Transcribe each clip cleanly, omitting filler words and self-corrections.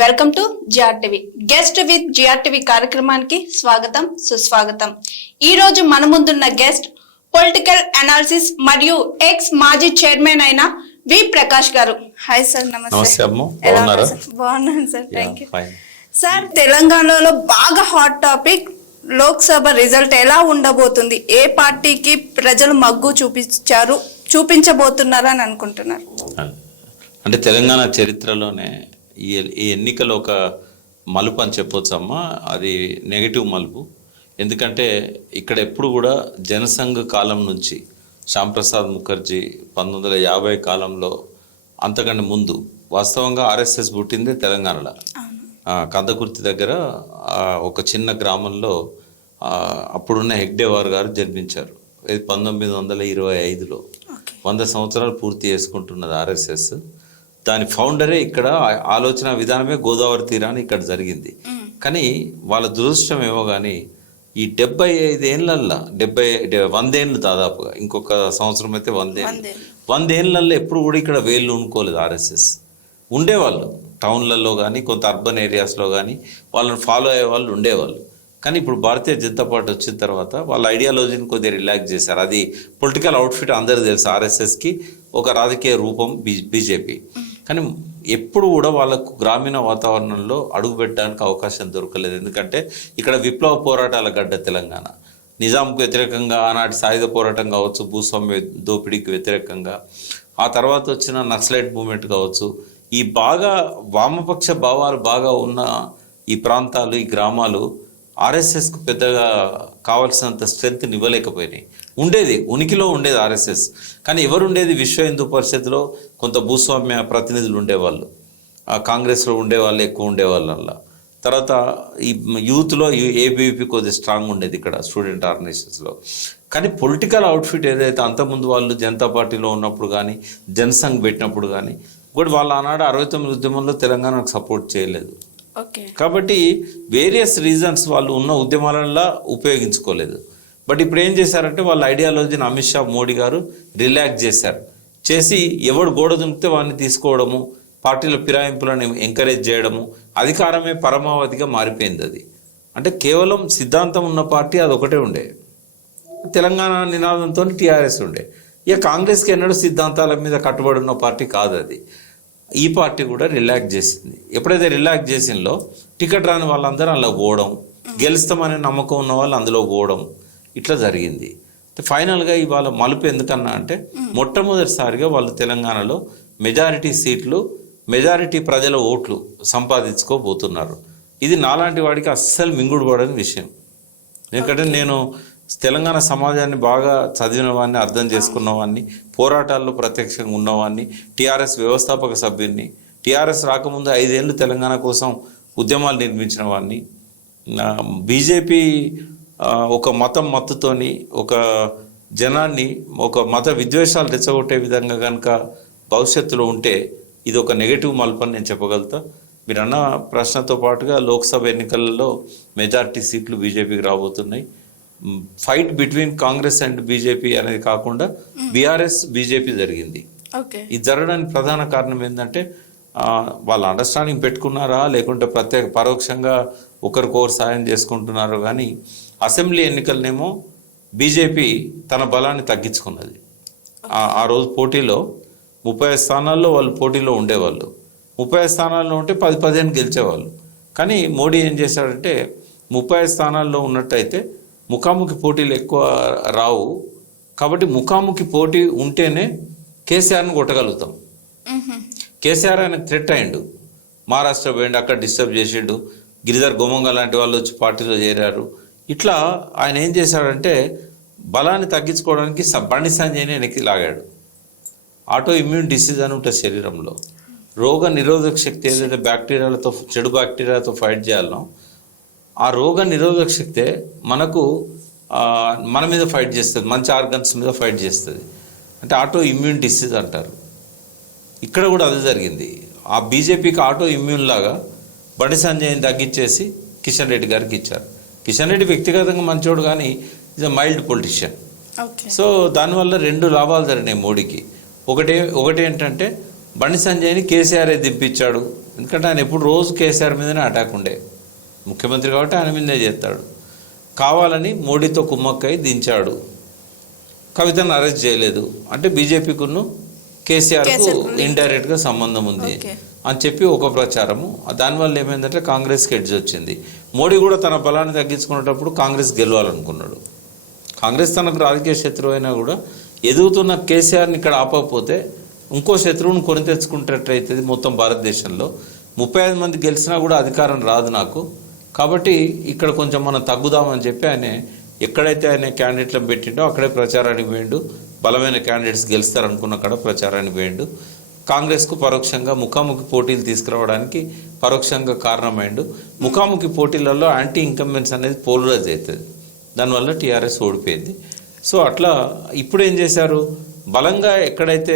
Welcome to GRTV. Guest with GRTV కార్యక్రమానికి స్వాగతం, సుస్వాగతం. ఈ రోజు మన ముందున్న గెస్ట్ పొలిటికల్ అనాలిసిస్ మరియు ఎక్స్ మాజీ చైర్మన్ అయిన వి ప్రకాష్ గారు. Hi sir. నమస్తే. బాగున్నాను సార్. Thank you sir. తెలంగాణలో బాగా హాట్ టాపిక్ లోక్సభ రిజల్ట్ ఎలా ఉండబోతుంది, ఏ పార్టీకి ప్రజలు మగ్గు చూపించబోతున్నారని అనుకుంటున్నారు? అంటే తెలంగాణ చరిత్రలోనే ఈ ఎన్నికలు ఒక మలుపు అని చెప్పొచ్చమ్మా. అది నెగిటివ్ మలుపు. ఎందుకంటే ఇక్కడ ఎప్పుడు కూడా జనసంఘ్ కాలం నుంచి శ్యాంప్రసాద్ ముఖర్జీ 1950 కాలంలో, అంతకంటే ముందు వాస్తవంగా ఆర్ఎస్ఎస్ పుట్టిందే తెలంగాణలో, కందకుర్తి దగ్గర ఒక చిన్న గ్రామంలో అప్పుడున్న హెగ్డేవార్ గారు జన్మించారు. 1925లో 100 సంవత్సరాలు పూర్తి చేసుకుంటున్నది ఆర్ఎస్ఎస్. దాని ఫౌండరే ఇక్కడ, ఆలోచన విధానమే గోదావరి తీరాన్ని ఇక్కడ జరిగింది. కానీ వాళ్ళ దురదృష్టం ఏమో కానీ ఈ 75 ఏళ్ళల్లో 100 ఏళ్ళు దాదాపుగా, ఇంకొక సంవత్సరం అయితే 100 ఏళ్ళల్లో ఎప్పుడు కూడా ఇక్కడ వేళ్ళు ఉనుకోలేదు ఆర్ఎస్ఎస్. ఉండేవాళ్ళు టౌన్లలో కానీ కొంత అర్బన్ ఏరియాస్లో కానీ వాళ్ళని ఫాలో అయ్యే వాళ్ళు ఉండేవాళ్ళు. కానీ ఇప్పుడు భారతీయ జనతా పార్టీ వచ్చిన తర్వాత వాళ్ళ ఐడియాలజీని కొద్దిగా రిలాక్స్ చేశారు. అది పొలిటికల్ అవుట్ఫిట్ అందరికీ తెలుసు. ఆర్ఎస్ఎస్కి ఒక రాజకీయ రూపం బీజేపీ. కానీ ఎప్పుడు కూడా వాళ్ళకు గ్రామీణ వాతావరణంలో అడుగు పెట్టడానికి అవకాశం దొరకలేదు. ఎందుకంటే ఇక్కడ విప్లవ పోరాటాల గడ్డ తెలంగాణ. నిజాంకు వ్యతిరేకంగా ఆనాటి సాయుధ పోరాటం కావచ్చు, భూస్వామ్య దోపిడీకి వ్యతిరేకంగా, ఆ తర్వాత వచ్చిన నక్సలైట్ మూవ్మెంట్ కావచ్చు, ఈ బాగా వామపక్ష భావాలు బాగా ఉన్న ఈ ప్రాంతాలు, ఈ గ్రామాలు ఆర్ఎస్ఎస్కు పెద్దగా కావాల్సినంత స్ట్రెంగ్త్ని ఇవ్వలేకపోయినాయి. ఉనికిలో ఉండేది ఆర్ఎస్ఎస్. కానీ ఎవరు ఉండేది? విశ్వ హిందూ పరిషత్లో కొంత భూస్వామ్య ప్రతినిధులు ఉండేవాళ్ళు, కాంగ్రెస్లో ఉండేవాళ్ళు ఎక్కువ ఉండేవాళ్ళు. అలా తర్వాత ఈ యూత్లో ఏబీవీపీ కొద్దిగా స్ట్రాంగ్ ఉండేది ఇక్కడ స్టూడెంట్ ఆర్గనైజేషన్స్లో. కానీ పొలిటికల్ అవుట్ఫిట్ ఏదైతే అంతకుముందు వాళ్ళు జనతా పార్టీలో ఉన్నప్పుడు కానీ, జనసంఘ్ పెట్టినప్పుడు కానీ కూడా వాళ్ళు ఆనాడు 69 ఉద్యమంలో తెలంగాణకు సపోర్ట్ చేయలేదు. కాబట్టి వేరియస్ రీజన్స్ వాళ్ళు ఉన్న ఉద్యమాలలో ఉపయోగించుకోలేదు. బట్ ఇప్పుడు ఏం చేశారంటే వాళ్ళ ఐడియాలజీని అమిత్ షా, మోడీ గారు రిలాక్స్ చేసి ఎవడు గోడ దుంపితే వాడిని తీసుకోవడము, పార్టీల ఫిరాయింపులను ఎంకరేజ్ చేయడము, అధికారమే పరమావధిగా మారిపోయింది. అది అంటే కేవలం సిద్ధాంతం ఉన్న పార్టీ అదొకటే ఉండే. తెలంగాణ నినాదంతో టీఆర్ఎస్ ఉండే. ఇక కాంగ్రెస్కి ఎన్నడూ సిద్ధాంతాల మీద కట్టుబడి ఉన్న పార్టీ కాదు అది. ఈ పార్టీ కూడా రిలాక్స్ చేసింది. ఎప్పుడైతే రిలాక్స్ చేసిందో టికెట్ రాని వాళ్ళందరూ అందులో పోవడం, గెలుస్తామనే నమ్మకం ఉన్న వాళ్ళు అందులో పోవడం, ఇట్లా జరిగింది. ఫైనల్గా ఇవాళ మలుపు ఎందుకన్నా అంటే మొట్టమొదటిసారిగా వాళ్ళు తెలంగాణలో మెజారిటీ సీట్లు, మెజారిటీ ప్రజల ఓట్లు సంపాదించుకోబోతున్నారు. ఇది నాలాంటి వాడికి అస్సలు మింగుడు పడని విషయం. ఎందుకంటే నేను తెలంగాణ సమాజాన్ని బాగా చదివిన వాడిని, అర్థం చేసుకున్న వాడిని, పోరాటాల్లో ప్రత్యక్షంగా ఉన్నవాడిని, టీఆర్ఎస్ వ్యవస్థాపక సభ్యుడిని, టీఆర్ఎస్ రాకముందు 5 ఏళ్ళు తెలంగాణ కోసం ఉద్యమాలు నిర్మించిన వాడిని. బీజేపీ ఒక మత్తుతోని ఒక జనాన్ని ఒక మత విద్వేషాలు రెచ్చగొట్టే విధంగా కనుక భవిష్యత్తులో ఉంటే ఇది ఒక నెగటివ్ మలుపని నేను చెప్పగలుగుతా. మీరు అన్న ప్రశ్నతో పాటుగా లోక్సభ ఎన్నికలలో మెజార్టీ సీట్లు బీజేపీకి రాబోతున్నాయి. Fight between Congress and BJP అనేది కాకుండా బీఆర్ఎస్ బీజేపీ జరిగింది. ఇది జరగడానికి ప్రధాన కారణం ఏంటంటే వాళ్ళ అండర్స్టాండింగ్ పెట్టుకున్నారా, లేకుంటే పరోక్షంగా ఒకరికొకరు సాయం చేసుకుంటున్నారో. కానీ అసెంబ్లీ ఎన్నికలనేమో బీజేపీ తన బలాన్ని తగ్గించుకున్నది. ఆ రోజు పోటీలో 30 స్థానాల్లో వాళ్ళు పోటీలో ఉండేవాళ్ళు. 30 స్థానాల్లో ఉంటే 10-15 గెలిచేవాళ్ళు. కానీ మోడీ ఏం చేశాడంటే 30 స్థానాల్లో ఉన్నట్టయితే ముఖాముఖి పోటీలు ఎక్కువ రావు, కాబట్టి ముఖాముఖి పోటీ ఉంటేనే కేసీఆర్ని కొట్టగలుగుతాం. కేసీఆర్ ఆయనకు థ్రెట్ అయ్యిండు. మహారాష్ట్ర పోయిండు, అక్కడ డిస్టర్బ్ చేసిండు. గిరిధర్ గోమంగ లాంటి వాళ్ళు వచ్చి పార్టీలో చేరారు. ఇట్లా ఆయన ఏం చేశాడంటే బలాన్ని తగ్గించుకోవడానికి బండి సంజయ్ని వెనక్కి లాగాడు. ఆటో ఇమ్యూన్ డిసీజ్ అని ఉంటుంది శరీరంలో. రోగ నిరోధక శక్తి ఏదైతే బ్యాక్టీరియాలతో, చెడు బ్యాక్టీరియాలతో ఫైట్ చేయాలనో ఆ రోగ నిరోధక శక్తే మనకు మన మీద ఫైట్ చేస్తుంది, మంచి ఆర్గన్స్ మీద ఫైట్ చేస్తుంది. అంటే ఆటో ఇమ్యూన్ డిసీజ్ అంటారు. ఇక్కడ కూడా అదే జరిగింది. ఆ బీజేపీకి ఆటో ఇమ్యూన్ లాగా బండి సంజయ్ని తగ్గించేసి కిషన్ రెడ్డి గారికి ఇచ్చారు. కిషన్ రెడ్డి వ్యక్తిగతంగా మంచోడు, కానీ is a mild politician. So దానివల్ల 2 లాభాలు జరిగినాయి మోడీకి. ఒకటి ఏంటంటే బండి సంజయ్ని కేసీఆరే దింపించాడు. ఎందుకంటే ఆయన ఎప్పుడు రోజు కేసీఆర్ మీదనే అటాక్ ఉండే, ముఖ్యమంత్రి కాబట్టి ఆయన మీదే చేస్తాడు. కావాలని మోడీతో కుమ్మక్కై దించాడు. కవితను అరెస్ట్ చేయలేదు అంటే బీజేపీకును కేసీఆర్కు ఇండైరెక్ట్గా సంబంధం ఉంది అని చెప్పి ఒక ప్రచారము. దానివల్ల ఏమైందంటే కాంగ్రెస్కి ఎడ్జ్ వచ్చింది. మోడీ కూడా తన బలాన్ని తగ్గించుకునేటప్పుడు కాంగ్రెస్ గెలవాలనుకున్నాడు. కాంగ్రెస్ తనకు రాజకీయ శత్రువు అయినా కూడా ఎదుగుతున్న కేసీఆర్ని ఇక్కడ ఆపకపోతే ఇంకో శత్రువును కొని తెచ్చుకుంటట్లయితుంది. మొత్తం భారతదేశంలో 35 మంది గెలిచినా కూడా అధికారం రాదు నాకు, కాబట్టి ఇక్కడ కొంచెం మనం తగ్గుదామని చెప్పి ఆయన ఎక్కడైతే ఆయన క్యాండిడేట్లను పెట్టిండో అక్కడే ప్రచారానికి పోయిండు. బలమైన క్యాండిడేట్స్ గెలుస్తారనుకున్న కాడ ప్రచారానికి పోయిండు. కాంగ్రెస్కు పరోక్షంగా ముఖాముఖి పోటీలు తీసుకురావడానికి పరోక్షంగా కారణమైండు. ముఖాముఖి పోటీలలో యాంటీ ఇన్కంబెన్స్ అనేది పోలరైజ్ అవుతుంది, దానివల్ల టీఆర్ఎస్ ఓడిపోయింది. సో అట్లా ఇప్పుడు ఏం చేశారు, బలంగా ఎక్కడైతే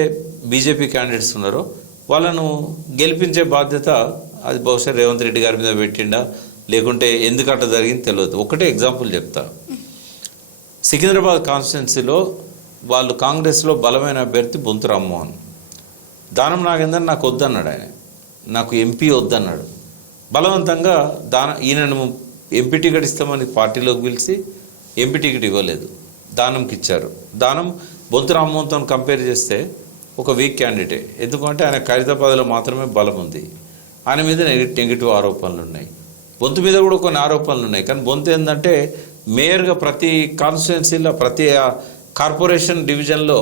బీజేపీ క్యాండిడేట్స్ ఉన్నారో వాళ్ళను గెలిపించే బాధ్యత అది బహుశా రేవంత్ రెడ్డి గారి మీద పెట్టిండా లేకుంటే ఎందుకు అట్లా జరిగింది తెలియదు. ఒకటే ఎగ్జాంపుల్ చెప్తా. సికింద్రాబాద్ కాన్స్టిట్యున్సీలో వాళ్ళు కాంగ్రెస్లో బలమైన అభ్యర్థి బొంతు రామ్మోహన్. దానం నాగేందర్ నాకు వద్దన్నాడు, ఆయన నాకు ఎంపీ వద్దన్నాడు. బలవంతంగా ఈయనను ఎంపీ టికెట్ ఇస్తామని పార్టీలోకి పిలిచి ఎంపీ టికెట్ ఇవ్వలేదు, దానంకి ఇచ్చారు. దానం బొంతు రామ్మోహన్తో కంపేర్ చేస్తే ఒక వీక్ క్యాండిడేట్. ఎందుకంటే ఆయన ఖైరతాబాద్లో మాత్రమే బలం ఉంది, ఆయన మీద నెగిటివ్ ఆరోపణలు ఉన్నాయి. బొంతు మీద కూడా కొన్ని ఆరోపణలు ఉన్నాయి. కానీ బొంతు ఏంటంటే మేయర్గా ప్రతి కాన్స్టిట్యున్సీలో ప్రతి కార్పొరేషన్ డివిజన్లో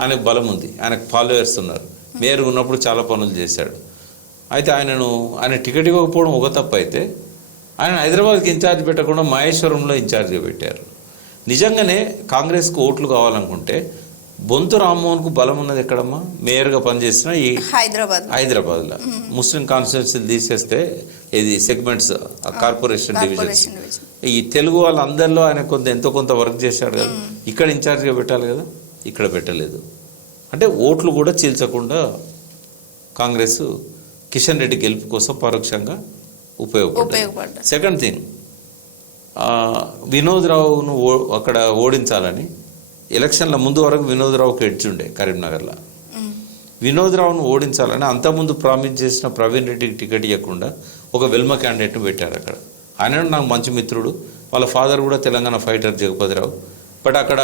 ఆయనకు బలం ఉంది, ఆయనకు ఫాలోవర్స్ ఉన్నారు. మేయర్ ఉన్నప్పుడు చాలా పనులు చేశాడు. అయితే ఆయన టికెట్ ఇవ్వకపోవడం ఒక తప్పు అయితే ఆయన హైదరాబాద్కి ఇన్ఛార్జ్ పెట్టకుండా మహేశ్వరంలో ఇన్ఛార్జ్గా పెట్టారు. నిజంగానే కాంగ్రెస్కు ఓట్లు కావాలనుకుంటే బొంతు రామ్మోహన్కు బలం ఉన్నది ఎక్కడమ్మా, మేయర్గా పనిచేసిన ఈ హైదరాబాద్లో ముస్లిం కాన్స్టిట్యున్సీలు తీసేస్తే ఇది సెగ్మెంట్స్ కార్పొరేషన్ డివిజన్స్ ఈ తెలుగు వాళ్ళందరిలో ఆయన ఎంతో కొంత వర్క్ చేశాడు కదా, ఇక్కడ ఇన్ఛార్జ్గా పెట్టాలి కదా, ఇక్కడ పెట్టలేదు. అంటే ఓట్లు కూడా చీల్చకుండా కాంగ్రెస్ కిషన్ రెడ్డి గెలుపు కోసం పరోక్షంగా ఉపయోగపడ్డది. సెకండ్ థింగ్, వినోద్ రావును అక్కడ ఓడించాలని ఎలక్షన్ల ముందు వరకు వినోద్ రావుకి ఎడ్చుండే కరీంనగర్లో. వినోద్ రావును ఓడించాలని అంతకుముందు ప్రామిస్ చేసిన ప్రవీణ్ రెడ్డికి టికెట్ ఇవ్వకుండా ఒక వెల్మ క్యాండిడేట్ను పెట్టారు అక్కడ. ఆయన నాకు మంచి మిత్రుడు, వాళ్ళ ఫాదర్ కూడా తెలంగాణ ఫైటర్ జగపతిరావు. బట్ అక్కడ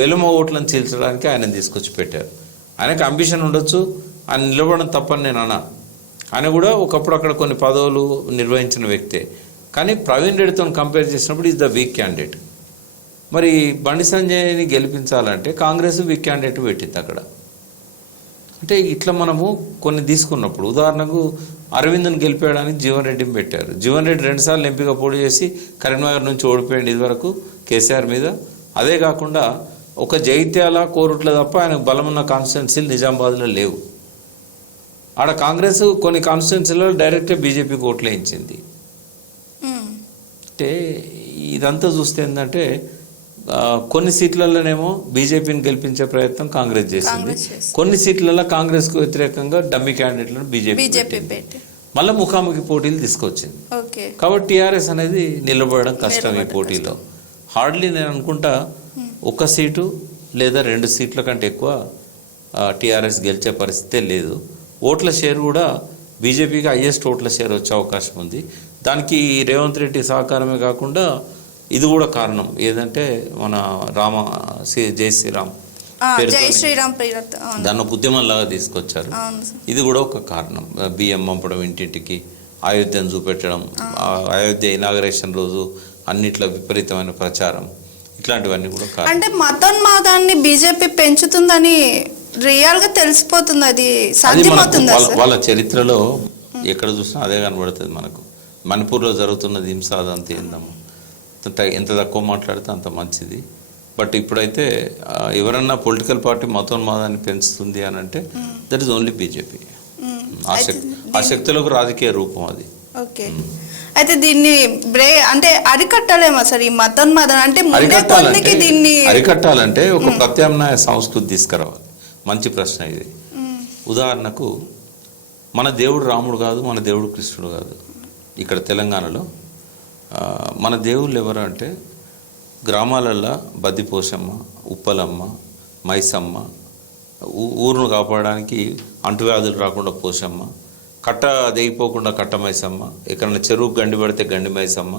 వెలుమ ఓట్లను చీల్చడానికి ఆయన తీసుకొచ్చి పెట్టారు. ఆయనకు అంబిషన్ ఉండొచ్చు, ఆయన నిలబడడం తప్పని నేను అన్నా. ఆయన కూడా ఒకప్పుడు అక్కడ కొన్ని పదవులు నిర్వహించిన వ్యక్తే. కానీ ప్రవీణ్ రెడ్డితో కంపేర్ చేసినప్పుడు ఈజ్ ద వీక్ క్యాండిడేట్. మరి బండి సంజయ్ని గెలిపించాలంటే కాంగ్రెస్ వీక్ క్యాండిడేట్ పెట్టింది అక్కడ. అంటే ఇట్లా మనము కొన్ని తీసుకున్నప్పుడు ఉదాహరణకు అరవింద్ను గెలిపేయడానికి జీవన్ రెడ్డిని పెట్టారు. జీవన్ రెడ్డి 2 సార్లు ఎంపీగా పోటీ చేసి కరీంనగర్ నుంచి ఓడిపోయింది ఇదివరకు కేసీఆర్ మీద. అదే కాకుండా ఒక జగిత్యాల కోరుట్ల తప్ప ఆయనకు బలమున్న కాన్స్టిట్యున్సీలు నిజామాబాద్లో లేవు. ఆడ కాంగ్రెస్ కొన్ని కాన్స్టిట్యున్సీలలో డైరెక్ట్గా బీజేపీకి ఓట్లు వేయించింది. అంటే ఇదంతా చూస్తే ఏంటంటే కొన్ని సీట్లలోనేమో బీజేపీని గెలిపించే ప్రయత్నం కాంగ్రెస్ చేసింది, కొన్ని సీట్లలో కాంగ్రెస్కు వ్యతిరేకంగా డమ్మీ క్యాండిడేట్లను బీజేపీ మళ్ళీ ముఖాముఖి పోటీలు తీసుకొచ్చింది. కాబట్టి టీఆర్ఎస్ అనేది నిలబడడం కష్టం ఈ పోటీలో. హార్డ్లీ నేను అనుకుంటా 1 సీటు లేదా 2 సీట్ల కంటే ఎక్కువ టీఆర్ఎస్ గెలిచే పరిస్థితే లేదు. ఓట్ల షేర్ కూడా బీజేపీకి హైయెస్ట్ ఓట్ల షేర్ వచ్చే అవకాశం ఉంది. దానికి రేవంత్ రెడ్డి సహకారమే కాకుండా ఇది కూడా కారణం ఏదంటే మన జై శ్రీరామ్ దాన్ని ఒక ఉద్యమంలాగా తీసుకొచ్చారు. ఇది కూడా ఒక కారణం. బియ్యం పంపడం ఇంటింటికి, అయోధ్యను చూపెట్టడం, అయోధ్య ఇనాగరేషన్ రోజు అన్నిట్లో విపరీతమైన ప్రచారం, ఇట్లాంటివన్నీ కూడా కారణం. అంటే మతోన్మాదాన్ని బీజేపీ పెంచుతుందని రియల్ గా తెలిసిపోతుంది. అది సాధ్యమవుతుందా? వాళ్ళ చరిత్రలో ఎక్కడ చూసినా అదే కనబడుతుంది మనకు. మణిపూర్లో జరుగుతున్నది హింస అదంతా ఏందమ్మా, ఎంత తక్కువ మాట్లాడితే అంత మంచిది. బట్ ఇప్పుడైతే ఎవరన్నా పొలిటికల్ పార్టీ మతోన్మాదాన్ని పెంచుతుంది అని అంటే దట్ ఈస్ ఓన్లీ బీజేపీ. ఆ శక్తులకు రాజకీయ రూపం అది. అయితే దీన్ని అంటే అరికట్టలేమా సార్ ఈ మతోన్మాదం? అంటే అరికట్టాలంటే ఒక ప్రత్యామ్నాయ సంస్కృతి తీసుకురావాలి. మంచి ప్రశ్న ఇది. ఉదాహరణకు మన దేవుడు రాముడు కాదు, మన దేవుడు కృష్ణుడు కాదు. ఇక్కడ తెలంగాణలో మన దేవుళ్ళు ఎవరు అంటే గ్రామాలల్లో బద్దిపోషమ్మ, ఉప్పలమ్మ, మైసమ్మ, ఊరును కాపాడడానికి అంటువ్యాధులు రాకుండా పోషమ్మ, కట్ట దిగిపోకుండా కట్టమైసమ్మ, ఎక్కడైనా చెరువు గండి పడితే గండి మైసమ్మ,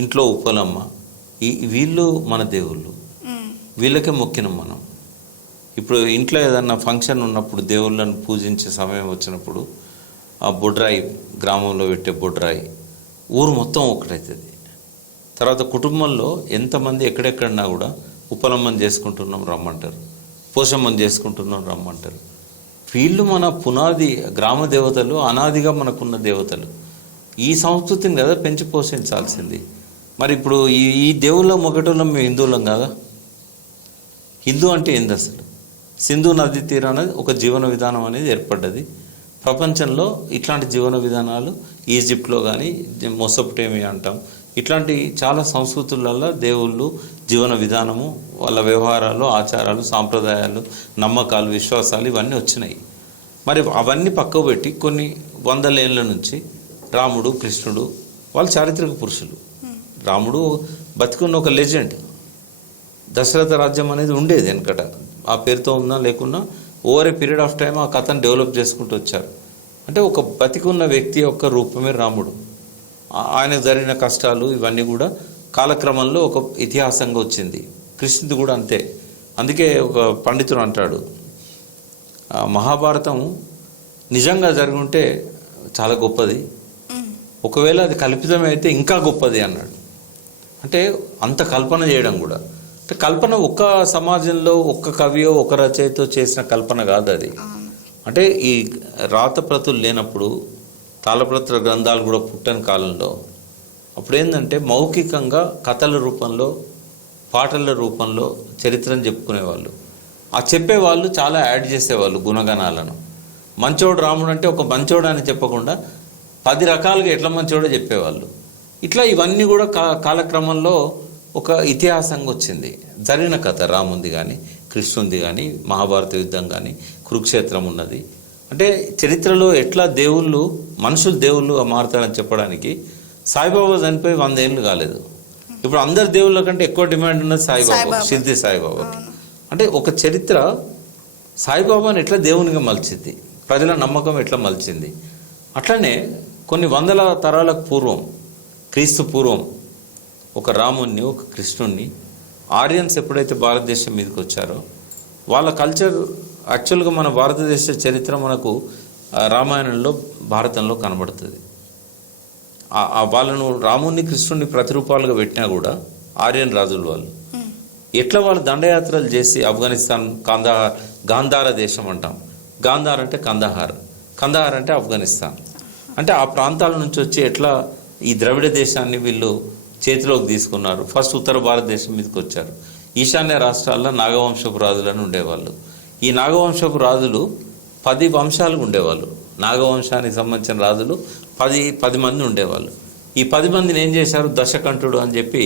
ఇంట్లో ఉప్పలమ్మ. వీళ్ళు మన దేవుళ్ళు, వీళ్ళకే మొక్కినాం మనం. ఇప్పుడు ఇంట్లో ఏదన్నా ఫంక్షన్ ఉన్నప్పుడు దేవుళ్ళను పూజించే సమయం వచ్చినప్పుడు ఆ బొడ్రాయి, గ్రామంలో పెట్టే బొడ్రాయి ఊరు మొత్తం ఒకటవుతుంది. తర్వాత కుటుంబంలో ఎంతమంది ఎక్కడెక్కడన్నా కూడా ఉప్పలమ్మని చేసుకుంటున్నాం రమ్మంటారు, పోషమ్మని చేసుకుంటున్నాం రమ్మంటారు. వీళ్ళు మన పునాది గ్రామ దేవతలు, అనాదిగా మనకున్న దేవతలు. ఈ సంస్కృతిని కదా పెంచి పోషించాల్సింది. మరి ఇప్పుడు ఈ దేవుళ్ళ మొగటోళ్ళం మేము హిందువులం కదా. హిందూ అంటే ఏంది అసలు? సింధు నది తీరాన ఒక జీవన విధానం అనేది ఏర్పడ్డది. ప్రపంచంలో ఇట్లాంటి జీవన విధానాలు ఈజిప్ట్లో కానీ, మొసొపటేమియా అంటాం, ఇట్లాంటి చాలా సంస్కృతులలో దేవుళ్ళు, జీవన విధానము, వాళ్ళ వ్యవహారాలు, ఆచారాలు, సాంప్రదాయాలు, నమ్మకాలు, విశ్వాసాలు ఇవన్నీ వచ్చినాయి. మరి అవన్నీ పక్కకు పెట్టి కొన్ని వందల ఏళ్ళ నుంచి రాముడు, కృష్ణుడు వాళ్ళు చారిత్రక పురుషులు. రాముడు బతికున్న ఒక లెజెండ్. దశరథ రాజ్యం అనేది ఉండేది వెనకట, ఆ పేరుతో ఉన్నా లేకున్నా over a period of time ఆ కథను డెవలప్ చేసుకుంటూ వచ్చారు. అంటే ఒక బతికున్న వ్యక్తి యొక్క రూపమే రాముడు. ఆయనకు జరిగిన కష్టాలు ఇవన్నీ కూడా కాలక్రమంలో ఒక ఇతిహాసంగా వచ్చింది. కృష్ణుడు కూడా అంతే. అందుకే ఒక పండితుడు అంటాడు, మహాభారతం నిజంగా జరిగి ఉంటే చాలా గొప్పది, ఒకవేళ అది కల్పితమైతే ఇంకా గొప్పది అన్నాడు. అంటే అంత కల్పన చేయడం కూడా, అంటే కల్పన ఒక్క సమాజంలో ఒక్క కవియో ఒక రచయితో చేసిన కల్పన కాదు అది. అంటే ఈ రాతప్రతులు లేనప్పుడు, తాళప్రతుల గ్రంథాలు కూడా పుట్టని కాలంలో అప్పుడు ఏంటంటే మౌఖికంగా కథల రూపంలో, పాటల రూపంలో చరిత్రను చెప్పుకునేవాళ్ళు. ఆ చెప్పేవాళ్ళు చాలా యాడ్ చేసేవాళ్ళు గుణగణాలను. మంచోడు రాముడు అంటే ఒక మంచోడు అని చెప్పకుండా 10 రకాలుగా ఎట్లా మంచోడో చెప్పేవాళ్ళు. ఇట్లా ఇవన్నీ కూడా కాలక్రమంలో ఒక ఇతిహాసంగా వచ్చింది. జరిగిన కథ రాముంది కానీ, కృష్ణుంది కానీ, మహాభారత యుద్ధం కానీ, కురుక్షేత్రం ఉన్నది. అంటే చరిత్రలో ఎట్లా దేవుళ్ళు, మనుషులు దేవుళ్ళుగా మారుతారని చెప్పడానికి సాయిబాబా చనిపోయి 100 ఏళ్ళు కాలేదు. ఇప్పుడు అందరు దేవుళ్ళ కంటే ఎక్కువ డిమాండ్ ఉన్నది సాయిబాబా, షిర్డీ సాయిబాబాకి. అంటే ఒక చరిత్ర సాయిబాబాని ఎట్లా దేవునిగా మలిచింది, ప్రజల నమ్మకం ఎట్లా మలిచింది. అట్లనే కొన్ని వందల తరాలకు పూర్వం, క్రీస్తు పూర్వం ఒక రాముణ్ణి, ఒక కృష్ణుణ్ణి ఆర్యన్స్ ఎప్పుడైతే భారతదేశం మీదకి వచ్చారో వాళ్ళ కల్చర్ యాక్చువల్గా మన భారతదేశ చరిత్ర మనకు రామాయణంలో, భారతంలో కనబడుతుంది. వాళ్ళను రాముణ్ణి, కృష్ణుణ్ణి ప్రతిరూపాలుగా పెట్టినా కూడా ఆర్యన్ రాజులు వాళ్ళు ఎట్లా వాళ్ళు దండయాత్రలు చేసి ఆఫ్ఘనిస్తాన్, గాంధార దేశం అంటాం. గాంధార్ అంటే కందహార్, కందహార్ అంటే ఆఫ్ఘనిస్తాన్. అంటే ఆ ప్రాంతాల నుంచి వచ్చి ఎట్లా ఈ ద్రవిడ దేశాన్ని వీళ్ళు చేతిలోకి తీసుకున్నారు. ఫస్ట్ ఉత్తర భారతదేశం మీదకి వచ్చారు. ఈశాన్య రాష్ట్రాల్లో నాగవంశపు రాజులను ఉండేవాళ్ళు. ఈ నాగవంశపు రాజులు 10 వంశాలకు ఉండేవాళ్ళు. నాగవంశానికి సంబంధించిన రాజులు 10 మంది ఉండేవాళ్ళు. ఈ 10 మందిని ఏం చేశారు, దశకంఠుడు అని చెప్పి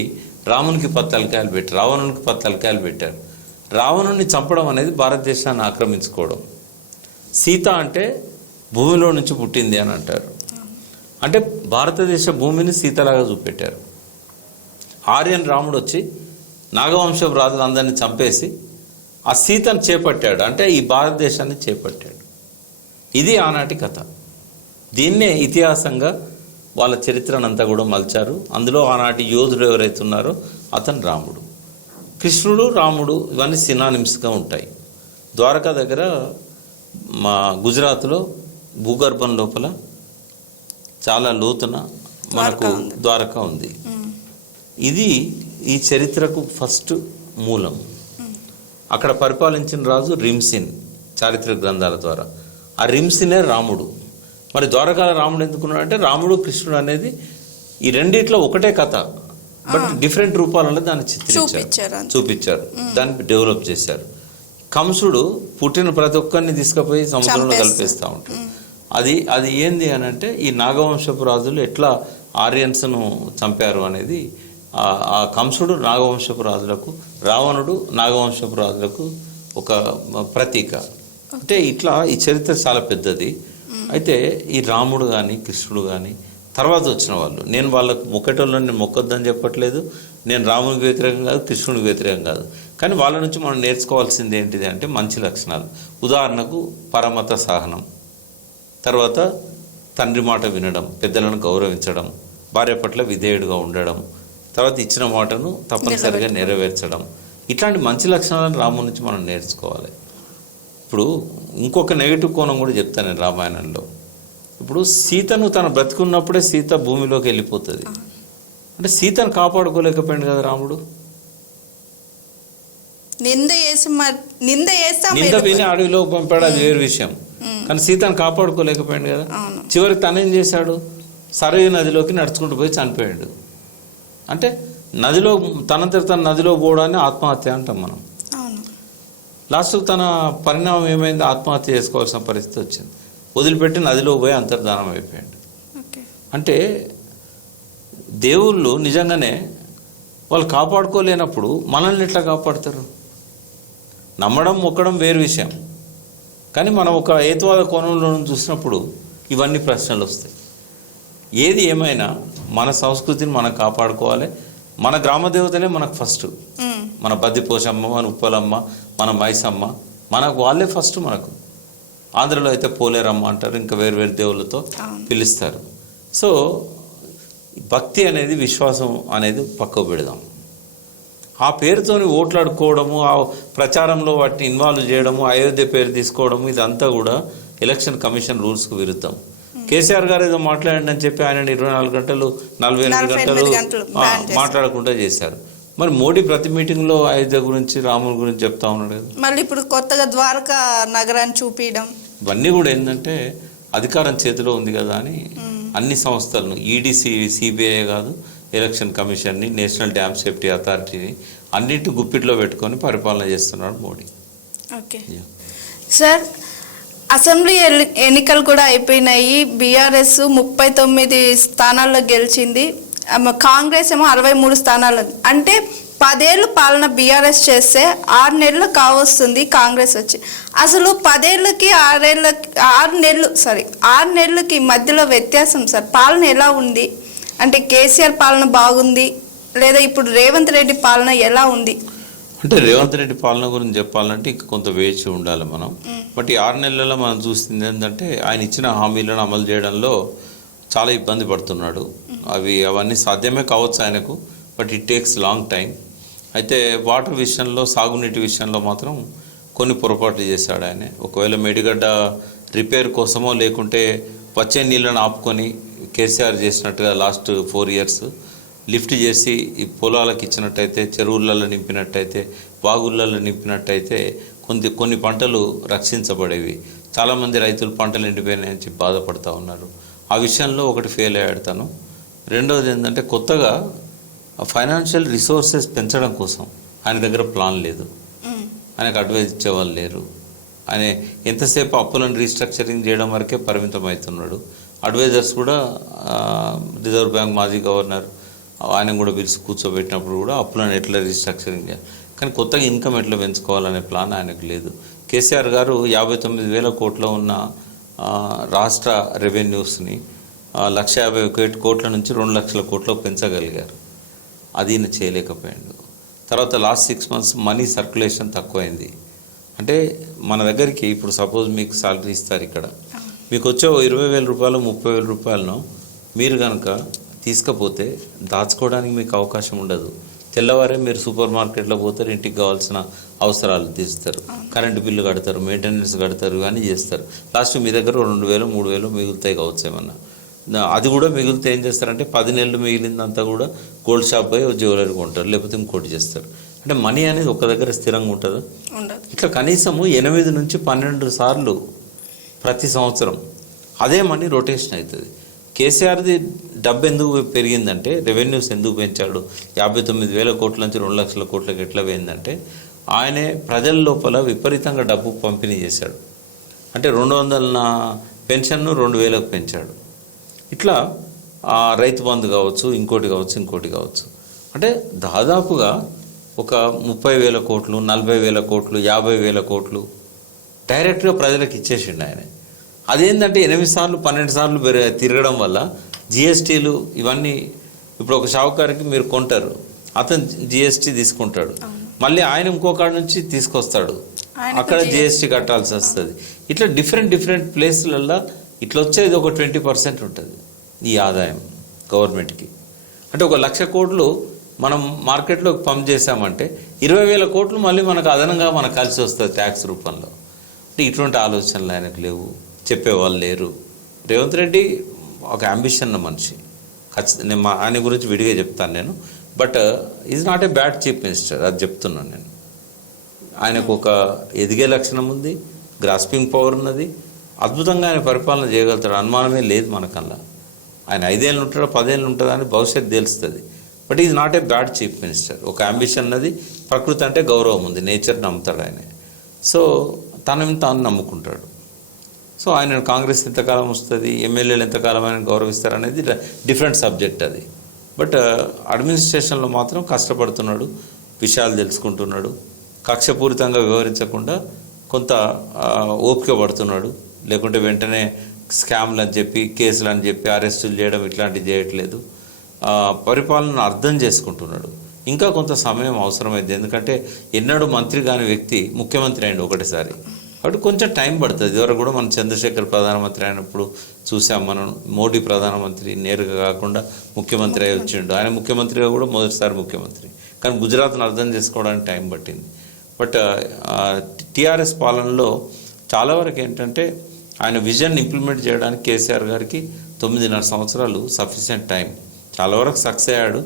రామునికి 10 తలకాయలు పెట్టి, రావణునికి 10 తలకాయలు పెట్టారు. రావణుని చంపడం అనేది భారతదేశాన్ని ఆక్రమించుకోవడం. సీత అంటే భూమిలో నుంచి పుట్టింది అని అంటారు. అంటే భారతదేశ భూమిని సీతలాగా చూపెట్టారు. ఆర్యన్ రాముడు వచ్చి నాగవంశపు రాజులందరినీ చంపేసి ఆ సీతను చేపట్టాడు. అంటే ఈ భారతదేశాన్ని చేపట్టాడు. ఇది ఆనాటి కథ. దీన్నే ఇతిహాసంగా వాళ్ళ చరిత్రనంతా కూడా మలిచారు. అందులో ఆనాటి యోధుడు ఎవరైతే ఉన్నారో అతను రాముడు. కృష్ణుడు, రాముడు ఇవన్నీ సినానిమ్స్గా ఉంటాయి. ద్వారకా దగ్గర మా గుజరాత్లో భూగర్భం లోపల చాలా లోతున మనకు ద్వారకా ఉంది. ఇది ఈ చరిత్రకు ఫస్ట్ మూలం. అక్కడ పరిపాలించిన రాజు రిమ్సిన్, చారిత్రక గ్రంథాల ద్వారా. ఆ రిమ్సినే రాముడు. మరి ద్వారకాల రాముడు ఎందుకున్నాడు అంటే రాముడు, కృష్ణుడు అనేది ఈ రెండిట్లో ఒకటే కథ, బట్ డిఫరెంట్ రూపాలలో దాన్ని చిత్రించారు, చూపించారు, దాన్ని డెవలప్ చేశారు. కంసుడు పుట్టిన ప్రతి ఒక్కరిని తీసుకుపోయి సముద్రంలో కలిపేస్తూ ఉంటాడు. అది ఏంది అని అంటే ఈ నాగవంశపు రాజులు ఎట్లా ఆర్యన్స్ను చంపారు అనేది. ఆ కంసుడు నాగవంశపు రాజులకు, రావణుడు నాగవంశపు రాజులకు ఒక ప్రతీక. అంటే ఇట్లా ఈ చరిత్ర చాలా పెద్దది. అయితే ఈ రాముడు కానీ, కృష్ణుడు కానీ తర్వాత వచ్చిన వాళ్ళు. నేను వాళ్ళకు మొక్కటోళ్ళని నేను మొక్కొద్దని చెప్పట్లేదు, నేను రామునికి వ్యతిరేకం కాదు, కృష్ణునికి వ్యతిరేకం కాదు. కానీ వాళ్ళ నుంచి మనం నేర్చుకోవాల్సింది ఏంటిది అంటే మంచి లక్షణాలు. ఉదాహరణకు పరమత సహనం, తర్వాత తండ్రి మాట వినడం, పెద్దలను గౌరవించడం, భార్య పట్ల విధేయుడుగా ఉండడం, తర్వాత ఇచ్చిన మాటను తప్పనిసరిగా నెరవేర్చడం. ఇట్లాంటి మంచి లక్షణాలను రాముడి నుంచి మనం నేర్చుకోవాలి. ఇప్పుడు ఇంకొక నెగిటివ్ కోణం కూడా చెప్తాను నేను రామాయణంలో. ఇప్పుడు సీతను తను బ్రతికున్నప్పుడే సీత భూమిలోకి వెళ్ళిపోతుంది. అంటే సీతను కాపాడుకోలేకపోయాడు కదా రాముడు. నింద విని అడవిలో పంపాడు, అది వేరు విషయం. కానీ సీతను కాపాడుకోలేకపోయాడు కదా. చివరికి తనేం చేశాడు, సరయూ నదిలోకి నడుచుకుంటూ పోయి చనిపోయాడు. అంటే నదిలో తనంతట తన నదిలో పోవడాన్ని ఆత్మహత్య అంటాం మనం. లాస్ట్ తన పరిణామం ఏమైంది, ఆత్మహత్య చేసుకోవాల్సిన పరిస్థితి వచ్చింది. వదిలిపెట్టి నదిలో పోయి అంతర్ధానం అయిపోయాడు. అంటే దేవుళ్ళు నిజంగానే వాళ్ళు కాపాడుకోలేనప్పుడు మనల్ని ఎట్లా కాపాడుతారు? నమ్మడం మొక్కడం వేరు విషయం, కానీ మనం ఒక హేతువాద కోణంలో చూసినప్పుడు ఇవన్నీ ప్రశ్నలు వస్తాయి. ఏది ఏమైనా మన సంస్కృతిని మనం కాపాడుకోవాలి. మన గ్రామ దేవతలే మనకు ఫస్ట్. మన బద్దిపోషమ్మ, మన ఉప్పలమ్మ, మన మైసమ్మ, మనకు వాళ్ళే ఫస్ట్. మనకు ఆంధ్రలో అయితే పోలేరమ్మ అంటారు, ఇంకా వేరు వేరు దేవుళ్ళతో పిలుస్తారు. సో భక్తి అనేది, విశ్వాసం అనేది పక్కకు పెడదాం. ఆ పేరుతోని ఓట్లాడుకోవడము, ఆ ప్రచారంలో వాటిని ఇన్వాల్వ్ చేయడము, అయోధ్య పేరు తీసుకోవడము, ఇదంతా కూడా ఎలక్షన్ కమిషన్ రూల్స్కు విరుద్ధం. కేసీఆర్ గారు ఏదో మాట్లాడండి అని చెప్పి ఆయన 24 గంటలు 48 గంటలు మాట్లాడకుండా చేశారు. మరి మోడీ ప్రతి మీటింగ్లో అయోధ్య గురించి, రాముడి గురించి చెప్తా ఉన్నాడు కదా. మళ్ళీ ఇప్పుడు కొత్తగా ద్వారకా నగరాన్ని చూపించడం, ఇవన్నీ కూడా ఏంటంటే అధికారం చేతిలో ఉంది కదా అని అన్ని సంస్థలను, ఈడీ, సిబిఐ కాదు, ఎలక్షన్ కమిషన్ని, నేషనల్ డ్యామ్ సేఫ్టీ అథారిటీని అన్నింటి గుప్పిట్లో పెట్టుకొని పరిపాలన చేస్తున్నాడు మోడీ. ఓకే సార్, అసెంబ్లీ ఎన్నికలు కూడా అయిపోయినాయి. బీఆర్ఎస్ 39 స్థానాల్లో గెలిచింది, కాంగ్రెస్ ఏమో 63 స్థానాలు. అంటే 10 ఏళ్ళు పాలన బీఆర్ఎస్ చేస్తే 6 నెలలు కావస్తుంది కాంగ్రెస్ వచ్చి. అసలు 10 ఏళ్ళకి 6 నెలలకి మధ్యలో వ్యత్యాసం సార్. పాలన ఎలా ఉంది అంటే కేసీఆర్ పాలన బాగుంది లేదా ఇప్పుడు రేవంత్ రెడ్డి పాలన ఎలా ఉంది? అంటే రేవంత్ రెడ్డి పాలన గురించి చెప్పాలంటే ఇంకా కొంత వేచి ఉండాలి మనం. బట్ ఈ 6 నెలల్లో మనం చూస్తుంది ఏంటంటే ఆయన ఇచ్చిన హామీలను అమలు చేయడంలో చాలా ఇబ్బంది పడుతున్నాడు. అవన్నీ సాధ్యమే కావచ్చు ఆయనకు, but it takes long time. అయితే వాటర్ విషయంలో, సాగునీటి విషయంలో మాత్రం కొన్ని పొరపాట్లు చేశాడు ఆయన. ఒకవేళ మేడిగడ్డ రిపేర్ కోసమో లేకుంటే వచ్చే నీళ్ళను ఆపుకొని కేసీఆర్ చేసినట్టుగా లాస్ట్ 4 years లిఫ్ట్ చేసి ఈ పొలాలకు ఇచ్చినట్టయితే, చెరువులలో నింపినట్టయితే, వాగుళ్ళలో నింపినట్టయితే కొన్ని పంటలు రక్షించబడేవి. చాలామంది రైతులు పంటలు ఎండిపోయినాయని చెప్పి బాధపడుతూ ఉన్నారు. ఆ విషయంలో ఒకటి ఫెయిల్ అయ్యాడు తను. రెండవది ఏంటంటే కొత్తగా ఫైనాన్షియల్ రిసోర్సెస్ పెంచడం కోసం ఆయన దగ్గర ప్లాన్ లేదు. ఆయనకు అడ్వైజ్ ఇచ్చేవాళ్ళు లేరు. ఆయన ఎంతసేపు అప్పులను రీస్ట్రక్చరింగ్ చేయడం వరకే పరిమితం అవుతున్నాడు. అడ్వైజర్స్ కూడా రిజర్వ్ బ్యాంక్ మాజీ గవర్నర్ ఆయన కూడా పిలిచి కూర్చోబెట్టినప్పుడు కూడా అప్పులను ఎట్లా రీస్ట్రక్చరింగ్ చేయాలి, కానీ కొత్తగా ఇన్కమ్ ఎట్లా పెంచుకోవాలనే ప్లాన్ ఆయనకు లేదు. కేసీఆర్ గారు 59,000 కోట్ల ఉన్న రాష్ట్ర రెవెన్యూస్ని 1,51 కోట్ల నుంచి 2 లక్షల కోట్లకు పెంచగలిగారు. అది ఈయన చేయలేకపోయాడు. తర్వాత లాస్ట్ 6 months మనీ సర్క్యులేషన్ తక్కువైంది. అంటే మన దగ్గరికి ఇప్పుడు సపోజ్ మీకు సాలరీ ఇస్తారు, ఇక్కడ మీకు వచ్చే 20,000 రూపాయలు 30,000 రూపాయలను మీరు కనుక తీసుకపోతే దాచుకోవడానికి మీకు అవకాశం ఉండదు. తెల్లవారే మీరు సూపర్ మార్కెట్లో పోతారు, ఇంటికి కావాల్సిన అవసరాలు తీస్తారు, కరెంటు బిల్లు కడతారు, మెయింటెనెన్స్ కడతారు, ఇవన్నీ చేస్తారు. లాస్ట్ మీ దగ్గర 2,000 3,000 మిగులుతాయి కావచ్చు ఏమన్నా. అది కూడా మిగిలితే ఏం చేస్తారంటే 10 నెలలు మిగిలిందంతా కూడా గోల్డ్ షాప్ పోయి జ్యువెలరీ కొంటారు, లేకపోతే ఇంకోటి చేస్తారు. అంటే మనీ అనేది ఒక దగ్గర స్థిరంగా ఉంటుందా? ఇట్లా కనీసము 8 నుంచి 12 సార్లు ప్రతి సంవత్సరం అదే మనీ రొటేషన్ అవుతుంది. కేసీఆర్ది డబ్బు ఎందుకు పెరిగిందంటే, రెవెన్యూస్ ఎందుకు పెంచాడు, 59,000 కోట్ల నుంచి 2 లక్షల కోట్లకి ఎట్లా పోయిందంటే ఆయనే ప్రజల లోపల విపరీతంగా డబ్బు పంపిణీ చేశాడు. అంటే 200 పెన్షన్ను 2,000కు పెంచాడు. ఇట్లా రైతు బంధు కావచ్చు, ఇంకోటి కావచ్చు. అంటే దాదాపుగా ఒక 30,000 కోట్లు, 40,000 కోట్లు, 50,000 కోట్లు డైరెక్ట్గా ప్రజలకు ఇచ్చేసిండు ఆయన. అదేంటంటే 8 సార్లు 12 సార్లు తిరగడం వల్ల జిఎస్టీలు ఇవన్నీ ఇప్పుడు ఒక షావుకారికి మీరు కొంటారు, అతను జిఎస్టీ తీసుకుంటాడు, మళ్ళీ ఆయన ఇంకో కాడ నుంచి తీసుకొస్తాడు, అక్కడ జిఎస్టీ కట్టాల్సి వస్తుంది. ఇట్లా డిఫరెంట్ ప్లేస్లలో ఇట్లా వచ్చేది ఒక 20% ఉంటుంది ఈ ఆదాయం గవర్నమెంట్కి. అంటే 1,00,000 కోట్లు మనం మార్కెట్లోకి పంప్ చేసామంటే 20,000 కోట్లు మళ్ళీ మనకు అదనంగా మనకు కలిసి వస్తుంది ట్యాక్స్ రూపంలో. అంటే ఇటువంటి ఆలోచనలు ఆయనకు లేవు, చెప్పేవాళ్ళు లేరు. రేవంత్ రెడ్డి ఒక అంబిషన్ మనిషి, ఖచ్చితంగా నేను ఆయన గురించి విడిగా చెప్తాను నేను. But is not a bad chief minister, అది చెప్తున్నాను నేను. ఆయనకు ఒక ఎదిగే లక్షణం ఉంది, గ్రాస్పింగ్ పవర్ ఉన్నది, అద్భుతంగా ఆయన పరిపాలన చేయగలుగుతాడు, అనుమానమే లేదు మనకల్లా. ఆయన 5 ఏళ్ళు ఉంటాడో 10 ఏళ్ళు ఉంటుందో అని భవిష్యత్తు తెలుస్తుంది. But is not a bad chief minister. ఒక అంబిషన్ ఉన్నది, ప్రకృతి అంటే గౌరవం ఉంది, నేచర్ నమ్ముతాడు ఆయన. సో తాను నమ్ముకుంటాడు. సో ఆయన కాంగ్రెస్ ఎంతకాలం వస్తుంది, ఎమ్మెల్యేలు ఎంతకాలం ఆయన గౌరవిస్తారు అనేది డిఫరెంట్ సబ్జెక్ట్ అది. బట్ అడ్మినిస్ట్రేషన్లో మాత్రం కష్టపడుతున్నాడు, విషయాలు తెలుసుకుంటున్నాడు, కక్షపూరితంగా వివరించకుండా కొంత ఓపిక పడుతున్నాడు. లేకుంటే వెంటనే స్కామ్లు అని చెప్పి, కేసులు అని చెప్పి అరెస్టులు చేయడం ఇట్లాంటివి చేయట్లేదు. పరిపాలనను అర్థం చేసుకుంటున్నాడు. ఇంకా కొంత సమయం అవసరమైంది, ఎందుకంటే ఎన్నడూ మంత్రి కాని వ్యక్తి ముఖ్యమంత్రి అయింది ఒకటేసారి. కాబట్టి కొంచెం టైం పడుతుంది. ఇదివరకు కూడా మనం చంద్రశేఖర్ ప్రధానమంత్రి అయినప్పుడు చూసాం, మనం మోడీ ప్రధానమంత్రి నేరుగా కాకుండా ముఖ్యమంత్రి అయి వచ్చిండు. ఆయన ముఖ్యమంత్రిగా కూడా మొదటిసారి ముఖ్యమంత్రి, కానీ గుజరాత్ను అర్థం చేసుకోవడానికి టైం పట్టింది. బట్ టీఆర్ఎస్ పాలనలో చాలా వరకు ఏంటంటే ఆయన విజన్ ఇంప్లిమెంట్ చేయడానికి కేసీఆర్ గారికి 9.5 సంవత్సరాలు సఫిషియెంట్ టైం. చాలా వరకు సక్సెస్ అయ్యాడు.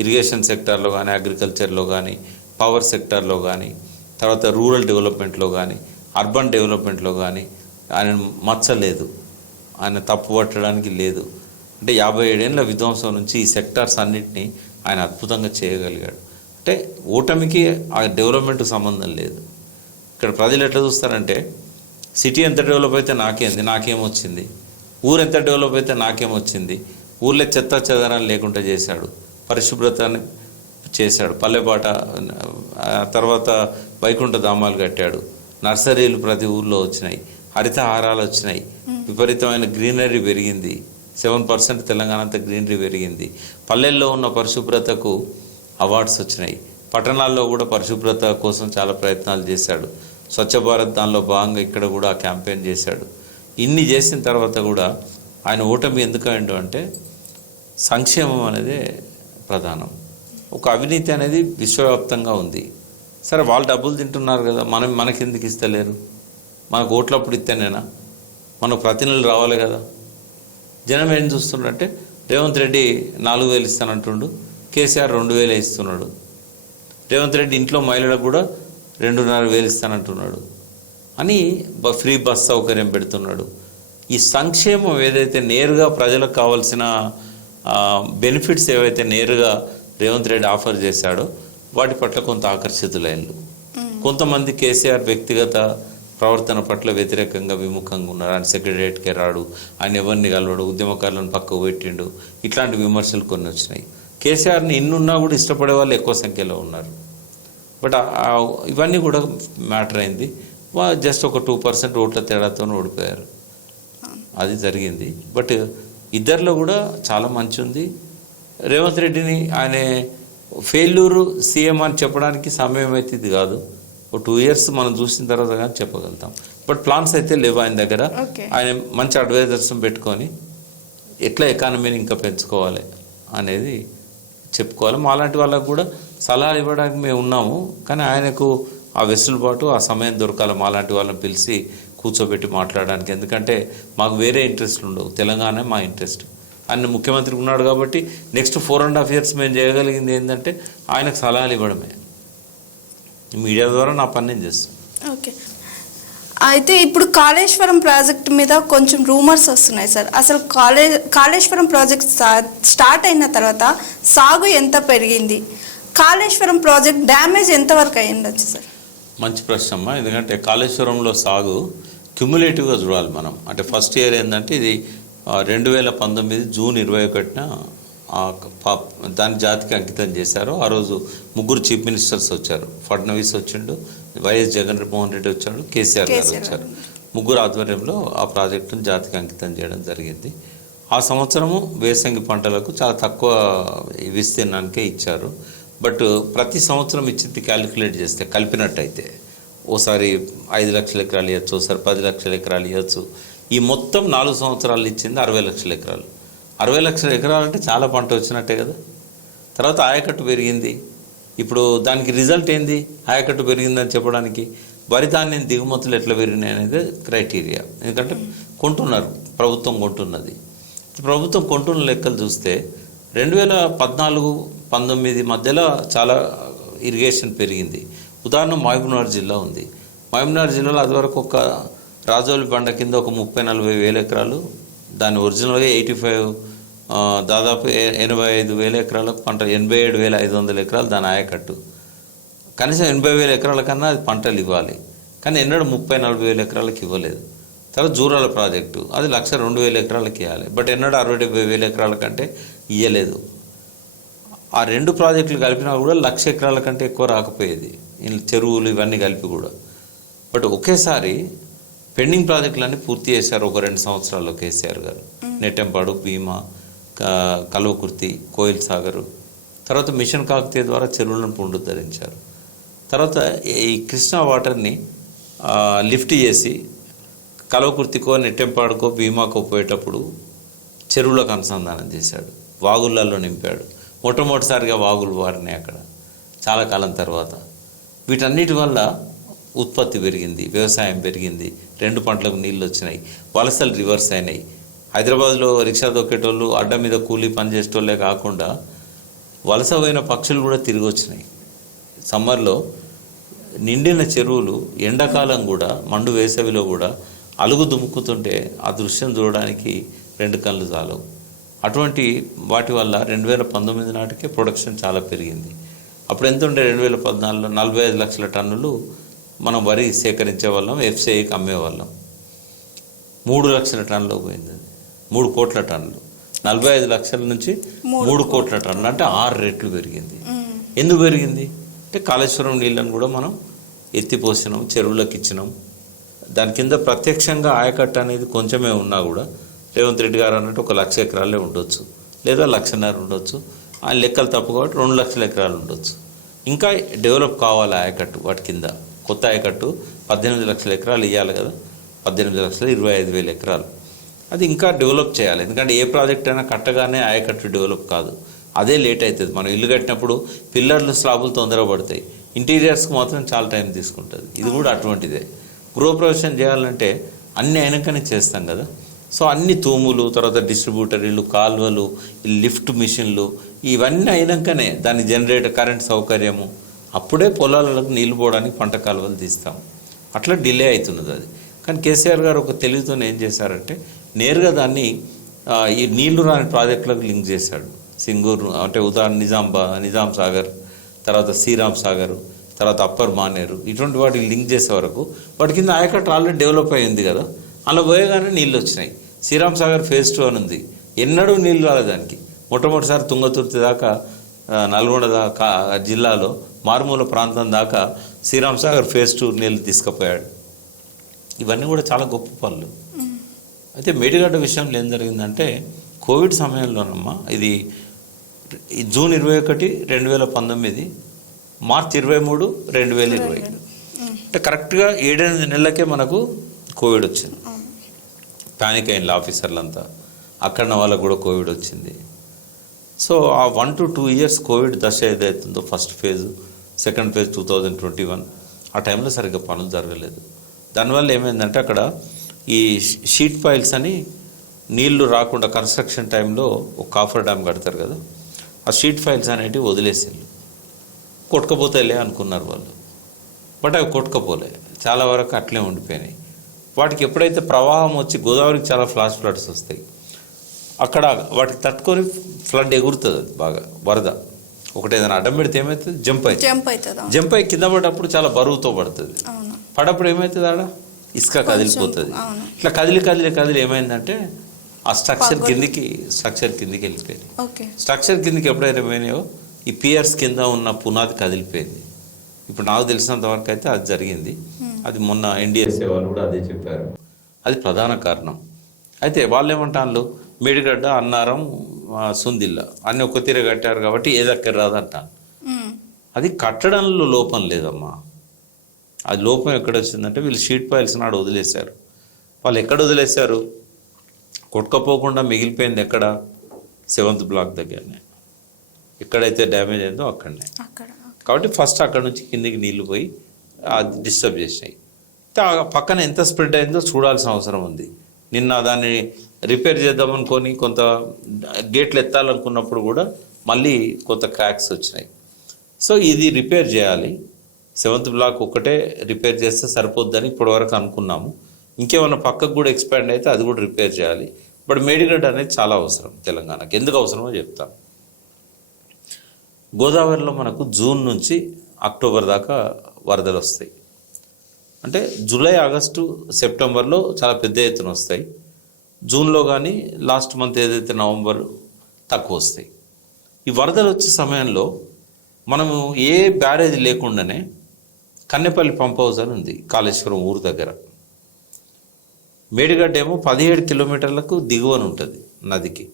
ఇరిగేషన్ సెక్టార్లో కానీ, అగ్రికల్చర్లో కానీ, పవర్ సెక్టార్లో కానీ, తర్వాత రూరల్ డెవలప్మెంట్లో కానీ, అర్బన్ డెవలప్మెంట్లో కానీ ఆయన మచ్చలేదు, ఆయన తప్పు పట్టడానికి లేదు. అంటే 57 ఏళ్ళ విధ్వంసం నుంచి ఈ సెక్టార్స్ అన్నింటినీ ఆయన అద్భుతంగా చేయగలిగాడు. అంటే ఓటమికి ఆ డెవలప్మెంట్కి సంబంధం లేదు. ఇక్కడ ప్రజలు ఎట్లా చూస్తారంటే, సిటీ ఎంత డెవలప్ అయితే నాకేమొచ్చింది, ఊరు ఎంత డెవలప్ అయితే నాకేమొచ్చింది, ఊర్లో చెత్త చెదరాన్ని లేకుండా చేశాడు, పరిశుభ్రతని చేశాడు, పల్లెపాట, తర్వాత వైకుంఠ ధామాలు కట్టాడు, నర్సరీలు ప్రతి ఊర్లో వచ్చినాయి, హరితహారాలు వచ్చినాయి, విపరీతమైన గ్రీనరీ పెరిగింది, 7% తెలంగాణ అంతా గ్రీనరీ పెరిగింది, పల్లెల్లో ఉన్న పరిశుభ్రతకు అవార్డ్స్ వచ్చినాయి, పట్టణాల్లో కూడా పరిశుభ్రత కోసం చాలా ప్రయత్నాలు చేశాడు, స్వచ్ఛ భారత్ దానిలో భాగంగా ఇక్కడ కూడా ఆ క్యాంపెయిన్ చేశాడు. ఇన్ని చేసిన తర్వాత కూడా ఆయన ఓటమి ఎందుకు అయిండు అంటే సంక్షేమం అనేది ప్రధానం. ఒక అవినీతి అనేది విశ్వవ్యాప్తంగా ఉంది. సరే వాళ్ళు డబ్బులు తింటున్నారు కదా, మనకెందుకు ఇస్తలేరు, మనకు ఓట్లప్పుడు ఇస్తేనేనా, మనకు ప్రతి నెల రావాలి కదా. జనం ఏం చూస్తుండంటే రేవంత్ రెడ్డి 4,000 ఇస్తానంటుండు, కేసీఆర్ 2,000 ఇస్తున్నాడు, రేవంత్ రెడ్డి ఇంట్లో మహిళలకు కూడా 2,500 ఇస్తానంటున్నాడు అని ఫ్రీ బస్ సౌకర్యం పెడుతున్నాడు. ఈ సంక్షేమం ఏదైతే నేరుగా ప్రజలకు కావాల్సిన బెనిఫిట్స్ ఏవైతే నేరుగా రేవంత్ రెడ్డి ఆఫర్ చేశాడో వాటి పట్ల కొంత ఆకర్షితులైనలు. కొంతమంది కేసీఆర్ వ్యక్తిగత ప్రవర్తన పట్ల వ్యతిరేకంగా విముఖంగా ఉన్నారు. ఆయన సెక్రటరియట్కే రాడు, ఆయన ఎవరిని కలవడు, ఉద్యమకారులను పక్కకు పెట్టిండు, ఇట్లాంటి విమర్శలు కొన్ని వచ్చినాయి. కేసీఆర్ని ఇన్నున్నా కూడా ఇష్టపడే వాళ్ళు ఎక్కువ సంఖ్యలో ఉన్నారు. బట్ ఇవన్నీ కూడా మ్యాటర్ అయింది. జస్ట్ ఒక 2% ఓట్ల తేడాతో ఓడిపోయారు, అది జరిగింది. బట్ ఇద్దరిలో కూడా చాలా మంచి ఉంది. రేవంత్ రెడ్డిని ఆయన ఫెయిల్యూరు సీఎం అని చెప్పడానికి సమయం అయితే ఇది కాదు, ఒక 2 years మనం చూసిన తర్వాత కానీ చెప్పగలుగుతాం. బట్ ప్లాన్స్ అయితే లేవు ఆయన దగ్గర. ఆయన మంచి అడ్వైజర్స్ పెట్టుకొని ఎట్లా ఎకానమీని ఇంకా పెంచుకోవాలి అనేది చెప్పుకోవాలి. మాలాంటి వాళ్ళకు కూడా సలహాలు ఇవ్వడానికి మేము ఉన్నాము, కానీ ఆయనకు ఆ వెసులుబాటు, ఆ సమయం దొరకాలి మాలాంటి వాళ్ళని పిలిచి కూర్చోబెట్టి మాట్లాడడానికి. ఎందుకంటే మాకు వేరే ఇంట్రెస్ట్లు ఉండవు, తెలంగాణ మా ఇంట్రెస్ట్. ఆయన ముఖ్యమంత్రి ఉన్నాడు కాబట్టి నెక్స్ట్ 4.5 years మేము చేయగలిగింది ఏంటంటే ఆయనకు సలహాలు ఇవ్వడమే. మీడియా ద్వారా నా పని నేను చేస్తాను. ఓకే, అయితే ఇప్పుడు కాళేశ్వరం ప్రాజెక్ట్ మీద కొంచెం రూమర్స్ వస్తున్నాయి సార్. అసలు కాళేశ్వరం ప్రాజెక్ట్ స్టార్ట్ అయిన తర్వాత సాగు ఎంత పెరిగింది, కాళేశ్వరం ప్రాజెక్ట్ డ్యామేజ్ ఎంతవరకు అయ్యిండొచ్చు సార్? మంచి ప్రశ్న అమ్మా. ఎందుకంటే కాళేశ్వరంలో సాగు క్యుములేటివ్గా చూడాలి మనం. అంటే ఫస్ట్ ఇయర్ ఏంటంటే ఇది 2019 జూన్ 21న దాని జాతికి అంకితం చేశారు. ఆ రోజు 3 చీఫ్ మినిస్టర్స్ వచ్చారు. ఫడ్నవీస్ వచ్చిండు, వైఎస్ జగన్మోహన్ రెడ్డి వచ్చాడు, కేసీఆర్ గారు వచ్చారు. 3 ఆధ్వర్యంలో ఆ ప్రాజెక్టును జాతికి అంకితం చేయడం జరిగింది. ఆ సంవత్సరము వేసంగి పంటలకు చాలా తక్కువ విస్తీర్ణానికే ఇచ్చారు. బట్ ప్రతి సంవత్సరం ఇచ్చింది క్యాలిక్యులేట్ చేస్తే కలిపినట్టయితే ఓసారి 5 లక్షల ఎకరాలు ఇవ్వచ్చు, ఓసారి 10 లక్షల ఎకరాలు ఇవ్వచ్చు. ఈ మొత్తం 4 సంవత్సరాలు ఇచ్చింది 60 లక్షల ఎకరాలు. 60 లక్షల ఎకరాలు అంటే చాలా పంట వచ్చినట్టే కదా. తర్వాత ఆయకట్టు పెరిగింది. ఇప్పుడు దానికి రిజల్ట్ ఏంది? ఆయకట్టు పెరిగిందని చెప్పడానికి వరి ధాన్యం దిగుమతులు ఎట్లా పెరిగినాయి అనేది క్రైటీరియా. ఎందుకంటే కొంటున్నారు, ప్రభుత్వం కొంటున్నది. ప్రభుత్వం కొంటున్న లెక్కలు చూస్తే 2014-19 మధ్యలో చాలా ఇరిగేషన్ పెరిగింది. ఉదాహరణ మహబూబ్నగర్ జిల్లా ఉంది. మహబూబ్నగర్ జిల్లాలో అదివరకు ఒక రాజోలి బండ కింద ఒక 30-40 వేల ఎకరాలు, దాని ఒరిజినల్గా 85 దాదాపు 85,000 ఎకరాలకు పంట, 87,500 ఎకరాలు దాని ఆయకట్టు. కనీసం 80,000 ఎకరాల కన్నా అది పంటలు ఇవ్వాలి. కానీ ఎన్నడూ 30-40 ఎకరాలకు ఇవ్వలేదు. తర్వాత జూరాల ప్రాజెక్టు అది 1,02,000 ఎకరాలకు ఇవ్వాలి. బట్ ఎన్నడూ 60,000 ఎకరాల కంటే ఇవ్వలేదు. ఆ 2 ప్రాజెక్టులు కలిపినా కూడా 1,00,000 ఎకరాల కంటే ఎక్కువ రాకపోయేది, చెరువులు ఇవన్నీ కలిపి కూడా. బట్ ఒకేసారి పెండింగ్ ప్రాజెక్టులన్నీ పూర్తి చేశారు ఒక 2 సంవత్సరాల్లో కేసీఆర్ గారు. నెట్టెంపాడు, భీమా, కల్వకుర్తి, కోయిల్ సాగరు. తర్వాత మిషన్ కాకతీయ ద్వారా చెరువులను పునరుద్ధరించారు. తర్వాత ఈ కృష్ణా వాటర్ని లిఫ్ట్ చేసి కల్వకుర్తికో, నెట్టెంపాడుకో, భీమాకో పోయేటప్పుడు చెరువులకు అనుసంధానం చేశాడు, వాగుళ్ళల్లో నింపాడు. మొట్టమొదటిసారిగా వాగులు వారినాయి అక్కడ చాలా కాలం తర్వాత. వీటన్నిటి వల్ల ఉత్పత్తి పెరిగింది, వ్యవసాయం పెరిగింది, 2 పంటలకు నీళ్ళు వచ్చినాయి, వలసలు రివర్స్ అయినాయి. హైదరాబాద్లో రిక్షా దొక్కేటోళ్ళు, అడ్డ మీద కూలీ పనిచేసేటోళ్ళే కాకుండా వలస పోయిన పక్షులు కూడా తిరిగి వచ్చినాయి. సమ్మర్లో నిండిన చెరువులు ఎండాకాలం కూడా, మండు వేసవిలో కూడా అలుగు దుముకుతుంటే ఆ దృశ్యం చూడడానికి 2 కళ్ళు చాలవు. అటువంటి వాటి వల్ల 2019 నాటికే ప్రొడక్షన్ చాలా పెరిగింది. అప్పుడు ఎంత ఉండే 2014లో 45 లక్షల టన్నులు మనం వరి సేకరించే వాళ్ళం, ఎఫ్సిఐకి అమ్మేవాళ్ళం. 3 లక్షల టన్నులు పోయింది, అది 3 కోట్ల టన్నులు. 45 లక్షల నుంచి 3 కోట్ల టన్నులు, అంటే 6 రెట్లు పెరిగింది. ఎందుకు పెరిగింది అంటే కాళేశ్వరం నీళ్ళని కూడా మనం ఎత్తిపోసినాం, చెరువులకు ఇచ్చినాం. దాని కింద ప్రత్యక్షంగా ఆయకట్టు అనేది కొంచెమే ఉన్నా కూడా రేవంత్ రెడ్డి గారు అన్నట్టు 1,00,000 ఎకరాలే ఉండొచ్చు, లేదా 1,50,000 ఉండొచ్చు. ఆ లెక్కలు తప్పు కాబట్టి 2 లక్షల ఎకరాలు ఉండొచ్చు. ఇంకా డెవలప్ కావాలి ఆయకట్టు. వాటి కింద కొత్త ఆయకట్టు 18 లక్షల ఎకరాలు ఇవ్వాలి కదా, 18,25,000 ఎకరాలు. అది ఇంకా డెవలప్ చేయాలి. ఎందుకంటే ఏ ప్రాజెక్ట్ అయినా కట్టగానే ఆయకట్టు డెవలప్ కాదు, అదే లేట్ అవుతుంది. మనం ఇల్లు కట్టినప్పుడు పిల్లర్లు, స్లాబులు తొందరగా పడతాయి, ఇంటీరియర్స్కి మాత్రం చాలా టైం తీసుకుంటుంది. ఇది కూడా అటువంటిదే. గృహప్రవేశం చేయాలంటే అన్నీ అయినాకనే చేస్తాం కదా. సో అన్ని తూములు, తర్వాత డిస్ట్రిబ్యూటర్లు, కాలువలు, లిఫ్ట్ మిషన్లు ఇవన్నీ అయినాకనే దాని జనరేటర్, కరెంట్ సౌకర్యము, అప్పుడే పొలాలకు నీళ్ళు పోవడానికి పంట కాలువలు తీస్తాం. అట్లా డిలే అవుతున్నది అది. కానీ కేసీఆర్ గారు ఒక తెలివితో ఏం చేశారంటే నేరుగా దాన్ని ఈ నీళ్లు రాని ప్రాజెక్టులకు లింక్ చేశాడు. సింగూరు అంటే ఉదాహరణ నిజాం సాగర్, తర్వాత శ్రీరామ్ సాగర్, తర్వాత అప్పర్ మానేరు, ఇటువంటి వాటికి లింక్ చేసే వరకు వాటి కింద ఆయకట్టు ఆల్రెడీ డెవలప్ అయింది కదా. అలా పోయేగానే నీళ్ళు వచ్చినాయి. శ్రీరామ్ సాగర్ ఫేజ్ 2 అని ఉంది, ఎన్నడూ నీళ్ళు రాలేదు దానికి. మొట్టమొదటిసారి తుంగతుర్తి దాకా, నల్గొండ దాకా జిల్లాలో మారుమూల ప్రాంతం దాకా శ్రీరామ్ సాగర్ ఫేజ్ 2 నీళ్ళు తీసుకుపోయాడు. ఇవన్నీ కూడా చాలా గొప్ప పనులు. అయితే మేడిగడ్డ విషయంలో ఏం జరిగిందంటే కోవిడ్ సమయంలోనమ్మా, ఇది జూన్ 21, 2019, మార్చి 23, 2020, అంటే కరెక్ట్గా 7-8 నెలలకే మనకు కోవిడ్ వచ్చింది. ప్యానిక్ అయిన ఆఫీసర్లంతా, అక్కడ వాళ్ళకు కూడా కోవిడ్ వచ్చింది. సో ఆ 1 to 2 years కోవిడ్ దశ ఏదైతుందో, ఫస్ట్ ఫేజ్, సెకండ్ ఫేజ్ 2021, ఆ టైంలో సరిగ్గా పనులు జరగలేదు. దానివల్ల ఏమైందంటే అక్కడ ఈ షీట్ పైల్స్ అని నీళ్లు రాకుండా కన్స్ట్రక్షన్ టైంలో ఒక కాఫర్ డ్యామ్ కడతారు కదా, ఆ షీట్ ఫైల్స్ అనేటివి వదిలేసిండ్రు. కొట్టుకపోతాయిలే అనుకున్నారు వాళ్ళు, బట్ అవి కొట్టుకపోలే, చాలా వరకు అట్లే ఉండిపోయినాయి. వాటికి ఎప్పుడైతే ప్రవాహం వచ్చి గోదావరికి చాలా ఫ్లాష్ ఫ్లడ్స్ వస్తాయి, అక్కడ వాటికి తట్టుకొని ఫ్లడ్ ఎగురుతుంది, అది బాగా వరద. ఒకటి ఏదైనా అడ్డం పెడితే ఏమవుతుంది, జంప్ అయి కింద పడ్డప్పుడు చాలా బరువుతో పడుతుంది. పడప్పుడు ఏమవుతుంది, ఆడ ఇసుక కదిలిపోతుంది. ఇట్లా కదిలి ఏమైందంటే ఆ స్ట్రక్చర్ కిందికి వెళ్ళిపోయింది. స్ట్రక్చర్ కిందికి ఎప్పుడైతే పోయినాయో ఈ పియర్స్ కింద ఉన్న పునాది కదిలిపోయింది. ఇప్పుడు నాకు తెలిసినంత వరకు అయితే అది జరిగింది. అది మొన్న NDSA వాళ్ళు కూడా అదే చెప్పారు, అది ప్రధాన కారణం. అయితే వాళ్ళు ఏమంటారు, మేడిగడ్డ, అన్నారం, సుందిల్ల అన్ని ఒక్క తీర కట్టారు కాబట్టి ఏదక్కర రాదంటాను. అది కట్టడంలో లోపం లేదమ్మా. అది లోపం ఎక్కడ వచ్చిందంటే వీళ్ళు షీట్ పైల్స్ నాడు వదిలేశారు. వాళ్ళు ఎక్కడ వదిలేశారు? కొట్టుకపోకుండా మిగిలిపోయింది ఎక్కడ? 7th బ్లాక్ దగ్గరనే, ఎక్కడైతే డ్యామేజ్ అయిందో అక్కడనే. కాబట్టి ఫస్ట్ అక్కడ నుంచి కిందికి నీళ్లు పోయి అది డిస్టర్బ్ చేసినాయి. పక్కన ఎంత స్ప్రెడ్ అయిందో చూడాల్సిన అవసరం ఉంది. నిన్న దాన్ని రిపేర్ చేద్దామనుకొని కొంత గేట్లు ఎత్తాలనుకున్నప్పుడు కూడా మళ్ళీ కొంత క్రాక్స్ వచ్చినాయి. సో ఇది రిపేర్ చేయాలి. 7th బ్లాక్ ఒక్కటే రిపేర్ చేస్తే సరిపోద్దని ఇప్పటివరకు అనుకున్నాము. ఇంకేమన్నా పక్కకు కూడా ఎక్స్పాండ్ అయితే అది కూడా రిపేర్ చేయాలి. బట్ మేడిగడ్డ అనేది చాలా అవసరం తెలంగాణకి. ఎందుకు అవసరమో చెప్తాను. గోదావరిలో మనకు జూన్ నుంచి అక్టోబర్ దాకా వరదలు వస్తాయి. అంటే జూలై, ఆగస్టు, సెప్టెంబర్లో చాలా పెద్ద ఎత్తున వస్తాయి. జూన్లో కానీ లాస్ట్ మంత్ ఏదైతే నవంబర్ తక్కువ వస్తాయి. ఈ వరదలు వచ్చే సమయంలో మనము ఏ బ్యారేజ్ లేకుండానే కన్నెపల్లి పంప్ హౌస్ అని ఉంది కాళేశ్వరం ఊరు దగ్గర. మేడిగడ్డ ఏమో 17 కిలోమీటర్లకు దిగువన ఉంటుంది నదికి.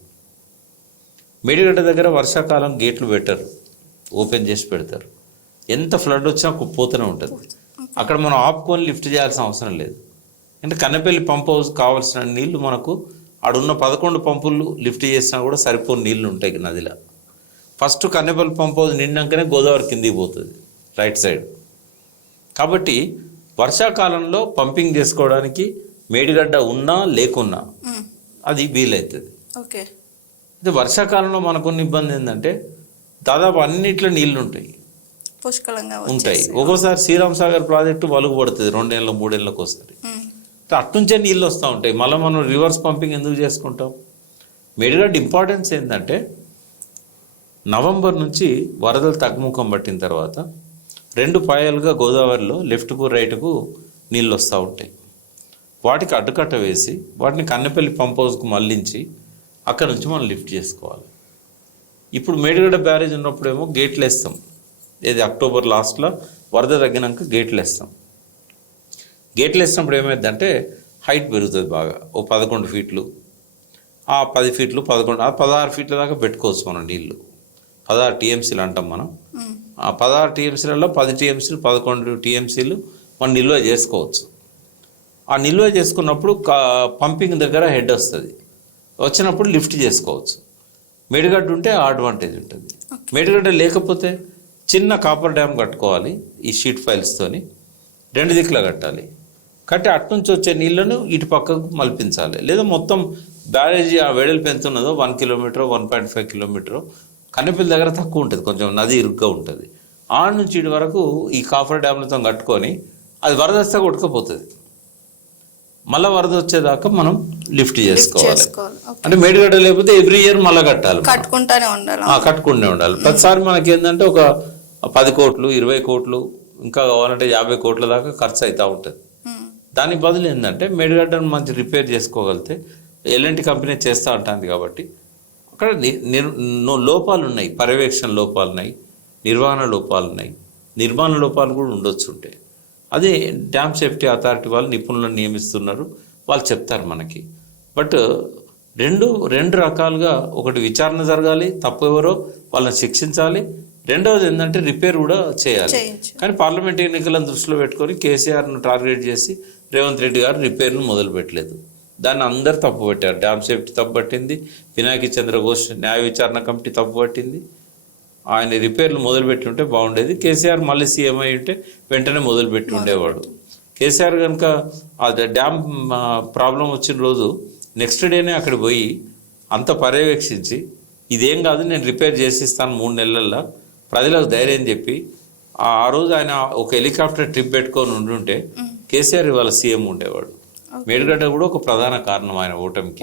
మేడిగడ్డ దగ్గర వర్షాకాలం గేట్లు పెట్టరు, ఓపెన్ చేసి పెడతారు. ఎంత ఫ్లడ్ వచ్చినా పోతూనే ఉంటుంది. అక్కడ మనం ఆపుకొని లిఫ్ట్ చేయాల్సిన అవసరం లేదు. అంటే కన్నెపల్లి పంప్ హౌస్ కావాల్సిన నీళ్లు మనకు ఆడున్న 11 పంపులు లిఫ్ట్ చేసినా కూడా సరిపోని నీళ్లు ఉంటాయి నదిలో. ఫస్ట్ కన్నెపల్లి పంప్ హౌస్ నిండాకనే గోదావరి కిందికి పోతుంది రైట్ సైడ్. కాబట్టి వర్షాకాలంలో పంపింగ్ చేసుకోవడానికి మేడిగడ్డ ఉన్నా లేకున్నా అది వీలవుతుంది. ఓకే. అయితే వర్షాకాలంలో మనకున్న ఇబ్బంది ఏంటంటే దాదాపు అన్నిట్లో నీళ్లు ఉంటాయి, పుష్కలంగా ఉంటాయి. ఒక్కోసారి శ్రీరామ్ సాగర్ ప్రాజెక్టు వలుగు పడుతుంది 2 ఏళ్ళ 3 ఏళ్ళకి వస్తుంది. అట్నుంచే నీళ్ళు వస్తూ ఉంటాయి. మళ్ళీ మనం రివర్స్ పంపింగ్ ఎందుకు చేసుకుంటాం? మేడిగడ్డ ఇంపార్టెన్స్ ఏంటంటే నవంబర్ నుంచి వరదలు తగ్గుముఖం పట్టిన తర్వాత 2 పాయలుగా గోదావరిలో లెఫ్ట్కు రైట్కు నీళ్ళు వస్తూ ఉంటాయి. వాటికి అడ్డుకట్ట వేసి వాటిని కన్నెపల్లి పంప్ హౌస్కు మళ్ళించి అక్కడ నుంచి మనం లిఫ్ట్ చేసుకోవాలి. ఇప్పుడు మేడిగడ్డ బ్యారేజ్ ఉన్నప్పుడేమో గేట్లు వేస్తాం. ఏది అక్టోబర్ లాస్ట్లో వరద తగ్గినాక గేట్లు వేస్తాం. గేట్లు వేసినప్పుడు ఏమైందంటే హైట్ పెరుగుతుంది బాగా, ఓ 11 ఫీట్లు, ఆ 10 ఫీట్లు, 11, 16 ఫీట్ల దాకా పెట్టుకోవచ్చు మనం నీళ్ళు. 16 టీఎంసీలు అంటాం మనం. ఆ 16 టీఎంసీలలో 10 టీఎంసీలు, 11 టీఎంసీలు మనం నిల్వ చేసుకోవచ్చు. ఆ నిల్వ చేసుకున్నప్పుడు పంపింగ్ దగ్గర హెడ్ వస్తుంది, వచ్చినప్పుడు లిఫ్ట్ చేసుకోవచ్చు. మేడిగడ్డ ఉంటే ఆ అడ్వాంటేజ్ ఉంటుంది. మేడిగడ్డ లేకపోతే చిన్న కాపర్ డ్యామ్ కట్టుకోవాలి ఈ షీట్ ఫైల్స్తోని, 2 దిక్కులా కట్టాలి. కట్టి అట్నుంచి వచ్చే నీళ్లను ఇటు పక్కకు మలిపించాలి. లేదా మొత్తం బ్యారేజీ ఆ వెడల్పు ఎంత ఉన్నదో 1 కిలోమీటర్, 1.5 కిలోమీటర్. కన్నెపల్లి దగ్గర తక్కువ ఉంటుంది, కొంచెం నది ఇరుగ్గా ఉంటుంది. ఆడ నుంచి ఇటు వరకు ఈ కాపర్ డ్యామ్లతో కట్టుకొని అది వరద వస్తే కొట్టుకుపోతుంది. మళ్ళీ వరద వచ్చేదాకా మనం లిఫ్ట్ చేసుకోవాలి. అంటే మేడిగడ్డ లేకపోతే ఎవ్రీ ఇయర్ మళ్ళీ కట్టాలి, కట్టుకుంటూనే ఉండాలి. ప్రతిసారి మనకి ఏంటంటే ఒక 10 కోట్లు, 20 కోట్లు, ఇంకా కావాలంటే 50 కోట్ల దాకా ఖర్చు అవుతూ ఉంటుంది. దానికి బదులు ఏంటంటే మేడిగడ్డను మంచి రిపేర్ చేసుకోగలిగితే ఎల్ఎన్టీ కంపెనీ చేస్తూ ఉంటుంది. కాబట్టి అక్కడ లోపాలు ఉన్నాయి, పర్యవేక్షణ లోపాలు ఉన్నాయి, నిర్వహణ లోపాలు ఉన్నాయి, నిర్మాణ లోపాలు కూడా ఉండొచ్చు. ఉంటాయి. అదే డ్యామ్ సేఫ్టీ అథారిటీ వాళ్ళు నిపుణులను నియమిస్తున్నారు, వాళ్ళు చెప్తారు మనకి. బట్ రెండు రకాలుగా, ఒకటి విచారణ జరగాలి, తప్పు ఎవరో వాళ్ళని శిక్షించాలి. రెండవది ఏంటంటే రిపేర్ కూడా చేయాలి. కానీ పార్లమెంట్ ఎన్నికలను దృష్టిలో పెట్టుకొని కేసీఆర్ను టార్గెట్ చేసి రేవంత్ రెడ్డి గారు రిపేర్ను మొదలు పెట్టలేదు. దాన్ని అందరు తప్పు పెట్టారు. డ్యామ్ సేఫ్టీ తప్పు పట్టింది, పినాకి చంద్రఘోష్ న్యాయ విచారణ కమిటీ తప్పు పట్టింది. ఆయన రిపేర్లు మొదలుపెట్టి ఉంటే బాగుండేది. కేసీఆర్ మళ్ళీ సీఎం అయి ఉంటే వెంటనే మొదలుపెట్టి ఉండేవాడు. కేసీఆర్ కనుక ఆ డ్యామ్ ప్రాబ్లం వచ్చిన రోజు నెక్స్ట్ డేనే అక్కడ పోయి అంత పర్యవేక్షించి ఇదేం కాదు నేను రిపేర్ చేసిస్తాను 3 నెలల్లో ప్రజలకు ధైర్యం చెప్పి ఆ రోజు ఆయన ఒక హెలికాప్టర్ ట్రిప్ పెట్టుకొని ఉండుంటే కేసీఆర్ ఇవాళ సీఎం ఉండేవాడు. మేడిగడ్డ కూడా ఒక ప్రధాన కారణం ఆయన ఓటమికి.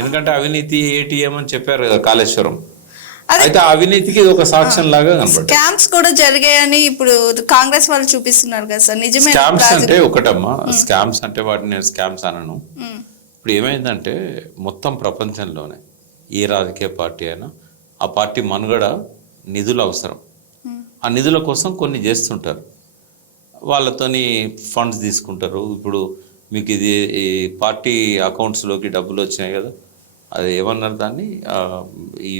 ఎందుకంటే అవినీతి ఏటీఎం అని చెప్పారు కదా కాళేశ్వరం, అయితే అవినీతికి ఒక సాక్ష్యం లాగా కనబడుతుంది. స్కామ్స్ కూడా జరిగాయని ఇప్పుడు కాంగ్రెస్ వాళ్ళు చూపిస్తున్నారు కదా సార్. నిజమే. స్కామ్స్ అంటే ఒకటమ్మా, స్కామ్స్ అంటే వాటిని నేను స్కామ్స్ అనను. ఇప్పుడు ఏమైందంటే మొత్తం ప్రపంచంలోనే ఏ రాజకీయ పార్టీ అయినా ఆ పార్టీ మనుగడ నిధులు అవసరం. ఆ నిధుల కోసం కొన్ని చేస్తుంటారు, వాళ్ళతోని ఫండ్స్ తీసుకుంటారు. ఇప్పుడు మీకు ఇది ఈ పార్టీ అకౌంట్స్లోకి డబ్బులు వచ్చినాయి కదా, అది ఏమన్నారు దాన్ని ఈ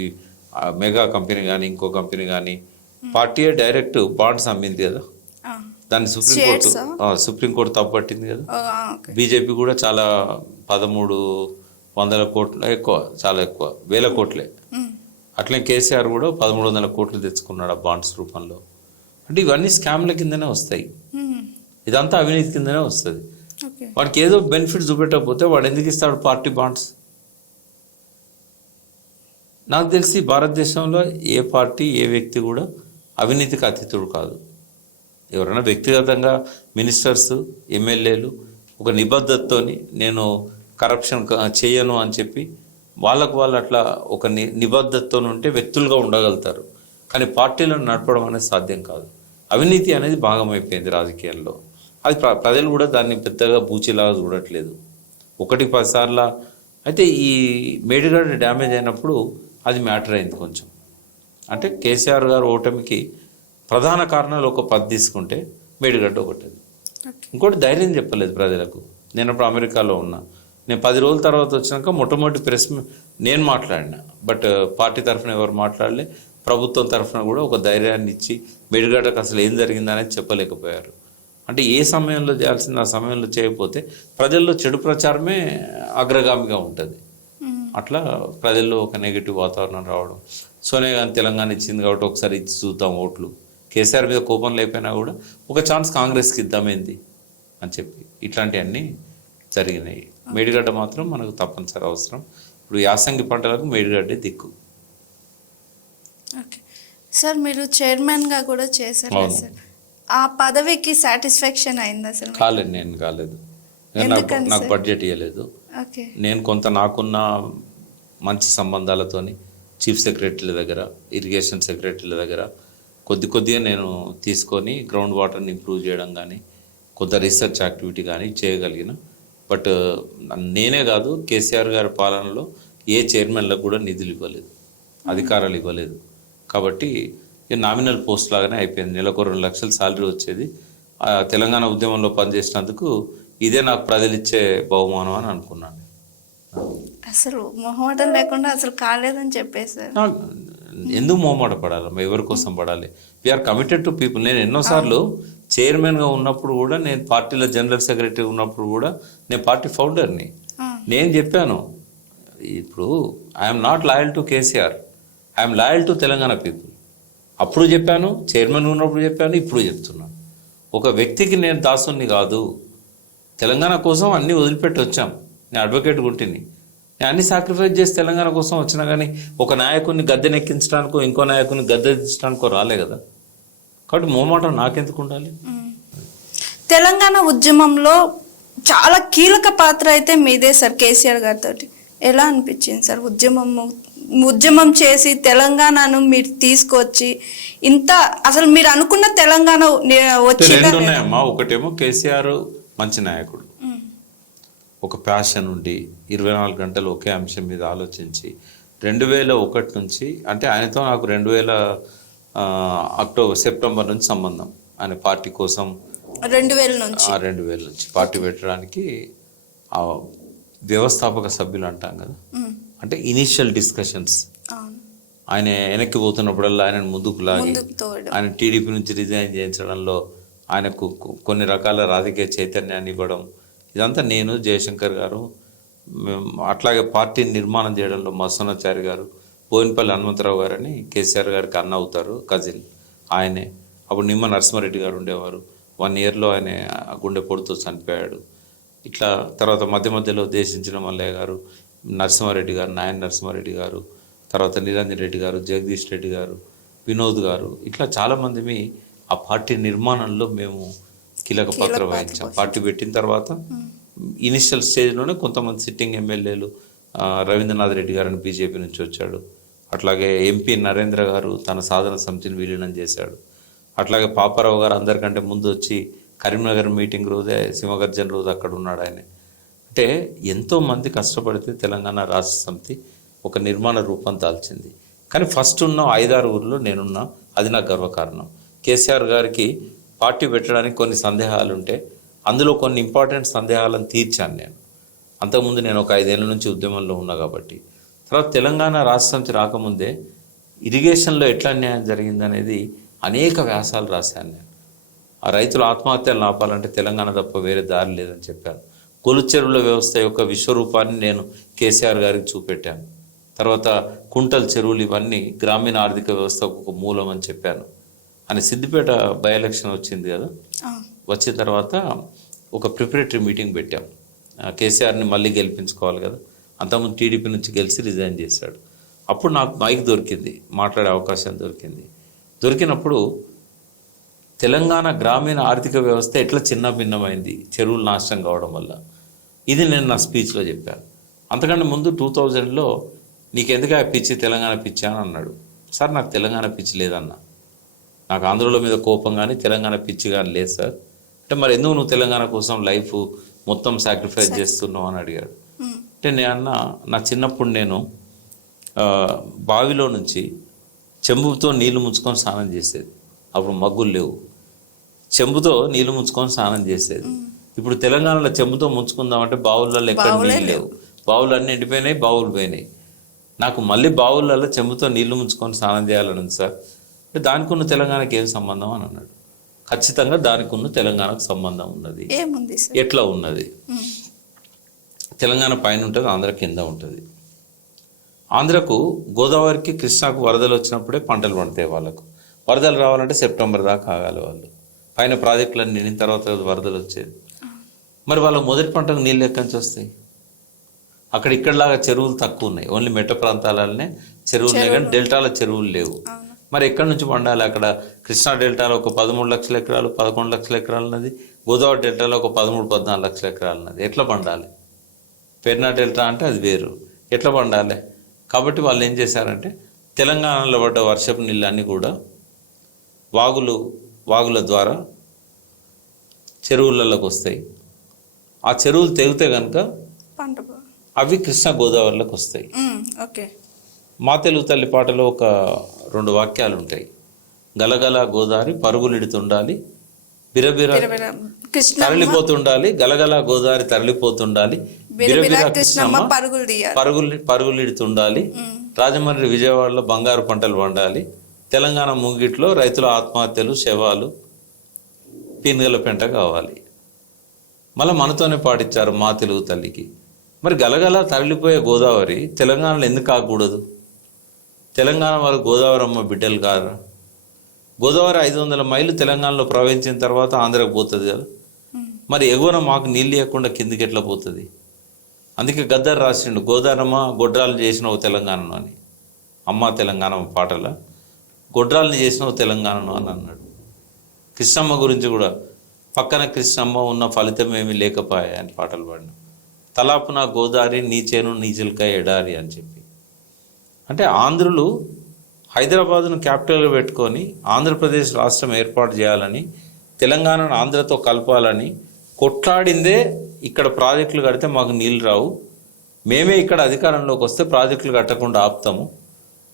మెగా కంపెనీ కానీ ఇంకో కంపెనీ కానీ పార్టీయే డైరెక్ట్ బాండ్స్ అమ్మింది కదా, దాన్ని సుప్రీంకోర్టు తప్పుపట్టింది కదా. బీజేపీ కూడా చాలా 1300 కోట్లు, ఎక్కువ, చాలా ఎక్కువ, 1000 కోట్లే. అట్లే కేసీఆర్ కూడా 1300 కోట్లు తెచ్చుకున్నాడు ఆ బాండ్స్ రూపంలో. అంటే ఇవన్నీ స్కామ్ల కిందనే వస్తాయి, ఇదంతా అవినీతి కిందనే వస్తుంది. వాడికి ఏదో బెనిఫిట్ చూపెట్టకపోతే వాడు ఎందుకు ఇస్తాడు పార్టీ బాండ్స్? నాకు తెలిసి భారతదేశంలో ఏ పార్టీ ఏ వ్యక్తి కూడా అవినీతికి అతీతుడు కాదు. ఎవరైనా వ్యక్తిగతంగా మినిస్టర్స్, ఎమ్మెల్యేలు ఒక నిబద్ధతతోని నేను కరప్షన్ చేయను అని చెప్పి వాళ్ళకు వాళ్ళు అట్లా ఒక నిబద్ధతతో ఉంటే వ్యక్తులుగా ఉండగలుగుతారు. కానీ పార్టీలను నడపడం అనేది సాధ్యం కాదు. అవినీతి అనేది భాగమైపోయింది రాజకీయాల్లో. అది ప్రజలు కూడా దాన్ని పెద్దగా బూచిలాగా చూడట్లేదు. 1-10 సార్లు అయితే ఈ మేడిగడ్డ డ్యామేజ్ అయినప్పుడు అది మ్యాటర్ అయింది కొంచెం. అంటే కేసీఆర్ గారు ఓటమికి ప్రధాన కారణాలు ఒక 10 తీసుకుంటే మేడిగడ్డ ఒకటి. ఇంకోటి ధైర్యం చెప్పలేదు ప్రజలకు. నేను అప్పుడు అమెరికాలో ఉన్నా, నేను 10 రోజుల తర్వాత వచ్చినాక మొట్టమొదటి ప్రెస్ నేను మాట్లాడినా. బట్ పార్టీ తరఫున ఎవరు మాట్లాడలే, ప్రభుత్వం తరఫున కూడా ఒక ధైర్యాన్ని ఇచ్చి మేడిగడ్డకు అసలు ఏం జరిగిందనేది చెప్పలేకపోయారు. అంటే ఏ సమయంలో చేయాల్సింది ఆ సమయంలో చేయకపోతే ప్రజల్లో చెడు ప్రచారమే అగ్రగామిగా ఉంటుంది. అట్లా ప్రజల్లో ఒక నెగిటివ్ వాతావరణం రావడం. సోనియా గాంధీ తెలంగాణ ఇచ్చింది కాబట్టి ఒకసారి ఇచ్చి చూద్దాం ఓట్లు, కేసీఆర్ మీద కోపం లేకపోయినా కూడా ఒక ఛాన్స్ కాంగ్రెస్కి ఇద్దామేంది అని చెప్పి ఇట్లాంటివన్నీ జరిగినాయి. మేడిగడ్డ మాత్రం మనకు తప్పనిసరి అవసరం. ఇప్పుడు యాసంగి పంటలకు మేడిగడ్డే దిక్కు. ఓకే సార్, మీరు చైర్మన్గా కూడా చేశారు సార్, ఆ పదవికి సాటిస్ఫాక్షన్ అయిందా సార్? కాలేదు, నేను కాలేదు. నాకు బడ్జెట్ ఇవ్వలేదు. నేను కొంత నాకున్న మంచి సంబంధాలతోని చీఫ్ సెక్రటరీల దగ్గర, ఇరిగేషన్ సెక్రటరీల దగ్గర కొద్దిగా నేను తీసుకొని గ్రౌండ్ వాటర్ని ఇంప్రూవ్ చేయడం కానీ కొంత రీసెర్చ్ యాక్టివిటీ కానీ చేయగలిగిన. బట్ నేనే కాదు, కేసీఆర్ గారి పాలనలో ఏ చైర్మన్లకు కూడా నిధులు ఇవ్వలేదు, అధికారాలు ఇవ్వలేదు. కాబట్టి నామినల్ పోస్ట్ లాగానే అయిపోయింది. నెలకు 2 లక్షల శాలరీ వచ్చేది. తెలంగాణ ఉద్యమంలో పనిచేసినందుకు ఇదే నాకు ప్రజలు ఇచ్చే బహుమానం అని అనుకున్నాను. అసలు మొహమాటం లేకుండా అసలు కాలేదని చెప్పేసారు. ఎందుకు మొహమాట పడాలి? ఎవరి కోసం పడాలి? We are committed to people. నేను ఎన్నోసార్లు చైర్మన్గా ఉన్నప్పుడు కూడా, నేను పార్టీలో జనరల్ సెక్రటరీ ఉన్నప్పుడు కూడా, నేను పార్టీ ఫౌండర్ని. నేను చెప్పాను, ఇప్పుడు I'm not loyal to KCR, I'm loyal to Telangana people. అప్పుడు చెప్పాను, చైర్మన్ ఉన్నప్పుడు చెప్పాను, ఇప్పుడు చెప్తున్నాను. ఒక వ్యక్తికి నేను దాసుని కాదు. తెలంగాణ కోసం అన్నీ వదిలిపెట్టి వచ్చాం. నేను అడ్వకేట్ గుంటిని, నేను అన్ని సాక్రిఫైస్ చేసి తెలంగాణ కోసం వచ్చినా కానీ ఒక నాయకుడిని గద్దెనెక్కించడానికో ఇంకో నాయకుడిని గద్దెదించడానికో రాలే కదా. కాబట్టి మోమాటం నాకెందుకు ఉండాలి? తెలంగాణ ఉద్యమంలో చాలా కీలక పాత్ర అయితే మీదే సార్, కేసీఆర్ గారితో. ఎలా అనిపించింది సార్ ఉద్యమం చేసి తెలంగాణను మీరు తీసుకొచ్చి ఇంత, అసలు మీరు అనుకున్న తెలంగాణ రెండు ఉన్నాయమ్మా. ఒకటేమో కేసీఆర్ మంచి నాయకుడు, ఒక ప్యాషన్ ఉండి 24 గంటలు ఒకే అంశం మీద ఆలోచించి 2001 నుంచి, అంటే ఆయనతో నాకు 2000 సెప్టెంబర్ నుంచి సంబంధం. ఆయన పార్టీ కోసం 2000 నుంచి పార్టీ పెట్టడానికి వ్యవస్థాపక సభ్యులు అంటాం కదా, అంటే ఇనిషియల్ డిస్కషన్స్. ఆయన వెనక్కి పోతున్నప్పుడల్లా ఆయన ముందుకు లాగి ఆయన టీడీపీ నుంచి రిజైన్ చేయించడంలో ఆయనకు కొన్ని రకాల రాజకీయ చైతన్యాన్ని ఇవ్వడం, ఇదంతా నేను, జయశంకర్ గారు, అట్లాగే పార్టీ నిర్మాణం చేయడంలో మత్స్యనాచారి గారు, బోయినపల్లి హనుమంతరావు గారు అని కేసీఆర్ గారికి అన్న అవుతారు, కజిన్ ఆయనే. అప్పుడు నిమ్మ నరసింహారెడ్డి గారు ఉండేవారు. 1 ఇయర్లో ఆయన గుండెపోటుతో చనిపోయాడు. ఇట్లా తర్వాత మధ్యలో దేశించిన మల్లయ్య గారు, నరసింహారెడ్డి గారు, నాయన నరసింహారెడ్డి గారు, తర్వాత నిరంజన్ రెడ్డి గారు, జగదీష్ రెడ్డి గారు, వినోద్ గారు, ఇట్లా చాలామంది ఆ పార్టీ నిర్మాణంలో మేము కీలక పాత్ర వహించాం. పార్టీ పెట్టిన తర్వాత ఇనిషియల్ స్టేజ్లోనే కొంతమంది సిట్టింగ్ ఎమ్మెల్యేలు, రవీంద్రనాథ్ రెడ్డి గారు అని బీజేపీ నుంచి వచ్చాడు. అట్లాగే ఎంపీ నరేంద్ర గారు తన సాధన సమితిని విలీనం చేశాడు. అట్లాగే పాపారావు గారు అందరికంటే ముందు వచ్చి కరీంనగర్ మీటింగ్ రోజే, సింహగర్జన రోజు అక్కడ ఉన్నాడు ఆయన. అంటే ఎంతోమంది కష్టపడితే తెలంగాణ రాష్ట్ర సమితి ఒక నిర్మాణ రూపం దాల్చింది. కానీ ఫస్ట్ ఉన్న 5-6 ఊర్లో నేనున్నా, అది నాకు గర్వకారణం. కేసీఆర్ గారికి పార్టీ పెట్టడానికి కొన్ని సందేహాలు ఉంటే అందులో కొన్ని ఇంపార్టెంట్ సందేహాలను తీర్చాను నేను. అంతకుముందు నేను ఒక 5 ఏళ్ళ నుంచి ఉద్యమంలో ఉన్నా కాబట్టి తర్వాత తెలంగాణ రాష్ట్రం రాకముందే ఇరిగేషన్లో ఎట్లా అన్యాయం జరిగిందనేది అనేక వ్యాసాలు రాశాను నేను. ఆ రైతుల ఆత్మహత్యలు ఆపాలంటే తెలంగాణ తప్ప వేరే దారి లేదని చెప్పాను. కొలుచెరువుల వ్యవస్థ యొక్క విశ్వరూపాన్ని నేను కేసీఆర్ గారికి చూపెట్టాను. తర్వాత కుంటల్ చెరువులు ఇవన్నీ గ్రామీణ ఆర్థిక వ్యవస్థకు ఒక మూలం అని చెప్పాను. అని సిద్దిపేట బై ఎలక్షన్ వచ్చింది కదా, వచ్చిన తర్వాత ఒక ప్రిపరేటరీ మీటింగ్ పెట్టాం. కేసీఆర్ని మళ్ళీ గెలిపించుకోవాలి కదా, అంతకుముందు టీడీపీ నుంచి గెలిచి రిజైన్ చేశాడు. అప్పుడు నాకు మైక్ దొరికింది, మాట్లాడే అవకాశం దొరికింది. దొరికినప్పుడు తెలంగాణ గ్రామీణ ఆర్థిక వ్యవస్థ ఎట్లా చిన్న భిన్నమైంది చెరువులు నాశనం కావడం వల్ల, ఇది నేను నా స్పీచ్లో చెప్పాను. అంతకంటే ముందు 2000లో నీకెందుకు ఆ పిచ్చి తెలంగాణ పిచ్చి అని అన్నాడు. సార్ నాకు తెలంగాణ పిచ్చి లేదన్నా, నాకు ఆంధ్రుల మీద కోపం కానీ తెలంగాణ పిచ్చి కానీ లేదు సార్. అంటే మరి ఎందుకు నువ్వు తెలంగాణ కోసం లైఫ్ మొత్తం సాక్రిఫైస్ చేస్తున్నావు అని అడిగాడు. అంటే నేను అన్న, నా చిన్నప్పుడు నేను బావిలో నుంచి చెంబుతో నీళ్లు ముంచుకొని స్నానం చేసేది. అప్పుడు మగ్గులు లేవు, చెంబుతో నీళ్లు ముంచుకొని స్నానం చేసేది. ఇప్పుడు తెలంగాణలో చెంబుతో ముంచుకుందామంటే బావులలో ఎక్కడ నీళ్ళు లేవు, బావులు అన్నీ ఎండిపోయినాయి, బావులు పోయినాయి. నాకు మళ్ళీ బావులలో చెంబుతో నీళ్లు ముంచుకొని స్నానం చేయాలని ఉంది సార్. అంటే దానికి ఉన్న తెలంగాణకి ఏం సంబంధం అని అన్నాడు. ఖచ్చితంగా దానికి ఉన్న తెలంగాణకు సంబంధం ఉన్నది. ఎట్లా ఉన్నది? తెలంగాణ పైన ఉంటుంది, ఆంధ్ర కింద ఉంటుంది. ఆంధ్రకు గోదావరికి కృష్ణాకు వరదలు వచ్చినప్పుడే పంటలు పండుతాయి. వాళ్ళకు వరదలు రావాలంటే సెప్టెంబర్ దాకా ఆగాలి. వాళ్ళు పైన ప్రాజెక్టులన్నీ నిండిన తర్వాత వరదలు వచ్చేది. మరి వాళ్ళ మొదటి పంటకు నీళ్ళు ఎక్కడి నుంచి వస్తాయి? అక్కడ ఇక్కడలాగా చెరువులు తక్కువ ఉన్నాయి, ఓన్లీ మెట్ట ప్రాంతాలనే చెరువులు ఉన్నాయి, కానీ డెల్టాల చెరువులు లేవు. మరి ఎక్కడి నుంచి పండాలి? అక్కడ కృష్ణా డెల్టాలో ఒక 13 లక్షల ఎకరాలు 11 లక్షల ఎకరాలు ఉన్నది, గోదావరి డెల్టాలో ఒక 13-14 లక్షల ఎకరాలు ఉన్నది. ఎట్లా పండాలి? పెన్నా డెల్టా అంటే అది వేరు, ఎట్లా పండాలి? కాబట్టి వాళ్ళు ఏం చేశారంటే తెలంగాణలో పడ్డ వర్షపు నీళ్ళన్నీ కూడా వాగుల ద్వారా చెరువులలోకి వస్తాయి. ఆ చెరువులు తెగితే కనుక అవి కృష్ణా గోదావరిలోకి వస్తాయి. మా తెలుగు తల్లి పాటలో ఒక 2 వాక్యాలు ఉంటాయి. గలగల గోదావరి పరుగులిడుతుండాలి, బిరబిర తరలిపోతుండాలి, గలగల గోదావరి తరలిపోతుండాలి, బిరబిర కృష్ణమ్మ పరుగులిడుతుండాలి, రాజమండ్రి విజయవాడలో బంగారు పంటలు పండాలి, తెలంగాణ ముంగిట్లో రైతుల ఆత్మహత్యలు శవాలు పీనుగల పెంట కావాలి. మళ్ళీ మనతోనే పాటించారు మా తెలుగు తల్లికి. మరి గలగల తరలిపోయే గోదావరి తెలంగాణలో ఎందుకు ఆగకూడదు? తెలంగాణ వాళ్ళు గోదావరి అమ్మ బిడ్డలు కాదు. గోదావరి 500 మైళ్ళు తెలంగాణలో ప్రవహించిన తర్వాత ఆంధ్రకు పోతుంది కదా, మరి ఎగువన మాకు నీళ్ళు ఇవ్వకుండా కిందికి ఎట్లా పోతుంది? అందుకే గద్దర్ రాసిండు, గోదావరమ్మ గొడ్రాలు చేసినవు తెలంగాణను అని. అమ్మ తెలంగాణ పాటల గొడ్రాలని చేసినవు తెలంగాణను అని అన్నాడు. కృష్ణమ్మ గురించి కూడా పక్కన కృష్ణమ్మ ఉన్న ఫలితం ఏమీ లేకపోయా అని పాటలు పాడిన. తలాపున గోదావరి నీచేను నీచిల్క ఎడారి అని చెప్పి. అంటే ఆంధ్రులు హైదరాబాదును క్యాపిటల్గా పెట్టుకొని ఆంధ్రప్రదేశ్ రాష్ట్రం ఏర్పాటు చేయాలని, తెలంగాణను ఆంధ్రతో కలపాలని కొట్లాడిందే. ఇక్కడ ప్రాజెక్టులు కడితే మాకు నీళ్ళు రావు, మేమే ఇక్కడ అధికారంలోకి వస్తే ప్రాజెక్టులు కట్టకుండా ఆపుతాము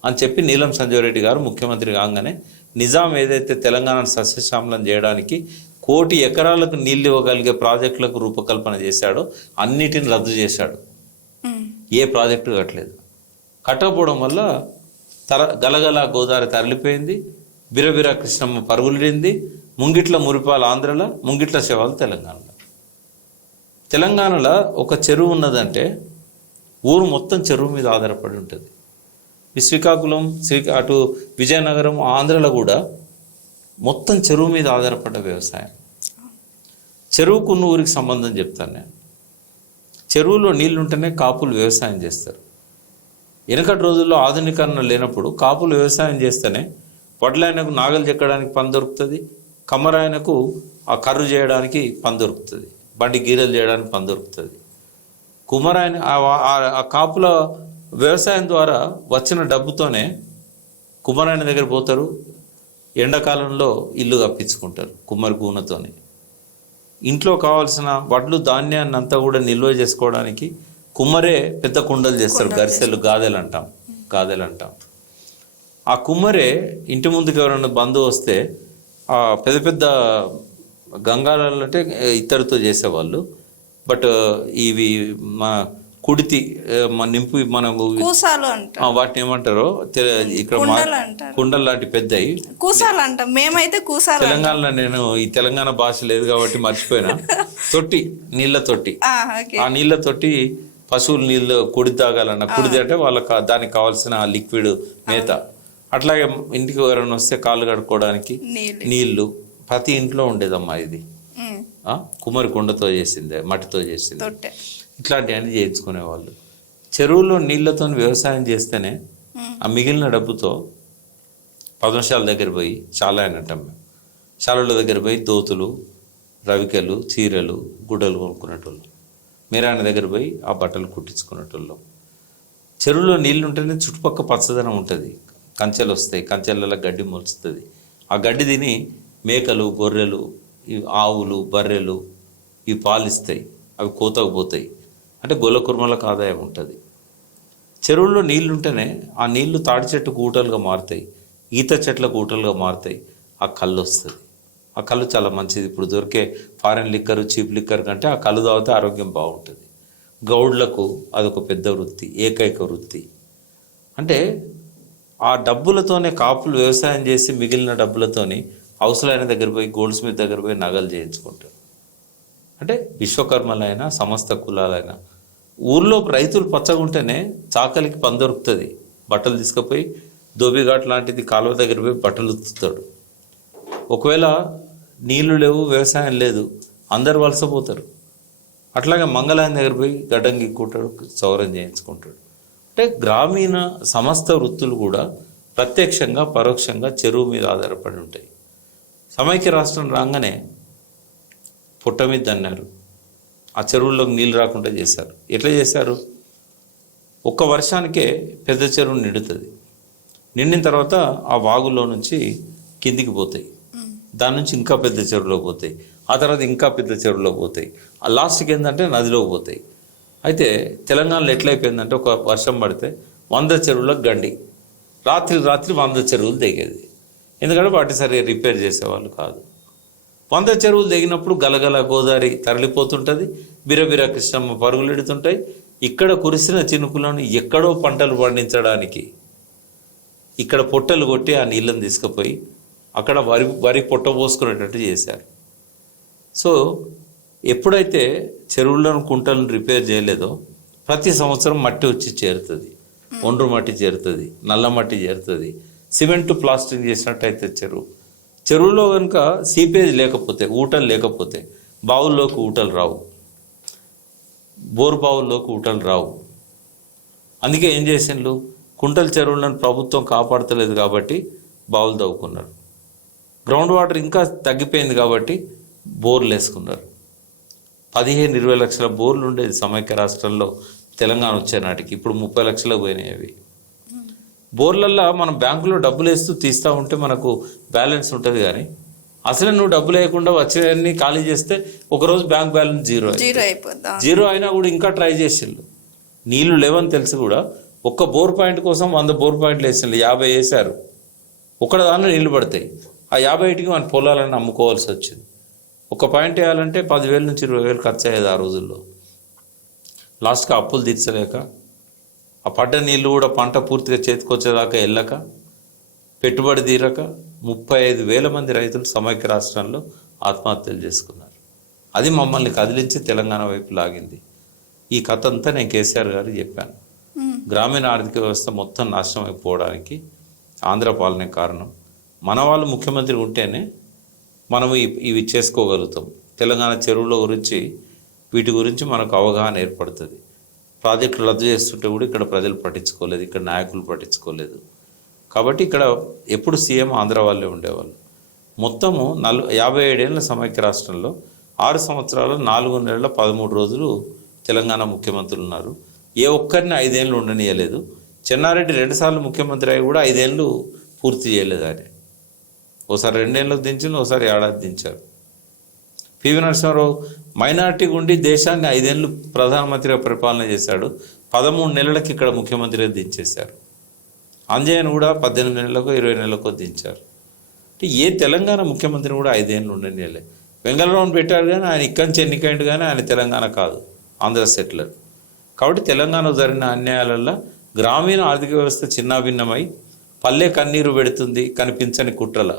అని చెప్పి నీలం సంజయ్ రెడ్డి గారు ముఖ్యమంత్రి కాగానే నిజాం ఏదైతే తెలంగాణను సస్యశ్యామలం చేయడానికి 1 కోటి ఎకరాలకు నీళ్ళు ఇవ్వగలిగే ప్రాజెక్టులకు రూపకల్పన చేశాడో అన్నిటిని రద్దు చేశాడు. ఏ ప్రాజెక్టు కట్టలేదు. కట్టకపోవడం వల్ల గలగల గోదావరి తరలిపోయింది, బిరబిర కృష్ణమ్మ పరుగులిడింది, ముంగిట్ల మురిపాలు ఆంధ్రలో, ముంగిట్ల శవాలు తెలంగాణలో. తెలంగాణలో ఒక చెరువు ఉన్నదంటే ఊరు మొత్తం చెరువు మీద ఆధారపడి ఉంటుంది. ఈ శ్రీకాకుళం అటు విజయనగరం ఆంధ్రలో కూడా మొత్తం చెరువు మీద ఆధారపడ్డ వ్యవసాయం. చెరువుకున్న ఊరికి సంబంధం చెప్తాను నేను. చెరువులో నీళ్ళు ఉంటేనే కాపులు వ్యవసాయం చేస్తారు. వెనకటి రోజుల్లో ఆధునీకరణ లేనప్పుడు కాపులు వ్యవసాయం చేస్తేనే వడ్లాయనకు నాగలు చెక్కడానికి పని దొరుకుతుంది, కమ్మరాయనకు ఆ కర్రు చేయడానికి పని దొరుకుతుంది, బండి గీరలు చేయడానికి పని దొరుకుతుంది. కుమ్మరాయన ఆ కాపుల వ్యవసాయం ద్వారా వచ్చిన డబ్బుతోనే కుమ్మరాయన దగ్గర పోతారు, ఎండాకాలంలో ఇల్లు కప్పించుకుంటారు కుమ్మరి కూనతోనే. ఇంట్లో కావాల్సిన వడ్లు ధాన్యాన్ని అంతా కూడా నిల్వ చేసుకోవడానికి కుమ్మరే పెద్ద కుండలు చేస్తారు, గరిసెలు గాదెలు అంటాం. ఆ కుమ్మరే ఇంటి ముందుకు ఎవరైనా బంధువు వస్తే ఆ పెద్ద పెద్ద గంగాలు అంటే ఇత్తడితో చేసేవాళ్ళు. బట్ ఇవి మా కుడితి నింపి మనం కూసాలు అంటారు, వాటిని ఏమంటారో ఇక్కడ కుండలు అంటారు, కుండలు లాంటి పెద్దవి కూసాలు అంటాం, మేమైతే కూసాలు. తెలంగాణలో నేను ఈ తెలంగాణ భాష లేదు కాబట్టి మర్చిపోయినా. తొట్టి, నీళ్ళ తొట్టి. ఆ నీళ్ళ తొట్టి పశువులు నీళ్ళు కుడి తాగాలన్న, కుడిది అంటే వాళ్ళకి దానికి కావాల్సిన లిక్విడ్ మేత. అట్లాగే ఇంటికి ఎవరైనా వస్తే కాళ్ళు కడుక్కోవడానికి నీళ్లు ప్రతి ఇంట్లో ఉండేదమ్మా. ఇది కుమ్మరి కుండతో చేసిందే, మట్టితో చేసింది. ఇట్లాంటివన్నీ చేయించుకునేవాళ్ళు. చెరువుల్లో నీళ్లతో వ్యవసాయం చేస్తేనే ఆ మిగిలిన డబ్బుతో పద్మశాల దగ్గర పోయి, చాలా అయినట్టం మేము శాలల దగ్గర పోయి దోతులు, రవికెలు, చీరలు, గుడ్డలు కొనుక్కునేటోళ్ళు. మీరాయన దగ్గర పోయి ఆ బట్టలు కుట్టించుకునేటోళ్ళు. చెరువులో నీళ్ళు ఉంటేనే చుట్టుపక్కల పచ్చదనం ఉంటుంది, కంచెలు వస్తాయి, కంచెలలో గడ్డి మొలుస్తుంది. ఆ గడ్డి తిని మేకలు, గొర్రెలు, ఈ ఆవులు, బర్రెలు ఇవి పాలిస్తాయి, అవి కోతకు పోతాయి. అంటే గొల్ల కుర్మలకు ఆదాయం ఉంటుంది. చెరువుల్లో నీళ్ళు ఉంటేనే ఆ నీళ్లు తాడి చెట్టు కూటలుగా మారుతాయి, ఈత చెట్ల కూటలుగా మారుతాయి. ఆ కళ్ళు వస్తుంది. ఆ కళ్ళు చాలా మంచిది. ఇప్పుడు దొరికే ఫారెన్ లిక్కర్, చీప్ లిక్కర్ కంటే ఆ కళ్ళు తాగితే ఆరోగ్యం బాగుంటుంది. గౌడ్లకు అదొక పెద్ద వృత్తి, ఏకైక వృత్తి. అంటే ఆ డబ్బులతోనే కాపులు వ్యవసాయం చేసి మిగిలిన డబ్బులతోని అవసరమైన దగ్గర పోయి, గోల్డ్ స్మిత్ దగ్గర పోయి నగలు చేయించుకుంటారు. అంటే విశ్వకర్మలైనా సమస్త కులాలైనా ఊర్లో రైతులు పచ్చగా ఉంటేనే చాకలికి పని దొరుకుతుంది. బట్టలు తీసుకుపోయి దోబిఘాట్ లాంటిది కాలువ దగ్గర పోయి బట్టలు ఉతుకుతాడు. ఒకవేళ నీళ్లు లేవు, వ్యవసాయం లేదు, అందరు వలసపోతారు. అట్లాగే మంగళాయన దగ్గర పోయి గడ్డం గిక్కుంటాడు, సౌరం చేయించుకుంటాడు. అంటే గ్రామీణ సమస్త వృత్తులు కూడా ప్రత్యక్షంగా పరోక్షంగా చెరువు మీద ఆధారపడి ఉంటాయి. సమైక్య రాష్ట్రం రాగానే పుట్ట మీద దన్నారు, ఆ చెరువుల్లోకి నీళ్ళు రాకుండా చేశారు. ఎట్లా చేశారు? ఒక్క వర్షానికే పెద్ద చెరువు నిండుతుంది. నిండిన తర్వాత ఆ వాగులో నుంచి కిందికి పోతాయి, దాని నుంచి ఇంకా పెద్ద చెరువులోకి పోతాయి, ఆ తర్వాత ఇంకా పెద్ద చెరువులోకి పోతాయి, ఆ లాస్ట్కి ఏంటంటే నదిలోకి పోతాయి. అయితే తెలంగాణలో ఎట్లయిపోయిందంటే ఒక వర్షం పడితే 100 చెరువులకు గండి, రాత్రి 100 చెరువులు దిగేది. ఎందుకంటే వాటి సరిగా రిపేర్ చేసేవాళ్ళు కాదు. 100 చెరువులు దిగినప్పుడు గలగల గోదావరి తరలిపోతుంటుంది, బిరబిర కృష్ణమ్మ పరుగులెడుతుంటాయి. ఇక్కడ కురిసిన చినుకులను ఎక్కడో పంటలు పండించడానికి ఇక్కడ పొట్టలు కొట్టి ఆ నీళ్ళని తీసుకుపోయి అక్కడ వరి పొట్ట పోసుకునేటట్టు చేశారు. సో ఎప్పుడైతే చెరువులను, కుంటలను రిపేర్ చేయలేదో ప్రతి సంవత్సరం మట్టి వచ్చి చేరుతుంది, ఒండ్రు మట్టి చేరుతుంది, నల్ల మట్టి చేరుతుంది. సిమెంట్ ప్లాస్టింగ్ చేసినట్టయితే చెరువులో కనుక సీపేజ్ లేకపోతే, ఊటలు లేకపోతే బావుల్లోకి ఊటలు రావు, బోరు బావుల్లోకి ఊటలు రావు. అందుకే ఏం చేసిండ్రు, కుంటల చెరువులను ప్రభుత్వం కాపాడతలేదు కాబట్టి బావులు తవ్వుకున్నారు. గ్రౌండ్ వాటర్ ఇంకా తగ్గిపోయింది కాబట్టి బోర్లు వేసుకున్నారు. 15-20 లక్షల బోర్లు ఉండేది సమైక్య రాష్ట్రంలో తెలంగాణ వచ్చే నాటికి. ఇప్పుడు 30 లక్షలకు పోయినాయి అవి. బోర్లల్లో మనం బ్యాంకులో డబ్బులు వేస్తూ తీస్తూ ఉంటే మనకు బ్యాలెన్స్ ఉంటుంది, కానీ అసలు నువ్వు డబ్బులు వేయకుండా వచ్చేవన్నీ ఖాళీ చేస్తే ఒకరోజు బ్యాంక్ బ్యాలెన్స్ జీరో అయినా కూడా ఇంకా ట్రై చేసిండ్రు. నీళ్లు లేవని తెలిసి కూడా ఒక్క బోర్ పాయింట్ కోసం 100 బోర్ పాయింట్లు వేసిండ్రు, 50 వేశారు. ఒక్కడ దానిలో నీళ్లు పడతాయి. ఆ 50కి మన పొలాలను అమ్ముకోవాల్సి వచ్చింది. ఒక పాయింట్ వేయాలంటే 10,000 నుంచి 20,000 ఖర్చు అయ్యేది ఆ రోజుల్లో. లాస్ట్గా అప్పులు తీర్చలేక, ఆ పడ్డ నీళ్ళు కూడా పంట పూర్తిగా చేతికొచ్చేదాకా వెళ్ళక, పెట్టుబడి తీరక 35,000 మంది రైతులు సమైక్య రాష్ట్రంలో ఆత్మహత్యలు చేసుకున్నారు. అది మమ్మల్ని కదిలించి తెలంగాణ వైపు లాగింది. ఈ కథ అంతా నేను కేసీఆర్ గారు చెప్పాను. గ్రామీణ ఆర్థిక వ్యవస్థ మొత్తం నాశనం అయిపోవడానికి ఆంధ్ర పాలనే కారణం. మన వాళ్ళు ముఖ్యమంత్రి ఉంటేనే మనం ఇవి చేసుకోగలుగుతాం. తెలంగాణ చెరువుల గురించి, వీటి గురించి మనకు అవగాహన ఏర్పడుతుంది. ప్రాజెక్టులు రద్దు చేస్తుంటే కూడా ఇక్కడ ప్రజలు పట్టించుకోలేదు, ఇక్కడ నాయకులు పట్టించుకోలేదు. కాబట్టి ఇక్కడ ఎప్పుడు సీఎం ఆంధ్ర వాళ్ళే ఉండేవాళ్ళు. మొత్తము 57 ఏళ్ళ సమైక్య రాష్ట్రంలో 6 సంవత్సరాలు 4 నెలల 13 రోజులు తెలంగాణ ముఖ్యమంత్రులు ఉన్నారు. ఏ ఒక్కరిని 5 ఏళ్ళు ఉండనియలేదు. చెన్నారెడ్డి 2 సార్లు ముఖ్యమంత్రి అయి కూడా 5 ఏళ్ళు పూర్తి చేయలేదు. ఆయన ఓసారి 2 ఏళ్ళకు దించింది, ఓసారి ఏడాది దించారు. పివి నరసింహారావు మైనార్టీ ఉండి దేశాన్ని 5 ఏళ్ళు ప్రధానమంత్రిగా పరిపాలన చేశాడు. 13 నెలలకి ఇక్కడ ముఖ్యమంత్రిగా దించేశారు. అంజయ్యను కూడా 18 నెలలకు 20 నెలలకు దించారు. అంటే ఏ తెలంగాణ ముఖ్యమంత్రిని కూడా 5 ఏళ్ళు ఉండనియలే. వెంగళరావుని పెట్టారు కానీ ఆయన ఇక్కడి నుంచి ఎన్నికైండు, కానీ ఆయన తెలంగాణ కాదు, ఆంధ్ర సెటిలర్. కాబట్టి తెలంగాణలో జరిగిన అన్యాయాలలో గ్రామీణ ఆర్థిక వ్యవస్థ చిన్నాభిన్నమై పల్లె కన్నీరు పెడుతుంది కనిపించని కుట్రల.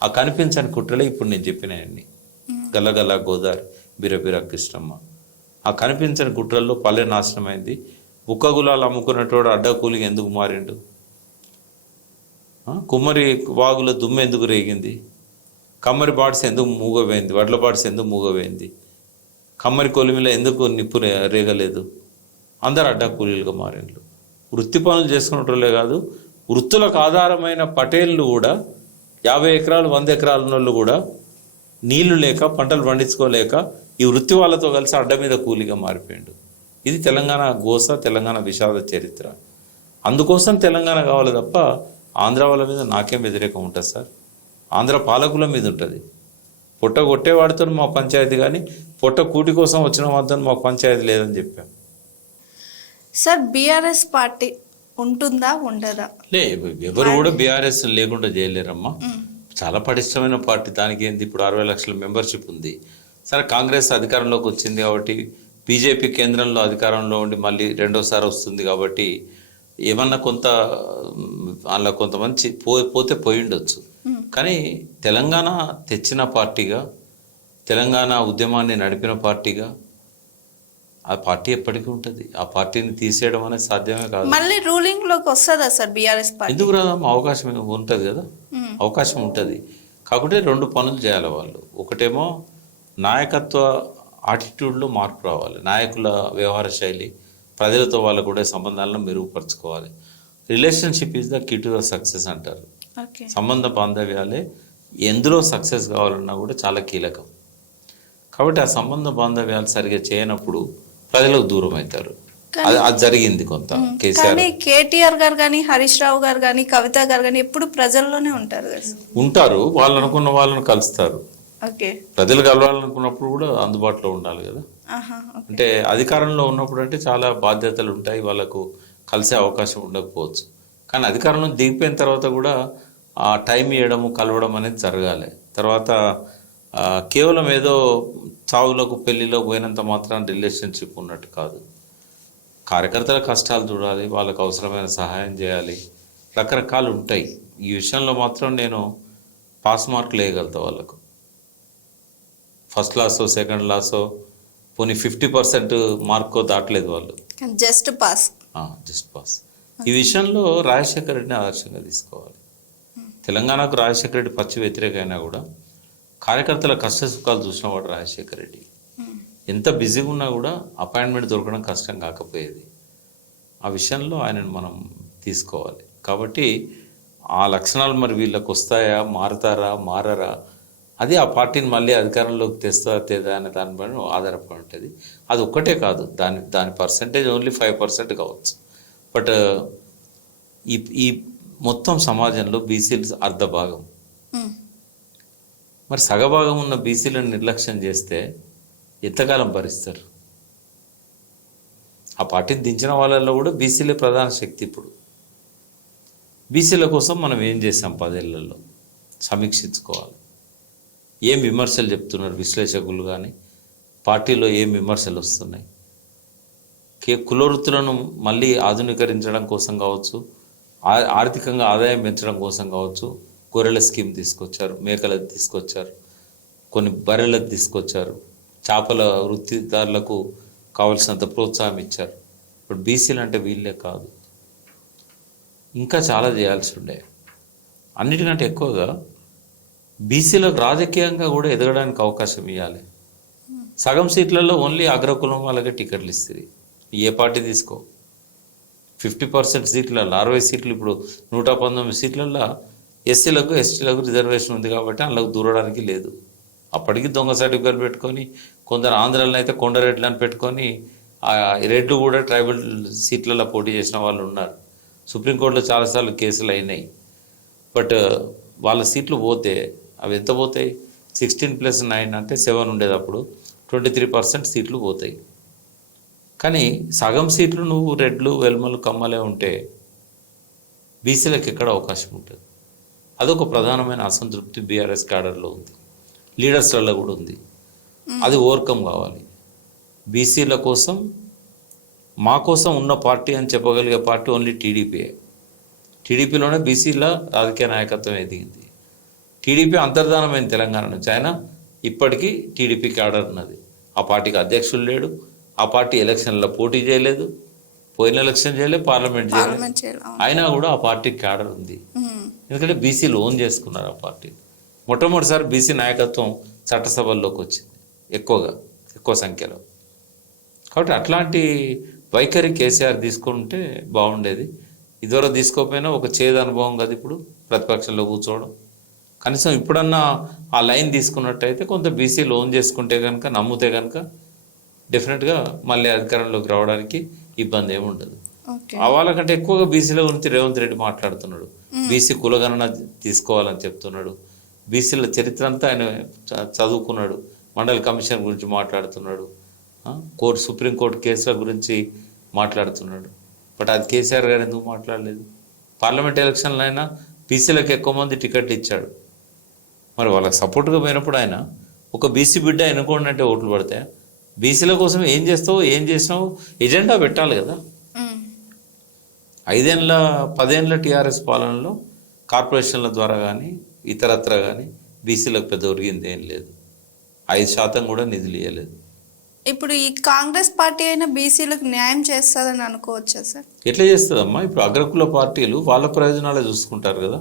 ఆ కనిపించని కుట్రలే ఇప్పుడు నేను చెప్పినాయన్ని. గల్లగల్ల గోదావరి, బిరబిర కృష్ణమ్మ. ఆ కనిపించని కుట్రల్లో పల్లె నాశనమైంది. బుక్క గులాలు అమ్ముకున్నటోడు అడ్డకూలికి ఎందుకు మారిండు? కుమ్మరి వాగులో దుమ్ము ఎందుకు రేగింది? కమ్మరి బాడ్స్ ఎందుకు మూగవేయింది? వడ్ల బాడ్స్ ఎందుకు మూగవేయింది? కమ్మరి కొలిమిలో ఎందుకు నిప్పు రేగలేదు? అందరు అడ్డకూలీలుగా మారిండ్రు. వృత్తి పనులు చేసుకునేటోళ్ళే కాదు, వృత్తులకు ఆధారమైన పటేళ్ళు కూడా 50 ఎకరాలు 100 ఎకరాల వాళ్ళు కూడా నీళ్లు లేక పంటలు పండించుకోలేక ఈ వృత్తి వాళ్ళతో కలిసి అడ్డ మీద కూలీగా మారిపోయిండు. ఇది తెలంగాణ గోస, తెలంగాణ విషాద చరిత్ర. అందుకోసం తెలంగాణ కావాలి తప్ప ఆంధ్ర వాళ్ళ మీద నాకేం వ్యతిరేకం ఉంటుంది సార్? ఆంధ్ర పాలకుల మీద ఉంటుంది. పొట్ట కొట్టేవాడితో మా పంచాయతీ, కానీ పొట్ట కూటి కోసం వచ్చిన వాడితో మాకు పంచాయతీ లేదని చెప్పాం. సార్ బీఆర్ఎస్ పార్టీ ఉంటుందా ఉండదా? ఎవరు కూడా బీఆర్ఎస్ లేకుండా చేయలేరమ్మా. చాలా పటిష్టమైన పార్టీ. దానికి ఏంది, ఇప్పుడు 60 లక్షల మెంబర్షిప్ ఉంది. సరే కాంగ్రెస్ అధికారంలోకి వచ్చింది కాబట్టి, బీజేపీ కేంద్రంలో అధికారంలో ఉండి మళ్ళీ రెండోసారి వస్తుంది కాబట్టి ఏమన్నా కొంత అలా కొంతమంది పోతే పోయి ఉండొచ్చు. కానీ తెలంగాణ తెచ్చిన పార్టీగా, తెలంగాణ ఉద్యమాన్ని నడిపిన పార్టీగా ఆ పార్టీ ఎప్పటికీ ఉంటుంది. ఆ పార్టీని తీసేయడం అనేది సాధ్యమే కాదు. మళ్ళీ రూలింగ్ లోకి వస్తుందా సార్ బీఆర్ఎస్ పార్టీ? ఎందుకు రాదమ్మా? అవకాశం ఉంటుంది కదా, అవకాశం ఉంటుంది. కాకపోతే 2 పనులు చేయాలి వాళ్ళు. ఒకటేమో నాయకత్వ ఆటిట్యూడ్లో మార్పు రావాలి. నాయకుల వ్యవహార శైలి, ప్రజలతో వాళ్ళకు కూడా సంబంధాలను మెరుగుపరచుకోవాలి. Relationship is the key to the success అంటారు. సంబంధ బాంధవ్యాలే ఎందులో సక్సెస్ కావాలన్నా కూడా చాలా కీలకం. కాబట్టి ఆ సంబంధ బాంధవ్యాలు సరిగా చేయనప్పుడు ప్రజలకు దూరం అవుతారు. అది జరిగింది కొంత. కేటీఆర్ గారు కానీ, హరీష్ రావు గారు కానీ, కవిత గారు కానీ ఎప్పుడు ప్రజల్లోనే ఉంటారు. వాళ్ళు అనుకున్న వాళ్ళని కలుస్తారు. ప్రజలు కలవాలనుకున్నప్పుడు కూడా అందుబాటులో ఉండాలి కదా. అంటే అధికారంలో ఉన్నప్పుడు అంటే చాలా బాధ్యతలు ఉంటాయి, వాళ్ళకు కలిసే అవకాశం ఉండకపోవచ్చు. కానీ అధికారంలో దిగిపోయిన తర్వాత కూడా ఆ టైం ఇవ్వడము, కలవడం అనేది జరగాలి. తర్వాత కేవలం ఏదో చావులకు పెళ్లిలో పోయినంత మాత్రం రిలేషన్షిప్ ఉన్నట్టు కాదు. కార్యకర్తల కష్టాలు చూడాలి, వాళ్ళకు అవసరమైన సహాయం చేయాలి, రకరకాలు ఉంటాయి. ఈ విషయంలో మాత్రం నేను పాస్ మార్కులు వేయగలుగుతా వాళ్ళకు. ఫస్ట్ క్లాసో సెకండ్ క్లాసో పోనీ 50% మార్కో దాటలేదు వాళ్ళు, జస్ట్ పాస్. ఈ విషయంలో రాజశేఖర రెడ్డిని ఆదర్శంగా తీసుకోవాలి. తెలంగాణకు రాజశేఖర రెడ్డి పచ్చి వ్యతిరేక అయినా కూడా కార్యకర్తల కష్ట సుఖాలు చూసినవాడు రాజశేఖర రెడ్డి. ఎంత బిజీగా ఉన్నా కూడా అపాయింట్మెంట్ దొరకడం కష్టం కాకపోయేది. ఆ విషయంలో ఆయనను మనం తీసుకోవాలి. కాబట్టి ఆ లక్షణాలు మరి వీళ్ళకి వస్తాయా, మారతారా, మారరా, అది ఆ పార్టీని మళ్ళీ అధికారంలోకి తెస్తా తేదా అనే దానిపైన ఆధారపడి ఉంటుంది. అది ఒక్కటే కాదు, దాని పర్సంటేజ్ ఓన్లీ 5% కావచ్చు. బట్ ఈ మొత్తం సమాజంలో బీసీలు అర్ధ భాగం. మరి సగభాగం ఉన్న బీసీలను నిర్లక్ష్యం చేస్తే ఎంతకాలం భరిస్తారు? ఆ పార్టీని దించిన వాళ్ళల్లో కూడా బీసీలే ప్రధాన శక్తి. ఇప్పుడు బీసీల కోసం మనం ఏం చేసాం 10 ఏళ్లలో సమీక్షించుకోవాలి. ఏం విమర్శలు చెప్తున్నారు విశ్లేషకులు, కానీ పార్టీలో ఏం విమర్శలు వస్తున్నాయి? కులవృత్తులను మళ్ళీ ఆధునీకరించడం కోసం కావచ్చు, ఆర్థికంగా ఆదాయం పెంచడం కోసం కావచ్చు, గొర్రెల స్కీమ్ తీసుకొచ్చారు, మేకలది తీసుకొచ్చారు, కొన్ని బర్రెలది తీసుకొచ్చారు, చేపల వృత్తిదారులకు కావలసినంత ప్రోత్సాహం ఇచ్చారు. ఇప్పుడు బీసీలు అంటే వీళ్ళే కాదు, ఇంకా చాలా చేయాల్సి ఉండే. అన్నిటికంటే ఎక్కువగా బీసీలకు రాజకీయంగా కూడా ఎదగడానికి అవకాశం ఇవ్వాలి. సగం సీట్లలో ఓన్లీ అగ్రకులం వాళ్ళకే టికెట్లు ఇస్తుంది. ఏ పార్టీ తీసుకో, 50% సీట్లలో 60 సీట్లు, ఇప్పుడు 119 సీట్లలో ఎస్సీలకు ఎస్టీలకు రిజర్వేషన్ ఉంది కాబట్టి అందులోకి దూరడానికి లేదు. అప్పటికి దొంగ సర్టిఫికేట్ పెట్టుకొని కొందరు ఆంధ్రాలను అయితే కొండరెడ్లను పెట్టుకొని రెడ్లు కూడా ట్రైబల్ సీట్లలో పోటీ చేసిన వాళ్ళు ఉన్నారు. సుప్రీంకోర్టులో చాలాసార్లు కేసులు అయినాయి. బట్ వాళ్ళ సీట్లు పోతే అవి ఎంత పోతాయి? 16+9 అంటే 7 ఉండేది, అప్పుడు 23% సీట్లు పోతాయి. కానీ సగం సీట్లు నువ్వు రెడ్లు, వెల్మలు, కమ్మలే ఉంటే బీసీలకు ఎక్కడ అవకాశం ఉంటుంది? అదొక ప్రధానమైన అసంతృప్తి బీఆర్ఎస్ క్యాడర్లో ఉంది, లీడర్స్లలో కూడా ఉంది. అది ఓవర్కమ్ కావాలి. బీసీల కోసం మా కోసం ఉన్న పార్టీ అని చెప్పగలిగే పార్టీ ఓన్లీ టీడీపీ. టీడీపీలోనే బీసీల రాజకీయ నాయకత్వం ఎదిగింది. టీడీపీ అంతర్ధానమైన తెలంగాణ నుంచి ఆయన ఇప్పటికీ టీడీపీకి ఆర్డర్ ఉన్నది. ఆ పార్టీకి అధ్యక్షులు లేడు, ఆ పార్టీ ఎలక్షన్లో పోటీ చేయలేదు, పోయిన ఎలక్షన్ చేయలేదు, పార్లమెంట్ చేయలేదు, అయినా కూడా ఆ పార్టీకి ఆర్డర్ ఉంది. ఎందుకంటే బీసీలు ఓన్ చేసుకున్నారు ఆ పార్టీ. మొట్టమొదటిసారి బీసీ నాయకత్వం చట్టసభల్లోకి వచ్చింది ఎక్కువ సంఖ్యలో. కాబట్టి అట్లాంటి వైఖరి కేసీఆర్ తీసుకుంటే బాగుండేది. ఇదివరకు తీసుకోకపోయినా ఒక చేదు అనుభవం కదా ఇప్పుడు ప్రతిపక్షంలో కూర్చోవడం. కనీసం ఇప్పుడన్నా ఆ లైన్ తీసుకున్నట్టయితే కొంత బీసీలు ఓన్ చేసుకుంటే కనుక, నమ్మితే కనుక డెఫినెట్గా మళ్ళీ అధికారంలోకి రావడానికి ఇబ్బంది ఏమి ఉండదు. వాళ్ళకంటే ఎక్కువగా బీసీల గురించి రేవంత్ రెడ్డి మాట్లాడుతున్నాడు. బీసీ కులగణన తీసుకోవాలని చెప్తున్నాడు. బీసీల చరిత్ర అంతా ఆయన చదువుకున్నాడు. మండలి కమిషన్ గురించి మాట్లాడుతున్నాడు. సుప్రీంకోర్టు కేసుల గురించి మాట్లాడుతున్నాడు. బట్ అది కేసీఆర్ గారు ఎందుకు మాట్లాడలేదు? పార్లమెంట్ ఎలక్షన్లో అయినా బీసీలకు ఎక్కువ మంది టికెట్లు ఇచ్చాడు. మరి వాళ్ళకి సపోర్ట్గా పోయినప్పుడు ఆయన ఒక బీసీ బిడ్డ ఎన్నుకోండి అంటే ఓట్లు పడతాయి. బీసీల కోసం ఏం చేసినావు ఎజెండా పెట్టాలి కదా. 10 ఏళ్ళ టీఆర్ఎస్ పాలనలో కార్పొరేషన్ల ద్వారా కానీ ఇతరత్ర కానీ బీసీలకు పెద్ద ఒరిగింది ఏం లేదు. 5% కూడా నిధులు ఇవ్వలేదు. ఇప్పుడు ఈ కాంగ్రెస్ పార్టీ అయినా బీసీలకు న్యాయం చేస్తుందని అనుకోవచ్చా సార్? ఎట్లా చేస్తుందమ్మా? ఇప్పుడు అగ్రకుల పార్టీలు వాళ్ళ ప్రయోజనాలే చూసుకుంటారు కదా.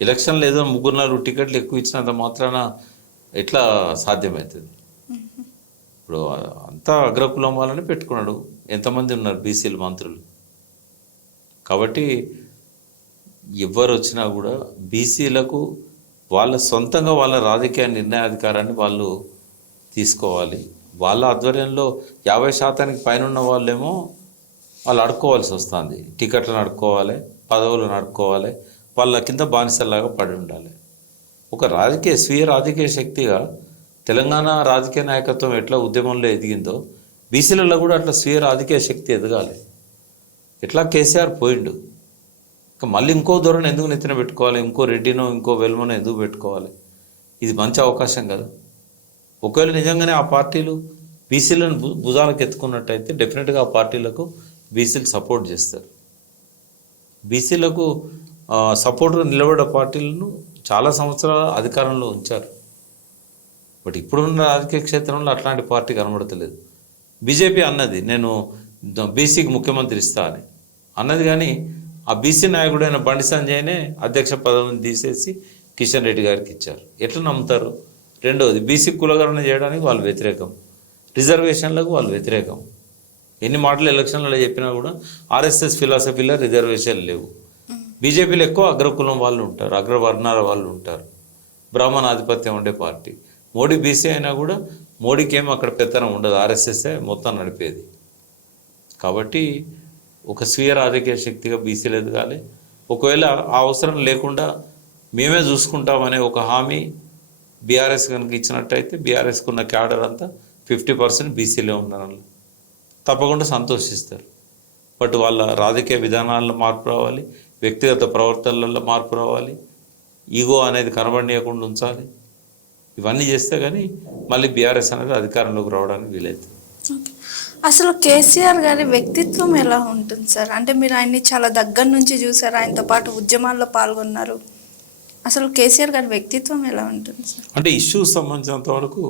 ఎలక్షన్లు ఏదో 3-4 టికెట్లు ఎక్కువ ఇచ్చినంత మాత్రాన ఎట్లా సాధ్యమవుతుంది? ఇప్పుడు అంతా అగ్రకులం వాళ్ళని పెట్టుకున్నాడు. ఎంతమంది ఉన్నారు బీసీలు మంత్రులు? కాబట్టి ఎవరు వచ్చినా కూడా బీసీలకు వాళ్ళ సొంతంగా వాళ్ళ రాజకీయ నిర్ణయాధికారాన్ని వాళ్ళు తీసుకోవాలి. వాళ్ళ ఆధ్వర్యంలో 50% పైన ఉన్న వాళ్ళేమో వాళ్ళు అడుక్కోవాల్సి వస్తుంది. టికెట్లను అడుక్కోవాలి, పదవులను అడుక్కోవాలి, వాళ్ళ కింద బానిసల్లాగా పడి ఉండాలి. ఒక స్వీయ రాజకీయ శక్తిగా తెలంగాణ రాజకీయ నాయకత్వం ఎట్లా ఉద్యమంలో ఎదిగిందో బీసీలలో కూడా అట్లా స్వీయ రాజకీయ శక్తి ఎదగాలి. ఎట్లా కేసీఆర్ పోయిండు, ఇంకా మళ్ళీ ఇంకో ధోరణి ఎందుకు నెత్తిన పెట్టుకోవాలి? ఇంకో రెడ్డినో ఇంకో వెల్మనో ఎందుకు పెట్టుకోవాలి? ఇది మంచి అవకాశం కదా. ఒకవేళ నిజంగానే ఆ పార్టీలు బీసీలను భుజాలకు ఎత్తుకున్నట్టయితే డెఫినెట్గా ఆ పార్టీలకు బీసీలు సపోర్ట్ చేస్తారు. బీసీలకు సపోర్ట్గా నిలబడే పార్టీలను చాలా సంవత్సరాల అధికారంలో ఉంచారు. బట్ ఇప్పుడున్న రాజకీయ క్షేత్రంలో అట్లాంటి పార్టీ కనబడతలేదు. బీజేపీ అన్నది నేను బీసీకి ముఖ్యమంత్రి ఇస్తా అని అన్నది, కానీ ఆ బీసీ నాయకుడైన బండి సంజయ్నే అధ్యక్ష పదవిని తీసేసి కిషన్ రెడ్డి గారికి ఇచ్చారు. ఎట్లా నమ్ముతారు? రెండవది, బీసీ కులగణన చేయడానికి వాళ్ళు వ్యతిరేకం, రిజర్వేషన్లకు వాళ్ళు వ్యతిరేకం. ఎన్ని మాటలు ఎలక్షన్లలో చెప్పినా కూడా ఆర్ఎస్ఎస్ ఫిలాసఫీలో రిజర్వేషన్లు లేవు. బీజేపీలో ఎక్కువ అగ్రకులం వాళ్ళు ఉంటారు, అగ్రవర్ణాల వాళ్ళు ఉంటారు, బ్రాహ్మణ ఆధిపత్యం ఉండే పార్టీ. మోడీ బీసీ అయినా కూడా మోడీకి ఏమో అక్కడ పెత్తనం ఉండదు, ఆర్ఎస్ఎస్ఏ మొత్తం నడిపేది. కాబట్టి ఒక స్వీయ రాజకీయ శక్తిగా బీసీలు ఎదగాలి. ఒకవేళ ఆ అవసరం లేకుండా మేమే చూసుకుంటామనే ఒక హామీ బీఆర్ఎస్ కనుక ఇచ్చినట్టయితే బీఆర్ఎస్కి ఉన్న క్యాడర్ అంతా 50% బీసీలే ఉన్నారు, తప్పకుండా సంతోషిస్తారు. బట్ వాళ్ళ రాజకీయ విధానాల్లో మార్పు రావాలి, వ్యక్తిగత ప్రవర్తనలలో మార్పు రావాలి, ఈగో అనేది కనబడనీయకుండా ఉంచాలి. ఇవన్నీ చేస్తే కానీ మళ్ళీ బీఆర్ఎస్ అనేది అధికారంలోకి రావడానికి వీలవుతుంది. అసలు కేసీఆర్ గారి వ్యక్తిత్వం ఎలా ఉంటుంది సార్? అంటే మీరు ఆయన్ని చాలా దగ్గర నుంచి చూసారు, ఆయనతో పాటు ఉద్యమాల్లో పాల్గొన్నారు. అసలు కేసీఆర్ గారి వ్యక్తిత్వం ఎలా ఉంటుంది సార్? అంటే ఇష్యూస్ సంబంధించినంత వరకు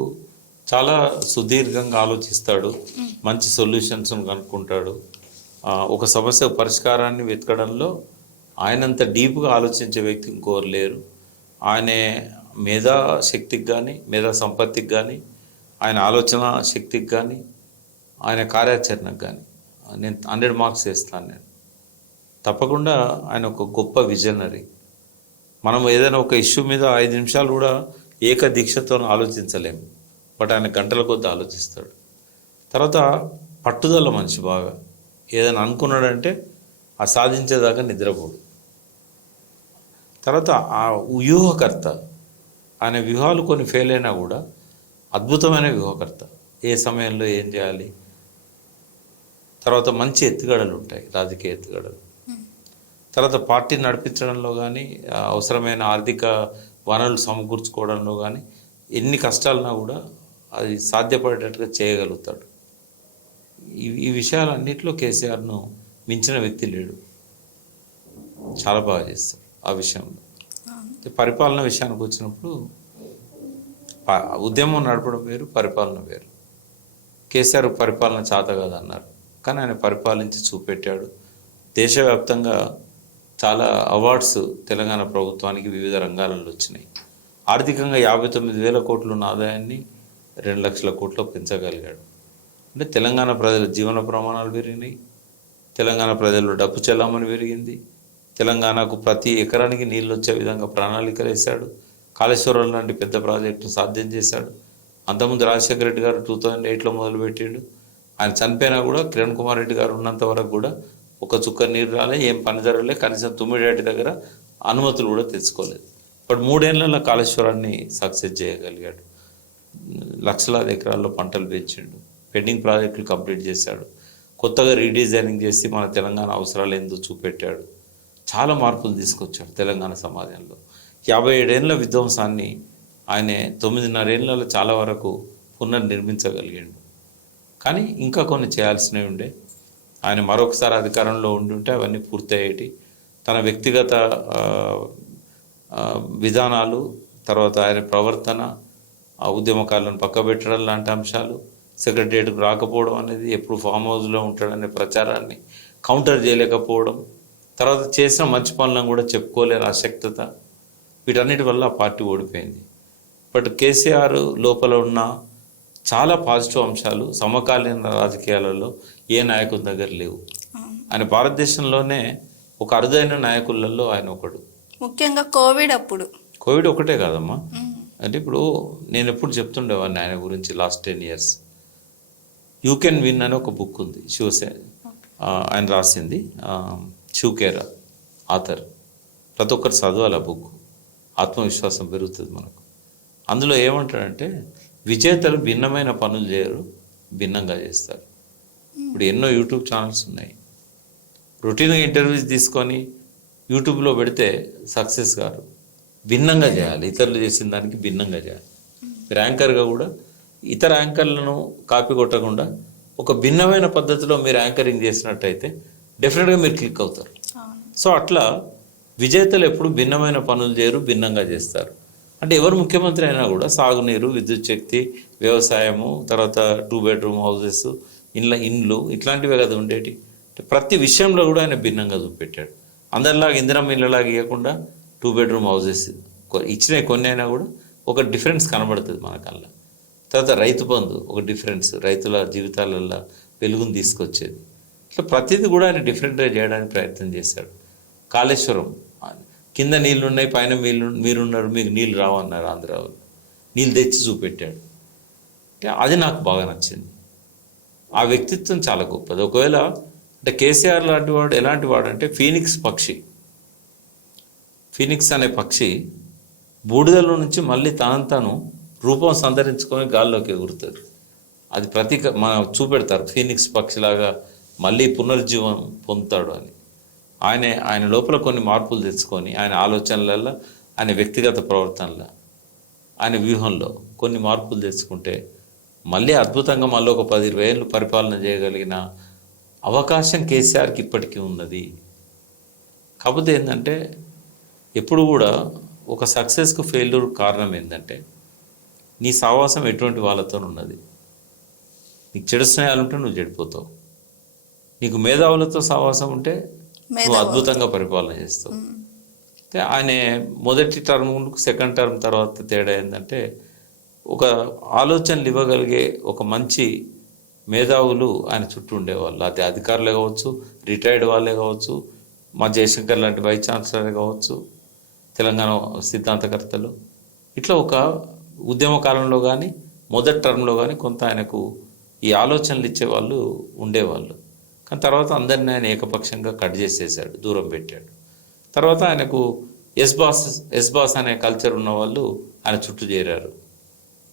చాలా సుదీర్ఘంగా ఆలోచిస్తాడు, మంచి సొల్యూషన్స్ను కనుక్కుంటాడు. ఒక సమస్య పరిష్కారాన్ని వెతకడంలో ఆయనంత డీప్గా ఆలోచించే వ్యక్తి ఇంకోరు లేరు. ఆయన మేధా శక్తికి కానీ, మేధా సంపత్తికి కానీ, ఆయన ఆలోచన శక్తికి కానీ, ఆయన కార్యాచరణకు కానీ నేను 100 మార్క్స్ వేస్తాను. నేను తప్పకుండా ఆయన ఒక గొప్ప విజనరీ. మనం ఏదైనా ఒక ఇష్యూ మీద 5 నిమిషాలు కూడా ఏకదీక్షతో ఆలోచించలేము, బట్ ఆయన గంటల కొద్ది ఆలోచిస్తాడు. తర్వాత పట్టుదల మనిషి, బాగా ఏదైనా అనుకున్నాడంటే ఆ సాధించేదాకా నిద్రపోడు. తర్వాత ఆ వ్యూహకర్త, ఆయన వ్యూహాలు కొన్ని ఫెయిల్ అయినా కూడా అద్భుతమైన వ్యూహకర్త. ఏ సమయంలో ఏం చేయాలి. తర్వాత మంచి ఎత్తుగడలు ఉంటాయి, రాజకీయ ఎత్తుగడలు. తర్వాత పార్టీ నడిపించడంలో కానీ, అవసరమైన ఆర్థిక వనరులు సమకూర్చుకోవడంలో కానీ ఎన్ని కష్టాలున్నా కూడా అది సాధ్యపడేటట్టుగా చేయగలుగుతాడు. ఈ విషయాలన్నింటిలో కేసీఆర్ను మించిన వ్యక్తి లేడు. చాలా బాగా చేస్తారు ఆ విషయంలో. పరిపాలన విషయానికి వచ్చినప్పుడు ఉద్యమం నడపడం వేరు, పరిపాలన వేరు. కేసీఆర్ పరిపాలన చేత కాదన్నారు, కానీ ఆయన పరిపాలించి చూపెట్టాడు. దేశవ్యాప్తంగా చాలా అవార్డ్స్ తెలంగాణ ప్రభుత్వానికి వివిధ రంగాలలో వచ్చినాయి. ఆర్థికంగా 59,000 కోట్లు ఉన్న ఆదాయాన్ని 2 లక్షల కోట్లు పెంచగలిగాడు. అంటే తెలంగాణ ప్రజల జీవన ప్రమాణాలు పెరిగినాయి, తెలంగాణ ప్రజల్లో డబ్బు చెల్లామని పెరిగింది, తెలంగాణకు ప్రతి ఎకరానికి నీళ్ళు వచ్చే విధంగా ప్రణాళికలు వేశాడు, కాళేశ్వరం లాంటి పెద్ద ప్రాజెక్టును సాధ్యం చేశాడు. అంతకుముందు రాజశేఖర రెడ్డి గారు 2008లో మొదలుపెట్టాడు. ఆయన చనిపోయినా కూడా కిరణ్ కుమార్ రెడ్డి గారు ఉన్నంత వరకు కూడా ఒక చుక్క నీరు రాలే, ఏం పని జరగలే, కనీసం తుమ్మిడేటి దగ్గర అనుమతులు కూడా తెచ్చుకోలేదు. ఇప్పుడు 3 ఏళ్లలో కాళేశ్వరాన్ని సక్సెస్ చేయగలిగాడు. లక్షలాది ఎకరాల్లో పంటలు పెంచాడు, పెండింగ్ ప్రాజెక్టులు కంప్లీట్ చేశాడు, కొత్తగా రీడిజైనింగ్ చేసి మన తెలంగాణ అవసరాలు ఏందో చూపెట్టాడు. చాలా మార్పులు తీసుకొచ్చాడు తెలంగాణ సమాజంలో. 57 ఏళ్ళ విధ్వంసాన్ని ఆయన 9.5 ఏళ్లలో చాలా వరకు పునర్నిర్మించగలిగాడు. కానీ ఇంకా కొన్ని చేయాల్సినవి ఉండే. ఆయన మరొకసారి అధికారంలో ఉండుంటే అవన్నీ పూర్తయ్యేటి. తన వ్యక్తిగత విధానాలు, తర్వాత ఆయన ప్రవర్తన, ఆ ఉద్యమకారులను పక్కబెట్టడం లాంటి అంశాలు, సెక్రటరియట్కు రాకపోవడం అనేది, ఎప్పుడు ఫామ్ హౌస్లో ఉంటాడనే ప్రచారాన్ని కౌంటర్ చేయలేకపోవడం, తర్వాత చేసిన మంచి పనులను కూడా చెప్పుకోలేని అశక్తత, వీటన్నిటి వల్ల ఆ పార్టీ ఓడిపోయింది. బట్ కేసీఆర్ లోపల ఉన్న చాలా పాజిటివ్ అంశాలు సమకాలీన రాజకీయాలలో ఏ నాయకుడి దగ్గర లేవు. ఆయన భారతదేశంలోనే ఒక అరుదైన నాయకులలో ఆయన ఒకడు. ముఖ్యంగా కోవిడ్ ఒకటే కాదమ్మా. అంటే ఇప్పుడు నేను ఎప్పుడు చెప్తుండేవాడిని ఆయన గురించి. Last 10 years you can win అని ఒక బుక్ ఉంది, శివసేన ఆయన రాసింది, శివకేరా ఆథర్. ప్రతి ఒక్కరు చదవాలి ఆ బుక్, ఆత్మవిశ్వాసం పెరుగుతుంది మనకు. అందులో ఏమంటాడంటే, విజేతలు భిన్నమైన పనులు చేయరు, భిన్నంగా చేస్తారు. ఇప్పుడు ఎన్నో యూట్యూబ్ ఛానల్స్ ఉన్నాయి, రొటీన్గా ఇంటర్వ్యూస్ తీసుకొని యూట్యూబ్లో పెడితే సక్సెస్ గారు. భిన్నంగా చేయాలి, ఇతరులు చేసిన దానికి భిన్నంగా చేయాలి. మీరు యాంకర్గా కూడా ఇతర యాంకర్లను కాపీ కొట్టకుండా ఒక భిన్నమైన పద్ధతిలో మీరు యాంకరింగ్ చేసినట్టయితే డెఫినెట్గా మీరు క్లిక్ అవుతారు. సో అట్లా విజేతలు ఎప్పుడు భిన్నమైన పనులు చేయరు, భిన్నంగా చేస్తారు. అంటే ఎవరు ముఖ్యమంత్రి అయినా కూడా సాగునీరు, విద్యుత్ శక్తి, వ్యవసాయము, తర్వాత 2 bedroom హౌసెస్, ఇండ్లు ఇట్లాంటివే కదా ఉండేటి. ప్రతి విషయంలో కూడా ఆయన భిన్నంగా చూపెట్టాడు. అందరిలాగా ఇందిరమ్మ ఇళ్ళలాగా ఇవ్వకుండా 2 bedroom హౌసెస్ ఇచ్చినవి కొన్ని అయినా కూడా ఒక డిఫరెన్స్ కనబడుతుంది మనకల్లా. తర్వాత రైతు బంధు ఒక డిఫరెన్స్, రైతుల జీవితాలల్లో వెలుగును తీసుకొచ్చేది. ఇట్లా ప్రతిదీ కూడా ఆయన డిఫరెంట్గా చేయడానికి ప్రయత్నం చేశాడు. కాళేశ్వరం కింద నీళ్ళు ఉన్నాయి, పైన మీరున్నారు, మీకు నీళ్ళు రావన్నారు ఆంధ్ర వాళ్ళు, నీళ్ళు తెచ్చి చూపెట్టాడు. అది నాకు బాగా నచ్చింది. ఆ వ్యక్తిత్వం చాలా గొప్పది. ఒకవేళ అంటే కేసీఆర్ లాంటి వాడు ఎలాంటి వాడు అంటే ఫీనిక్స్ పక్షి. ఫీనిక్స్ అనే పక్షి బూడిదలో నుంచి మళ్ళీ తనంతను రూపం సంతరించుకొని గాల్లోకి ఎగురుతారు. అది మన చూపెడతారు, ఫీనిక్స్ పక్షిలాగా మళ్ళీ పునర్జీవం పొందుతాడు అని. ఆయన లోపల కొన్ని మార్పులు తెచ్చుకొని ఆయన ఆలోచనలలో, ఆయన వ్యక్తిగత ప్రవర్తనలో, ఆయన వ్యూహంలో కొన్ని మార్పులు తెచ్చుకుంటే మళ్ళీ అద్భుతంగా మళ్ళీ ఒక 10-20 ఏళ్ళు పరిపాలన చేయగలిగిన అవకాశం కేసీఆర్కి ఇప్పటికీ ఉన్నది. కాకపోతే ఏంటంటే ఎప్పుడు కూడా ఒక సక్సెస్కు ఫెయిల్యూర్ కారణం ఏంటంటే నీ సావాసం ఎటువంటి వాళ్ళతో ఉన్నది. నీకు చెడు స్నేహాలు ఉంటే నువ్వు చెడిపోతావు, నీకు మేధావులతో సావాసం ఉంటే నువ్వు అద్భుతంగా పరిపాలన చేస్తావు. ఆయన మొదటి టర్మ్కు సెకండ్ టర్మ్ తర్వాత తేడా ఏంటంటే ఒక ఆలోచనలు ఇవ్వగలిగే ఒక మంచి మేధావులు ఆయన చుట్టూ ఉండేవాళ్ళు. అది అధికారులే కావచ్చు, రిటైర్డ్ వాళ్ళే కావచ్చు, మా జయశంకర్ లాంటి వైస్ ఛాన్సలరే కావచ్చు, తెలంగాణ సిద్ధాంతకర్తలు, ఇట్లా ఒక ఉద్యమ కాలంలో కానీ మొదటి టర్మ్లో కానీ కొంత ఆయనకు ఈ ఆలోచనలు ఇచ్చేవాళ్ళు ఉండేవాళ్ళు. కానీ తర్వాత అందరినీ ఆయన ఏకపక్షంగా కట్ చేసేసాడు, దూరం పెట్టాడు. తర్వాత ఆయనకు ఎస్ బాస్ అనే కల్చర్ ఉన్న వాళ్ళు ఆయన చుట్టూ చేరారు.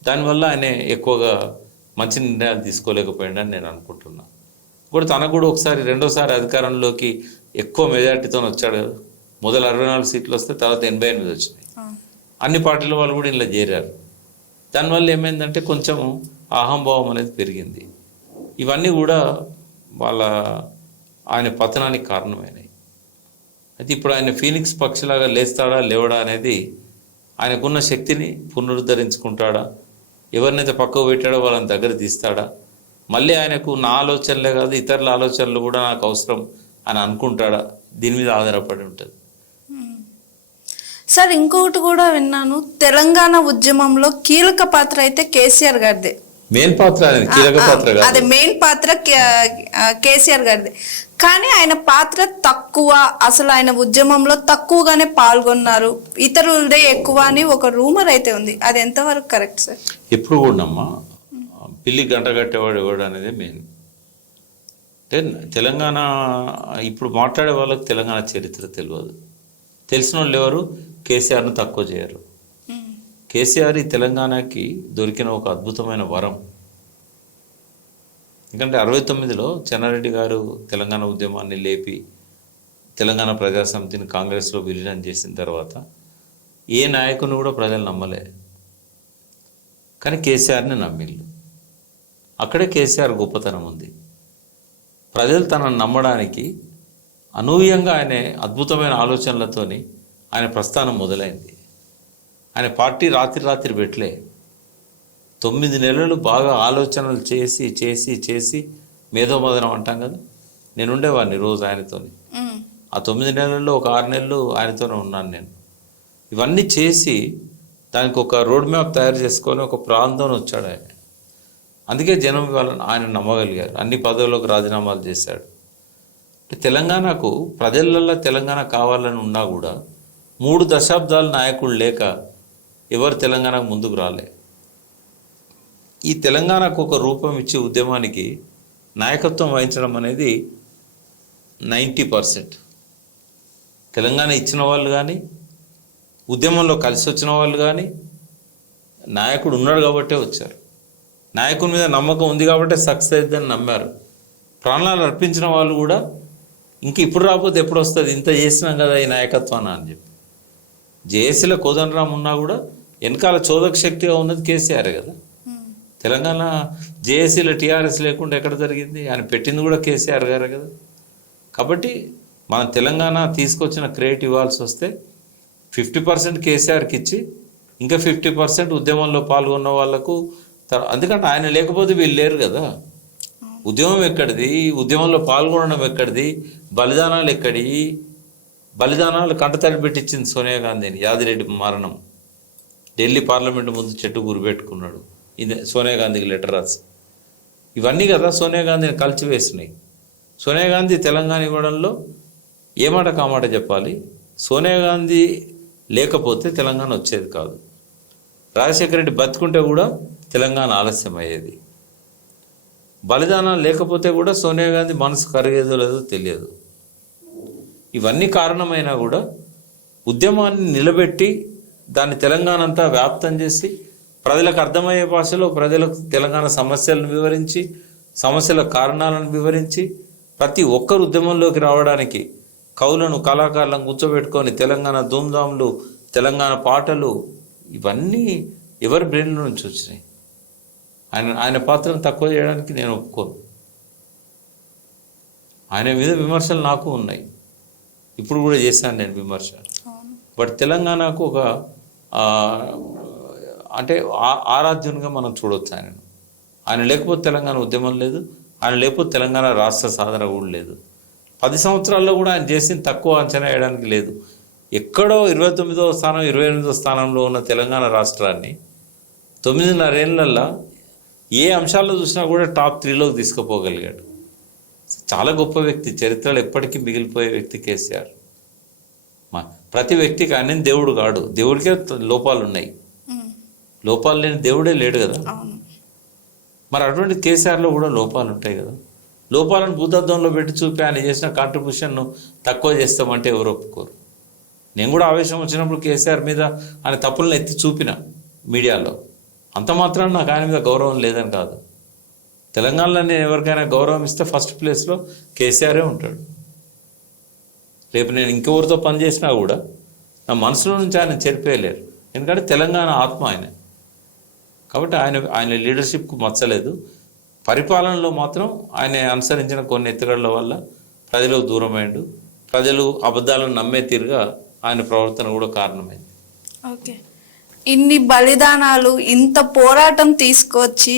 దానివల్ల ఆయన ఎక్కువగా మంచి నిర్ణయాలు తీసుకోలేకపోయాడని నేను అనుకుంటున్నా. ఇప్పుడు తనకు కూడా ఒకసారి రెండోసారి అధికారంలోకి ఎక్కువ మెజార్టీతో వచ్చాడు కదా. మొదలు 64 సీట్లు వస్తే తర్వాత 88 వచ్చినాయి. అన్ని పార్టీల వాళ్ళు కూడా ఇలా చేరారు. దానివల్ల ఏమైందంటే కొంచెం అహంభావం అనేది పెరిగింది. ఇవన్నీ కూడా వాళ్ళ ఆయన పతనానికి కారణమైనవి. అయితే ఇప్పుడు ఆయన ఫీనిక్స్ పక్షిలాగా లేస్తాడా లేవడా అనేది ఆయనకున్న శక్తిని పునరుద్ధరించుకుంటాడా, ఎవరినైతే పక్కకు పెట్టాడో వాళ్ళని దగ్గర తీస్తాడా, మళ్ళీ ఆయనకు నా ఆలోచనలే కాదు ఇతరుల ఆలోచనలు కూడా నాకు అవసరం అని అనుకుంటాడా, దీని మీద ఆధారపడి ఉంటుంది. సార్ ఇంకొకటి కూడా విన్నాను, తెలంగాణ ఉద్యమంలో కీలక పాత్ర అయితే కేసీఆర్ గారిదే. మెయిన్ పాత్ర అనేది కీలక పాత్ర కాదు, అదే మెయిన్ పాత్ర కేసీఆర్ గారిది. కానీ ఆయన పాత్ర తక్కువ, అసలు ఆయన ఉద్యమంలో తక్కువగానే పాల్గొన్నారు, ఇతరులదే ఎక్కువ అని ఒక రూమర్ అయితే ఉంది. అది ఎంతవరకు కరెక్ట్ సార్? ఎప్పుడు కూడానమ్మా పిల్లి గంట కట్టేవాడు ఎవడు అనేది మెయిన్. అంటే తెలంగాణ ఇప్పుడు మాట్లాడే వాళ్ళకి తెలంగాణ చరిత్ర తెలియదు. తెలిసిన వాళ్ళు ఎవరు కేసీఆర్ను తక్కువ చేయరు. కేసీఆర్ ఈ తెలంగాణకి దొరికిన ఒక అద్భుతమైన వరం. ఎందుకంటే 69లో చెన్నారెడ్డి గారు తెలంగాణ ఉద్యమాన్ని లేపి తెలంగాణ ప్రజాసమితిని కాంగ్రెస్లో విలీనం చేసిన తర్వాత ఏ నాయకుని కూడా ప్రజలు నమ్మలే, కానీ కేసీఆర్ని నమ్మిళ్ళు. అక్కడే కేసీఆర్ గొప్పతనం ఉంది. ప్రజలు తనను నమ్మడానికి అనూహ్యంగా ఆయన అద్భుతమైన ఆలోచనలతోని ఆయన ప్రస్థానం మొదలైంది. ఆయన పార్టీ రాత్రి పెట్టలే, 9 నెలలు బాగా ఆలోచనలు చేసి చేసి చేసి మేధోమదనం అంటాం కదా, నేను ఉండేవాడిని రోజు ఆయనతోని. ఆ 9 నెలల్లో ఒక 6 నెలలు ఆయనతోనే ఉన్నాను నేను. ఇవన్నీ చేసి దానికి ఒక రోడ్ మ్యాప్ తయారు చేసుకొని ఒక ప్రాంతం వచ్చాడు ఆయన. అందుకే జనం వాళ్ళని ఆయన నమ్మగలిగారు. అన్ని పదవులకు రాజీనామాలు చేశాడు. తెలంగాణకు ప్రజలల్లో తెలంగాణ కావాలని ఉన్నా కూడా 3 దశాబ్దాలు నాయకులు లేక ఎవరు తెలంగాణకు ముందుకు రాలే. ఈ తెలంగాణకు ఒక రూపం ఇచ్చే ఉద్యమానికి నాయకత్వం వహించడం అనేది 90%. తెలంగాణ ఇచ్చిన వాళ్ళు కానీ ఉద్యమంలో కలిసి వచ్చిన వాళ్ళు కానీ నాయకుడు ఉన్నాడు కాబట్టే వచ్చారు. నాయకుని మీద నమ్మకం ఉంది కాబట్టే సక్సెస్ అవుతుందని నమ్మారు. ప్రాణాలు అర్పించిన వాళ్ళు కూడా ఇంక ఇప్పుడు రాకపోతే ఎప్పుడు వస్తుంది, ఇంత చేసినాం కదా ఈ నాయకత్వాన్ని అని చెప్పి. జేఏసీలో కోదండరాం ఉన్నా కూడా వెనకాల చోదక శక్తిగా ఉన్నది కేసీఆర్ కదా. తెలంగాణ జేఏసీలో టీఆర్ఎస్ లేకుండా ఎక్కడ జరిగింది? ఆయన పెట్టింది కూడా కేసీఆర్ గారే కదా. కాబట్టి మన తెలంగాణ తీసుకొచ్చిన క్రెడిట్ ఇవ్వాల్సి వస్తే 50% కేసీఆర్కి ఇచ్చి ఇంకా 50% ఉద్యమంలో పాల్గొన్న వాళ్ళకు. ఎందుకంటే ఆయన లేకపోతే వీళ్ళు లేరు కదా. ఉద్యమం ఎక్కడిది, ఉద్యమంలో పాల్గొనడం ఎక్కడిది, బలిదానాలు ఎక్కడి? బలిదానాలు కంటతడి పెట్టించింది సోనియా గాంధీని. యాదిరెడ్డి మరణం, ఢిల్లీ పార్లమెంటు ముందు చెట్టు గురిపెట్టుకున్నాడు, ఇది సోనియా గాంధీకి లెటర్ రాసి. ఇవన్నీ కదా సోనియా గాంధీని కలిసివేసినాయి. సోనియా గాంధీ తెలంగాణ ఇవ్వడంలో ఏమాట కామాట చెప్పాలి. సోనియా గాంధీ లేకపోతే తెలంగాణ వచ్చేది కాదు. రాజశేఖర రెడ్డి బతుకుంటే కూడా తెలంగాణ ఆలస్యం అయ్యేది. బలిదానాలు లేకపోతే కూడా సోనియా గాంధీ మనసు కరిగేదో లేదో తెలియదు. ఇవన్నీ కారణమైనా కూడా ఉద్యమాన్ని నిలబెట్టి దాన్ని తెలంగాణ అంతా వ్యాప్తం చేసి ప్రజలకు అర్థమయ్యే భాషలో ప్రజలకు తెలంగాణ సమస్యలను వివరించి, సమస్యల కారణాలను వివరించి, ప్రతి ఒక్కరు ఉద్యమంలోకి రావడానికి కవులను కళాకారులను కూర్చోబెట్టుకొని తెలంగాణ ధూమ్ధాములు, తెలంగాణ పాటలు, ఇవన్నీ ఎవరి బ్రెయిన్లో నుంచి వచ్చినాయి. ఆయన పాత్రను తక్కువ చేయడానికి నేను ఒప్పుకోను. ఆయన మీద విమర్శలు నాకు ఉన్నాయి, ఇప్పుడు కూడా చేశాను నేను విమర్శ. బట్ తెలంగాణకు ఒక అంటే ఆరాధ్యునిగా మనం చూడవచ్చు ఆయనను. ఆయన లేకపోతే తెలంగాణ ఉద్యమం లేదు, ఆయన లేకపోతే తెలంగాణ రాష్ట్ర సాధన కూడా లేదు. 10 సంవత్సరాల్లో కూడా ఆయన చేసింది తక్కువ అంచనా వేయడానికి లేదు. ఎక్కడో 29వ స్థానం 28వ స్థానంలో ఉన్న తెలంగాణ రాష్ట్రాన్ని 9.5 ఏళ్ళల్లో ఏ అంశాల్లో చూసినా కూడా టాప్ 3లోకి తీసుకుపోగలిగాడు. చాలా గొప్ప వ్యక్తి, చరిత్రలో ఎప్పటికీ మిగిలిపోయే వ్యక్తి కేసీఆర్. ప్రతి వ్యక్తికి ఆయన దేవుడు కాడు, దేవుడికే లోపాలు ఉన్నాయి. లోపాలు లేని దేవుడే లేడు కదా. మరి అటువంటి కేసీఆర్లో కూడా లోపాలు ఉంటాయి కదా. లోపాలను భూతత్వంలో పెట్టి చూపి ఆయన చేసిన కాంట్రిబ్యూషన్ను తక్కువ చేస్తామంటే ఎవరు ఒప్పుకోరు. నేను కూడా ఆవేశం వచ్చినప్పుడు కేసీఆర్ మీద ఆయన తప్పులను ఎత్తి చూపిన మీడియాలో. అంత మాత్రాన నాకు ఆయన మీద గౌరవం లేదని కాదు. తెలంగాణలో నేను ఎవరికైనా గౌరవం ఇస్తే ఫస్ట్ ప్లేస్లో కేసీఆరే ఉంటాడు. రేపు నేను ఇంకెవరితో పనిచేసినా కూడా నా మనసులో నుంచి ఆయన చెరిపేయలేరు. ఎందుకంటే తెలంగాణ ఆత్మ ఆయన. కాబట్టి ఆయన లీడర్షిప్కు మచ్చలేదు. పరిపాలనలో మాత్రం ఆయన అనుసరించిన కొన్ని ఎత్తుగడల వల్ల ప్రజలకు దూరమైండు. ప్రజలు అబద్ధాలను నమ్మే తీరుగా ఆయన ప్రవర్తన కూడా కారణమైంది. ఓకే, ఇన్ని బలిదానాలు, ఇంత పోరాటం తీసుకొచ్చి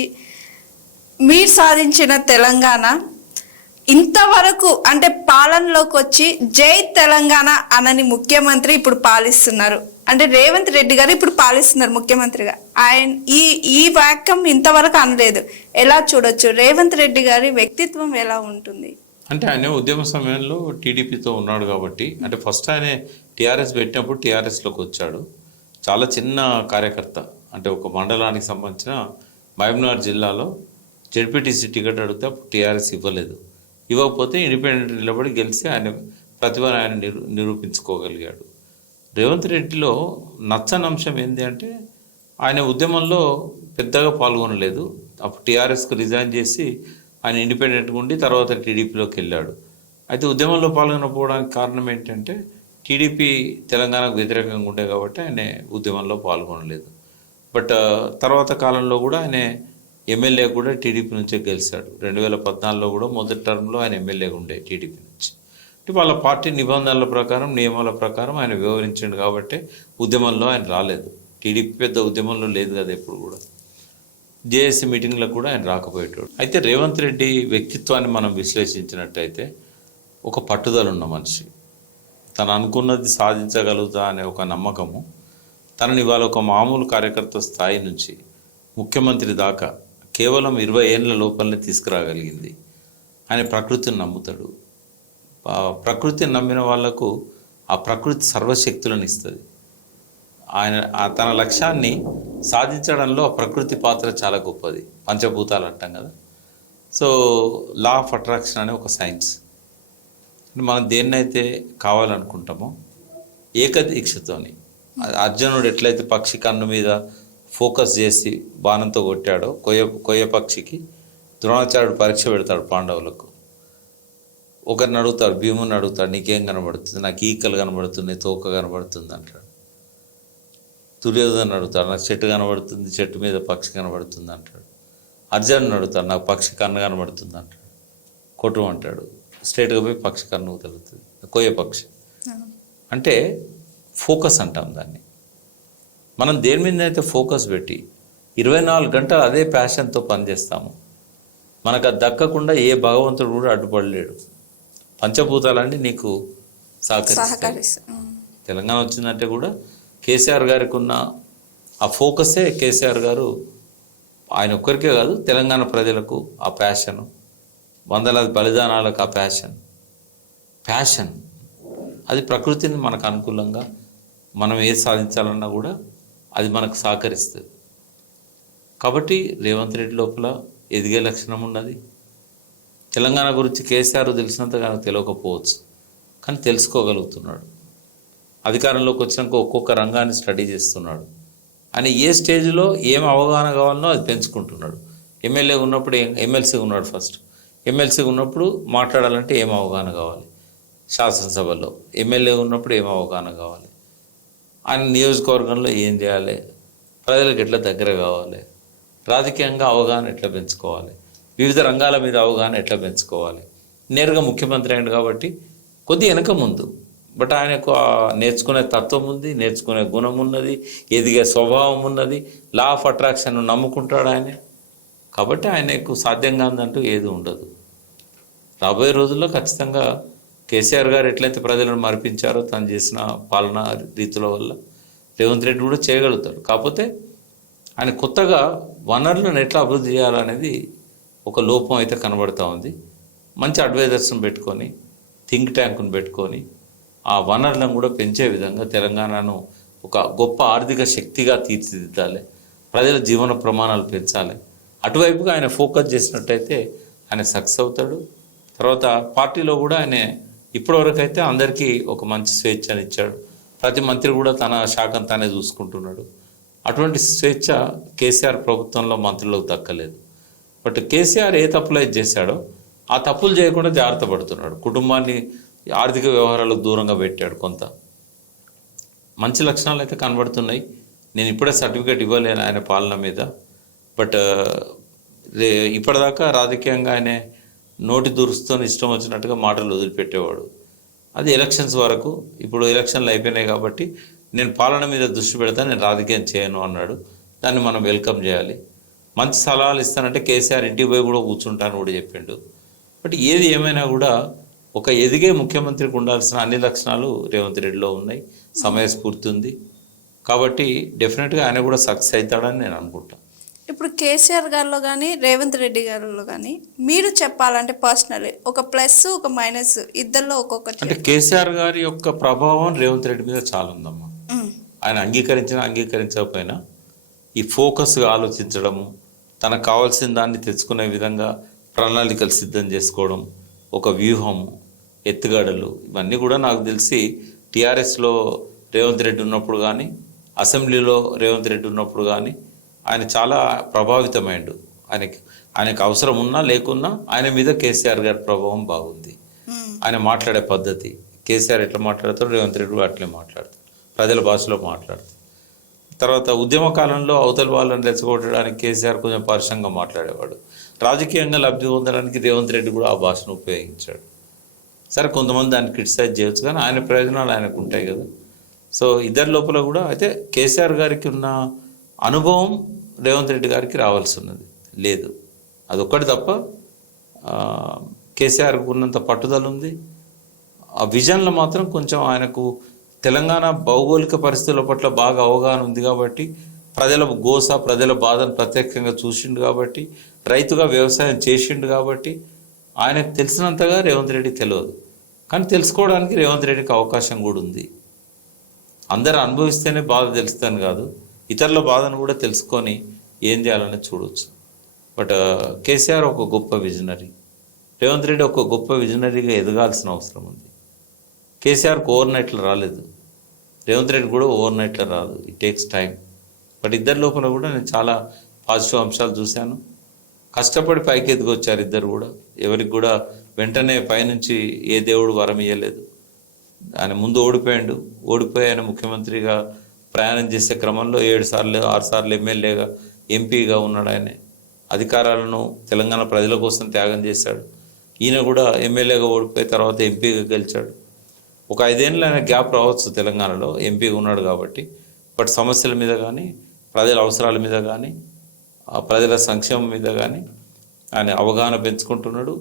మీరు సాధించిన తెలంగాణ ఇంతవరకు అంటే పాలనలోకి వచ్చి జై తెలంగాణ అనని ముఖ్యమంత్రి ఇప్పుడు పాలిస్తున్నారు. అంటే రేవంత్ రెడ్డి గారు ఇప్పుడు పాలిస్తున్నారు ముఖ్యమంత్రిగా. ఆయన ఈ వాక్యం ఇంతవరకు అనలేదు. ఎలా చూడొచ్చు? రేవంత్ రెడ్డి గారి వ్యక్తిత్వం ఎలా ఉంటుంది? అంటే ఆయన ఉద్యమ సమయంలో టీడీపీతో ఉన్నాడు కాబట్టి, అంటే ఫస్ట్ ఆయన టీఆర్ఎస్ పెట్టినప్పుడు టీఆర్ఎస్లోకి వచ్చాడు. చాలా చిన్న కార్యకర్త, అంటే ఒక మండలానికి సంబంధించిన మహబూబ్నగర్ జిల్లాలో జెడ్పీటీసీ టికెట్ అడిగితే అప్పుడు టీఆర్ఎస్ ఇవ్వలేదు. ఇవ్వకపోతే ఇండిపెండెంట్ నిలబడి గెలిచి ఆయన ప్రతిభను ఆయన నిరూపించుకోగలిగాడు. రేవంత్ రెడ్డిలో నచ్చని అంశం ఏంటి అంటే ఆయన ఉద్యమంలో పెద్దగా పాల్గొనలేదు. అప్పుడు టీఆర్ఎస్కు రిజైన్ చేసి ఆయన ఇండిపెండెంట్గా ఉండి తర్వాత టీడీపీలోకి వెళ్ళాడు. అయితే ఉద్యమంలో పాల్గొనకపోవడానికి కారణం ఏంటంటే టీడీపీ తెలంగాణకు వ్యతిరేకంగా ఉండే కాబట్టి ఆయన ఉద్యమంలో పాల్గొనలేదు. బట్ తర్వాత కాలంలో కూడా ఆయన ఎమ్మెల్యే కూడా టీడీపీ నుంచే గెలిచాడు. 2014లో కూడా మొదటి టర్మ్లో ఆయన ఎమ్మెల్యేగా ఉండే టీడీపీ నుంచి. అంటే వాళ్ళ పార్టీ నిబంధనల ప్రకారం, నియమాల ప్రకారం ఆయన వ్యవహరించాడు కాబట్టి ఉద్యమంలో ఆయన రాలేదు. టీడీపీ పెద్ద ఉద్యమంలో లేదు కదా ఎప్పుడు కూడా. జేఏసీ మీటింగ్లకు కూడా ఆయన రాకపోయేటాడు. అయితే రేవంత్ రెడ్డి వ్యక్తిత్వాన్ని మనం విశ్లేషించినట్టయితే ఒక పట్టుదల ఉన్న మనిషి, తను అనుకున్నది సాధించగలుగుతా అనే ఒక నమ్మకము, తనని ఇవాళ ఒక మామూలు కార్యకర్త స్థాయి నుంచి ముఖ్యమంత్రి దాకా కేవలం 20 ఏళ్ళ లోపలనే తీసుకురాగలిగింది. ఆయన ప్రకృతిని నమ్ముతాడు. ప్రకృతిని నమ్మిన వాళ్లకు ఆ ప్రకృతి సర్వశక్తులను ఇస్తుంది. ఆయన తన లక్ష్యాన్ని సాధించడంలో ఆ ప్రకృతి పాత్ర చాలా గొప్పది. పంచభూతాలు అంటాం కదా. సో లా ఆఫ్ అట్రాక్షన్ అనే ఒక సైన్స్. మనం దేన్నైతే కావాలనుకుంటామో ఏకదీక్షతోని, అర్జునుడు ఎట్లయితే పక్షి కన్ను మీద ఫోకస్ చేసి బాణంతో కొట్టాడో కొయ్య పక్షికి, ద్రోణాచార్యుడు పరీక్ష పెడతాడు పాండవులకు. ఒకరిని అడుగుతాడు, భీముని అడుగుతాడు, నీకేం కనబడుతుంది? నాకు ఈకలు కనబడుతుంది, తోక కనబడుతుంది అంటాడు. దుర్యోధను అడుగుతాడు, నాకు చెట్టు కనబడుతుంది, చెట్టు మీద పక్షి కనబడుతుంది అంటాడు. అర్జునుని అడుగుతాడు, నాకు పక్షి కన్ను కనబడుతుంది అంటాడు. కొట్టు అంటాడు, స్ట్రైట్గా పోయి పక్షి కన్ను తగులుతుంది, కొయ్య పక్షి. అంటే ఫోకస్ అంటాం దాన్ని. మనం దేని మీద అయితే ఫోకస్ పెట్టి 24 గంటలు అదే ప్యాషన్తో పనిచేస్తాము, మనకు అది దక్కకుండా ఏ భగవంతుడు కూడా అడ్డుపడలేడు. పంచభూతాలన్నీ నీకు సహకరిస్తాయి. తెలంగాణ వచ్చిందంటే కూడా కేసీఆర్ గారికి ఉన్న ఆ ఫోకసే, కేసీఆర్ గారు ఆయన ఒక్కరికే కాదు తెలంగాణ ప్రజలకు ఆ ప్యాషను, వందలాది బలిదానాలకు ఆ ప్యాషన్ అది ప్రకృతిని మనకు అనుకూలంగా మనం ఏది సాధించాలన్నా కూడా అది మనకు సహకరిస్తుంది. కాబట్టి రేవంత్ రెడ్డి లోపల ఎదిగే లక్షణం ఉన్నది. తెలంగాణ గురించి కేసీఆర్ తెలిసినంతగా తెలియకపోవచ్చు, కానీ తెలుసుకోగలుగుతున్నాడు. అధికారంలోకి వచ్చినాక ఒక్కొక్క రంగాన్ని స్టడీ చేస్తున్నాడు. ఆయన ఏ స్టేజ్లో ఏం అవగాహన కావాలనో అది పెంచుకుంటున్నాడు. ఎమ్మెల్యే ఉన్నప్పుడు ఎమ్మెల్సీగా ఉన్నాడు. ఫస్ట్ ఎమ్మెల్సీగా ఉన్నప్పుడు మాట్లాడాలంటే ఏం అవగాహన కావాలి, శాసనసభలో ఎమ్మెల్యే ఉన్నప్పుడు ఏం అవగాహన కావాలి, ఆయన నియోజకవర్గంలో ఏం చేయాలి, ప్రజలకు ఎట్లా దగ్గర కావాలి, రాజకీయంగా అవగాహన ఎట్లా పెంచుకోవాలి, వివిధ రంగాల మీద అవగాహన ఎట్లా పెంచుకోవాలి. నేరుగా ముఖ్యమంత్రి అయ్యాడు కాబట్టి కొద్ది వెనక ముందు, బట్ ఆయనకు నేర్చుకునే తత్వం ఉంది, నేర్చుకునే గుణం ఉన్నది, ఎదిగే స్వభావం ఉన్నది, లా ఆఫ్ అట్రాక్షన్ నమ్ముకుంటాడు ఆయన. కాబట్టి ఆయనకు సాధ్యంగా ఉందంటూ ఏది ఉండదు. రాబోయే రోజుల్లో ఖచ్చితంగా కేసీఆర్ గారు ఎట్లయితే ప్రజలను మరిపించారో తను చేసిన పాలనా రీతుల వల్ల రేవంత్ రెడ్డి కూడా చేయగలుగుతాడు. కాకపోతే ఆయన కొత్తగా వనరులను ఎట్లా అభివృద్ధి చేయాలనేది ఒక లోపం అయితే కనబడుతూ ఉంది. మంచి అడ్వైజర్స్ని పెట్టుకొని, థింక్ ట్యాంక్ను పెట్టుకొని ఆ వనరులను కూడా పెంచే విధంగా తెలంగాణను ఒక గొప్ప ఆర్థిక శక్తిగా తీర్చిదిద్దాలి, ప్రజల జీవన ప్రమాణాలు పెంచాలి. అటువైపుగా ఆయన ఫోకస్ చేసినట్టయితే ఆయన సక్సెస్ అవుతాడు. తర్వాత పార్టీలో కూడా ఆయన ఇప్పటివరకు అయితే అందరికీ ఒక మంచి స్వేచ్ఛని ఇచ్చాడు. ప్రతి మంత్రి కూడా తన శాఖను తానే చూసుకుంటున్నాడు. అటువంటి స్వేచ్ఛ కేసీఆర్ ప్రభుత్వంలో మంత్రులకు దక్కలేదు. బట్ కేసీఆర్ ఏ తప్పులు అయితే చేశాడో ఆ తప్పులు చేయకుండా జాగ్రత్త పడుతున్నాడు. కుటుంబాన్ని ఆర్థిక వ్యవహారాలకు దూరంగా పెట్టాడు. కొంత మంచి లక్షణాలు అయితే కనబడుతున్నాయి. నేను ఇప్పుడే సర్టిఫికేట్ ఇవ్వలేను ఆయన పాలన మీద. బట్ ఇప్పటిదాకా రాజకీయంగా ఆయన నోటి దురుస్తూ ఇష్టం వచ్చినట్టుగా మాటలు వదిలిపెట్టేవాడు. అది ఎలక్షన్స్ వరకు. ఇప్పుడు ఎలక్షన్లు అయిపోయినాయి కాబట్టి నేను పాలన మీద దృష్టి పెడతాను, నేను రాజకీయం చేయను అన్నాడు. దాన్ని మనం వెల్కమ్ చేయాలి. మంచి సలహాలు ఇస్తానంటే కేసీఆర్ ఇంటికి పోయి కూడా కూర్చుంటాను కూడా చెప్పిండు. బట్ ఏది ఏమైనా కూడా ఒక ఎదిగే ముఖ్యమంత్రికి ఉండాల్సిన అన్ని లక్షణాలు రేవంత్ రెడ్డిలో ఉన్నాయి. సమయస్ఫూర్తి ఉంది కాబట్టి డెఫినెట్గా ఆయన కూడా సక్సెస్ అవుతాడని నేను అనుకుంటాను. ఇప్పుడు కేసీఆర్ గారిలో కానీ రేవంత్ రెడ్డి గారిలో కానీ మీరు చెప్పాలంటే పర్సనలీ ఒక ప్లస్ ఒక మైనస్ ఇద్దరిలో ఒక్కొక్కటి. అంటే కేసీఆర్ గారి యొక్క ప్రభావం రేవంత్ రెడ్డి మీద చాలా ఉందమ్మా. ఆయన అంగీకరించకపోయినా ఈ ఫోకస్గా ఆలోచించడము, తనకు కావాల్సిన దాన్ని తెచ్చుకునే విధంగా ప్రణాళికలు సిద్ధం చేసుకోవడం, ఒక వ్యూహము, ఎత్తుగడలు, ఇవన్నీ కూడా నాకు తెలిసి టీఆర్ఎస్లో రేవంత్ రెడ్డి ఉన్నప్పుడు కానీ అసెంబ్లీలో రేవంత్ రెడ్డి ఉన్నప్పుడు కానీ ఆయన చాలా ప్రభావితమైండు. ఆయనకు అవసరం ఉన్నా లేకున్నా ఆయన మీద కేసీఆర్ గారి ప్రభావం బాగుంది. ఆయన మాట్లాడే పద్ధతి, కేసీఆర్ ఎట్లా మాట్లాడతాడు రేవంత్ రెడ్డి కూడా అట్లే మాట్లాడతాడు, ప్రజల భాషలో మాట్లాడతాడు. తర్వాత ఉద్యమ కాలంలో అవతల వాళ్ళని రెచ్చగొట్టడానికి కేసీఆర్ కొంచెం పరుషంగా మాట్లాడేవాడు. రాజకీయంగా లబ్ధి పొందడానికి రేవంత్ రెడ్డి కూడా ఆ భాషను ఉపయోగించాడు. సరే కొంతమంది దాన్ని క్రిటిసైజ్ చేయొచ్చు కానీ ఆయన ప్రయోజనాలు ఆయనకు ఉంటాయి కదా. సో ఇద్దరి లోపల కూడా అయితే కేసీఆర్ గారికి ఉన్న అనుభవం రేవంత్ రెడ్డి గారికి రావాల్సి ఉన్నది లేదు. అదొక్కటి తప్ప కేసీఆర్కి ఉన్నంత పట్టుదల ఉంది. ఆ విజన్లో మాత్రం కొంచెం ఆయనకు తెలంగాణ భౌగోళిక పరిస్థితుల పట్ల బాగా అవగాహన ఉంది కాబట్టి, ప్రజల గోస ప్రజల బాధను ప్రత్యేకంగా చూసిండు కాబట్టి, రైతుగా వ్యవసాయం చేసిండు కాబట్టి ఆయనకు తెలిసినంతగా రేవంత్ రెడ్డి తెలియదు. కానీ తెలుసుకోవడానికి రేవంత్ రెడ్డికి అవకాశం కూడా ఉంది. అందరూ అనుభవిస్తేనే బాధ తెలుస్తాను కాదు, ఇతరుల బాధను కూడా తెలుసుకొని ఏం చేయాలని చూడవచ్చు. బట్ కేసీఆర్ ఒక గొప్ప విజనరీ, రేవంత్ రెడ్డి ఒక గొప్ప విజనరీగా ఎదగాల్సిన అవసరం ఉంది. కేసీఆర్కి ఓవర్ నైట్లో రాలేదు, రేవంత్ రెడ్డి కూడా ఓవర్ నైట్లో రాదు, ఇట్ టేక్స్ టైం. బట్ ఇద్దరి లోపల కూడా నేను చాలా పాజిటివ్ అంశాలు చూశాను. కష్టపడి పైకి ఎదిగొచ్చారు ఇద్దరు కూడా. ఎవరికి కూడా వెంటనే పైనుంచి ఏ దేవుడు వరం ఇవ్వలేదు. ఆయన ముందు ఓడిపోయి ఆయన ముఖ్యమంత్రిగా ప్రయాణం చేసే క్రమంలో 7 సార్లు 6 సార్లు ఎమ్మెల్యేగా ఎంపీగా ఉన్నాడు. ఆయన అధికారాలను తెలంగాణ ప్రజల కోసం త్యాగం చేశాడు. ఈయన కూడా ఎమ్మెల్యేగా ఓడిపోయి తర్వాత ఎంపీగా గెలిచాడు. ఒక 5 ఏళ్ళు ఆయన గ్యాప్ రావచ్చు తెలంగాణలో, ఎంపీగా ఉన్నాడు కాబట్టి. బట్ సమస్యల మీద కానీ, ప్రజల అవసరాల మీద కానీ, ప్రజల సంక్షేమం మీద కానీ ఆయన అవగాహన పెంచుకుంటున్నాడు.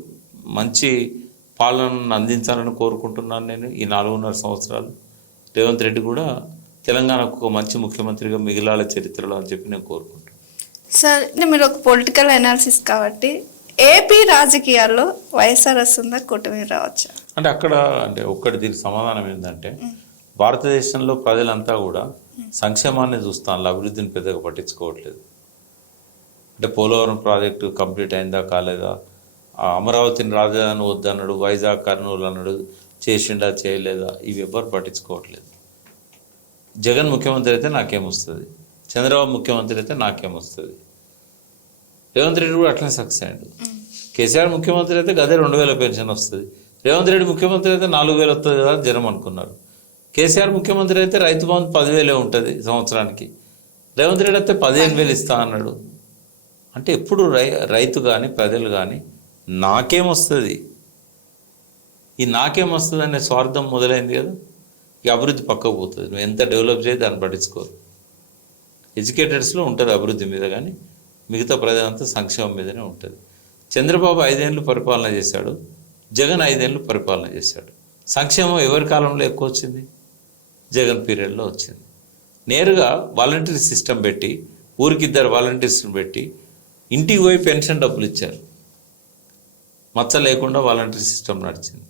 మంచి పాలనను అందించాలని కోరుకుంటున్నాను నేను. ఈ 4.5 సంవత్సరాలు రేవంత్ రెడ్డి కూడా తెలంగాణకు ఒక మంచి ముఖ్యమంత్రిగా మిగిలాల చరిత్రలో అని చెప్పి నేను కోరుకుంటున్నాను. సార్ మీరు ఒక పొలిటికల్ అనాలిసిస్ కాబట్టి ఏపీ రాజకీయాల్లో వైఎస్ఆర్ వస్తుందా కూటమి రావచ్చా? అంటే అక్కడ అంటే ఒక్కటి దీనికి సమాధానం ఏంటంటే, భారతదేశంలో ప్రజలంతా కూడా సంక్షేమాన్ని చూస్తాను, అభివృద్ధిని పెద్దగా పట్టించుకోవట్లేదు. అంటే పోలవరం ప్రాజెక్టు కంప్లీట్ అయిందా కాలేదా, అమరావతిని రాజధాని వద్దన్నాడు, వైజాగ్ కర్నూలు అన్నాడు, చేసిండా చేయలేదా, ఇవి ఎవ్వరు పట్టించుకోవట్లేదు. జగన్ ముఖ్యమంత్రి అయితే నాకేమొస్తుంది, చంద్రబాబు ముఖ్యమంత్రి అయితే నాకేమొస్తుంది. రేవంత్ రెడ్డి కూడా అట్లనే సక్సెస్ అయ్యాడు. కేసీఆర్ ముఖ్యమంత్రి అయితే గదే 2000 పెన్షన్ వస్తుంది. రేవంత్ రెడ్డి ముఖ్యమంత్రి అయితే 4000 వస్తుంది కదా జనం అనుకున్నారు. కేసీఆర్ ముఖ్యమంత్రి అయితే రైతు బంధు 10,000 ఉంటుంది సంవత్సరానికి. రేవంత్ రెడ్డి అయితే 15,000 ఇస్తా అన్నాడు. అంటే ఎప్పుడు రైతు కానీ ప్రజలు కానీ నాకేమొస్తుంది, ఈ నాకేమొస్తుంది అనే స్వార్థం మొదలైంది కదా. ఈ అభివృద్ధి పక్కకు పోతుంది. నువ్వు ఎంత డెవలప్ చేయి దాన్ని పట్టించుకోరు. ఎడ్యుకేటెడ్స్లో ఉంటుంది అభివృద్ధి మీద, కానీ మిగతా ప్రజలంతా సంక్షేమం మీదనే ఉంటుంది. చంద్రబాబు 5 ఏళ్ళు పరిపాలన చేశాడు, జగన్ 5 ఏళ్ళు పరిపాలన చేశాడు. సంక్షేమం ఎవరి కాలంలో ఎక్కువ వచ్చింది? జగన్ పీరియడ్లో వచ్చింది. నేరుగా వాలంటీర్ సిస్టమ్ పెట్టి, ఊరికి 2 వాలంటీర్స్ని పెట్టి ఇంటికి పోయి పెన్షన్ డబ్బులు ఇచ్చారు. మచ్చ లేకుండా వాలంటీర్ సిస్టమ్ నడిచింది.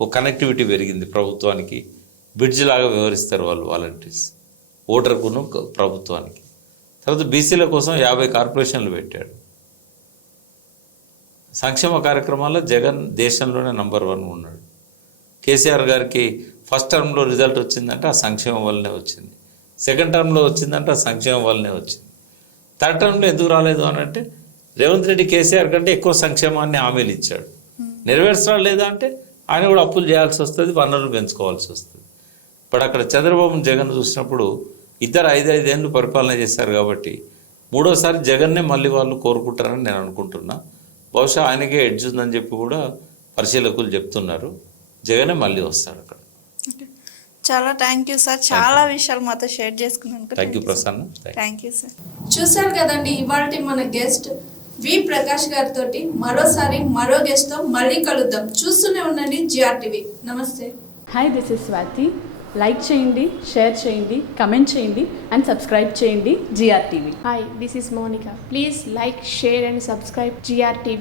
ఒక కనెక్టివిటీ పెరిగింది ప్రభుత్వానికి, బ్రిడ్జ్ లాగా వ్యవహరిస్తారు వాళ్ళు వాలంటీర్స్, ఓటర్కును ప్రభుత్వానికి. తర్వాత బీసీల కోసం 50 కార్పొరేషన్లు పెట్టాడు. సంక్షేమ కార్యక్రమాల్లో జగన్ దేశంలోనే నంబర్ 1 ఉన్నాడు. కేసీఆర్ గారికి ఫస్ట్ టర్మ్లో రిజల్ట్ వచ్చిందంటే ఆ సంక్షేమం వల్లనే వచ్చింది. సెకండ్ టర్మ్లో వచ్చిందంటే ఆ సంక్షేమం వల్లనే వచ్చింది. థర్డ్ టర్మ్లో ఎందుకు రాలేదు అని అంటే రేవంత్ రెడ్డి కేసీఆర్ కంటే ఎక్కువ సంక్షేమాన్ని హామీలు ఇచ్చాడు. నెరవేర్చడం లేదా అంటే ఆయన కూడా అప్పులు చేయాల్సి వస్తుంది, వనరులు పెంచుకోవాల్సి వస్తుంది. ఇప్పుడు అక్కడ చంద్రబాబు జగన్ చూసినప్పుడు ఇద్దరు 5 ఏళ్ళు పరిపాలన చేశారు కాబట్టి మూడోసారి జగన్నే మళ్ళీ వాళ్ళు కోరుకుంటారని నేను అనుకుంటున్నా. బహుశా ఆయనకే ఎడ్జ్ ఉందని చెప్పి కూడా పరిశీలకులు చెప్తున్నారు. జగనే మళ్ళీ వస్తాడు అక్కడ. చాలా థ్యాంక్ యూ సార్, చాలా విషయాలు మాతో షేర్ చేసుకున్నాను. Thank you Prasanna. Thank you sir. చూశారు కదండి ఇవాళ మన గెస్ట్ వి ప్రకాష్ గారితో. మరోసారి మరో గెస్ట్ తో మళ్ళీ కలుద్దాం. చూస్తూనే ఉండండి జిఆర్టీవీ. నమస్తే. Hi, this is Swathi. Like చేయండి, షేర్ చేయండి, కమెంట్ చేయండి అండ్ సబ్స్క్రైబ్ చేయండి GRTV. Hi, this is Monica. Please like, share and subscribe GRTV.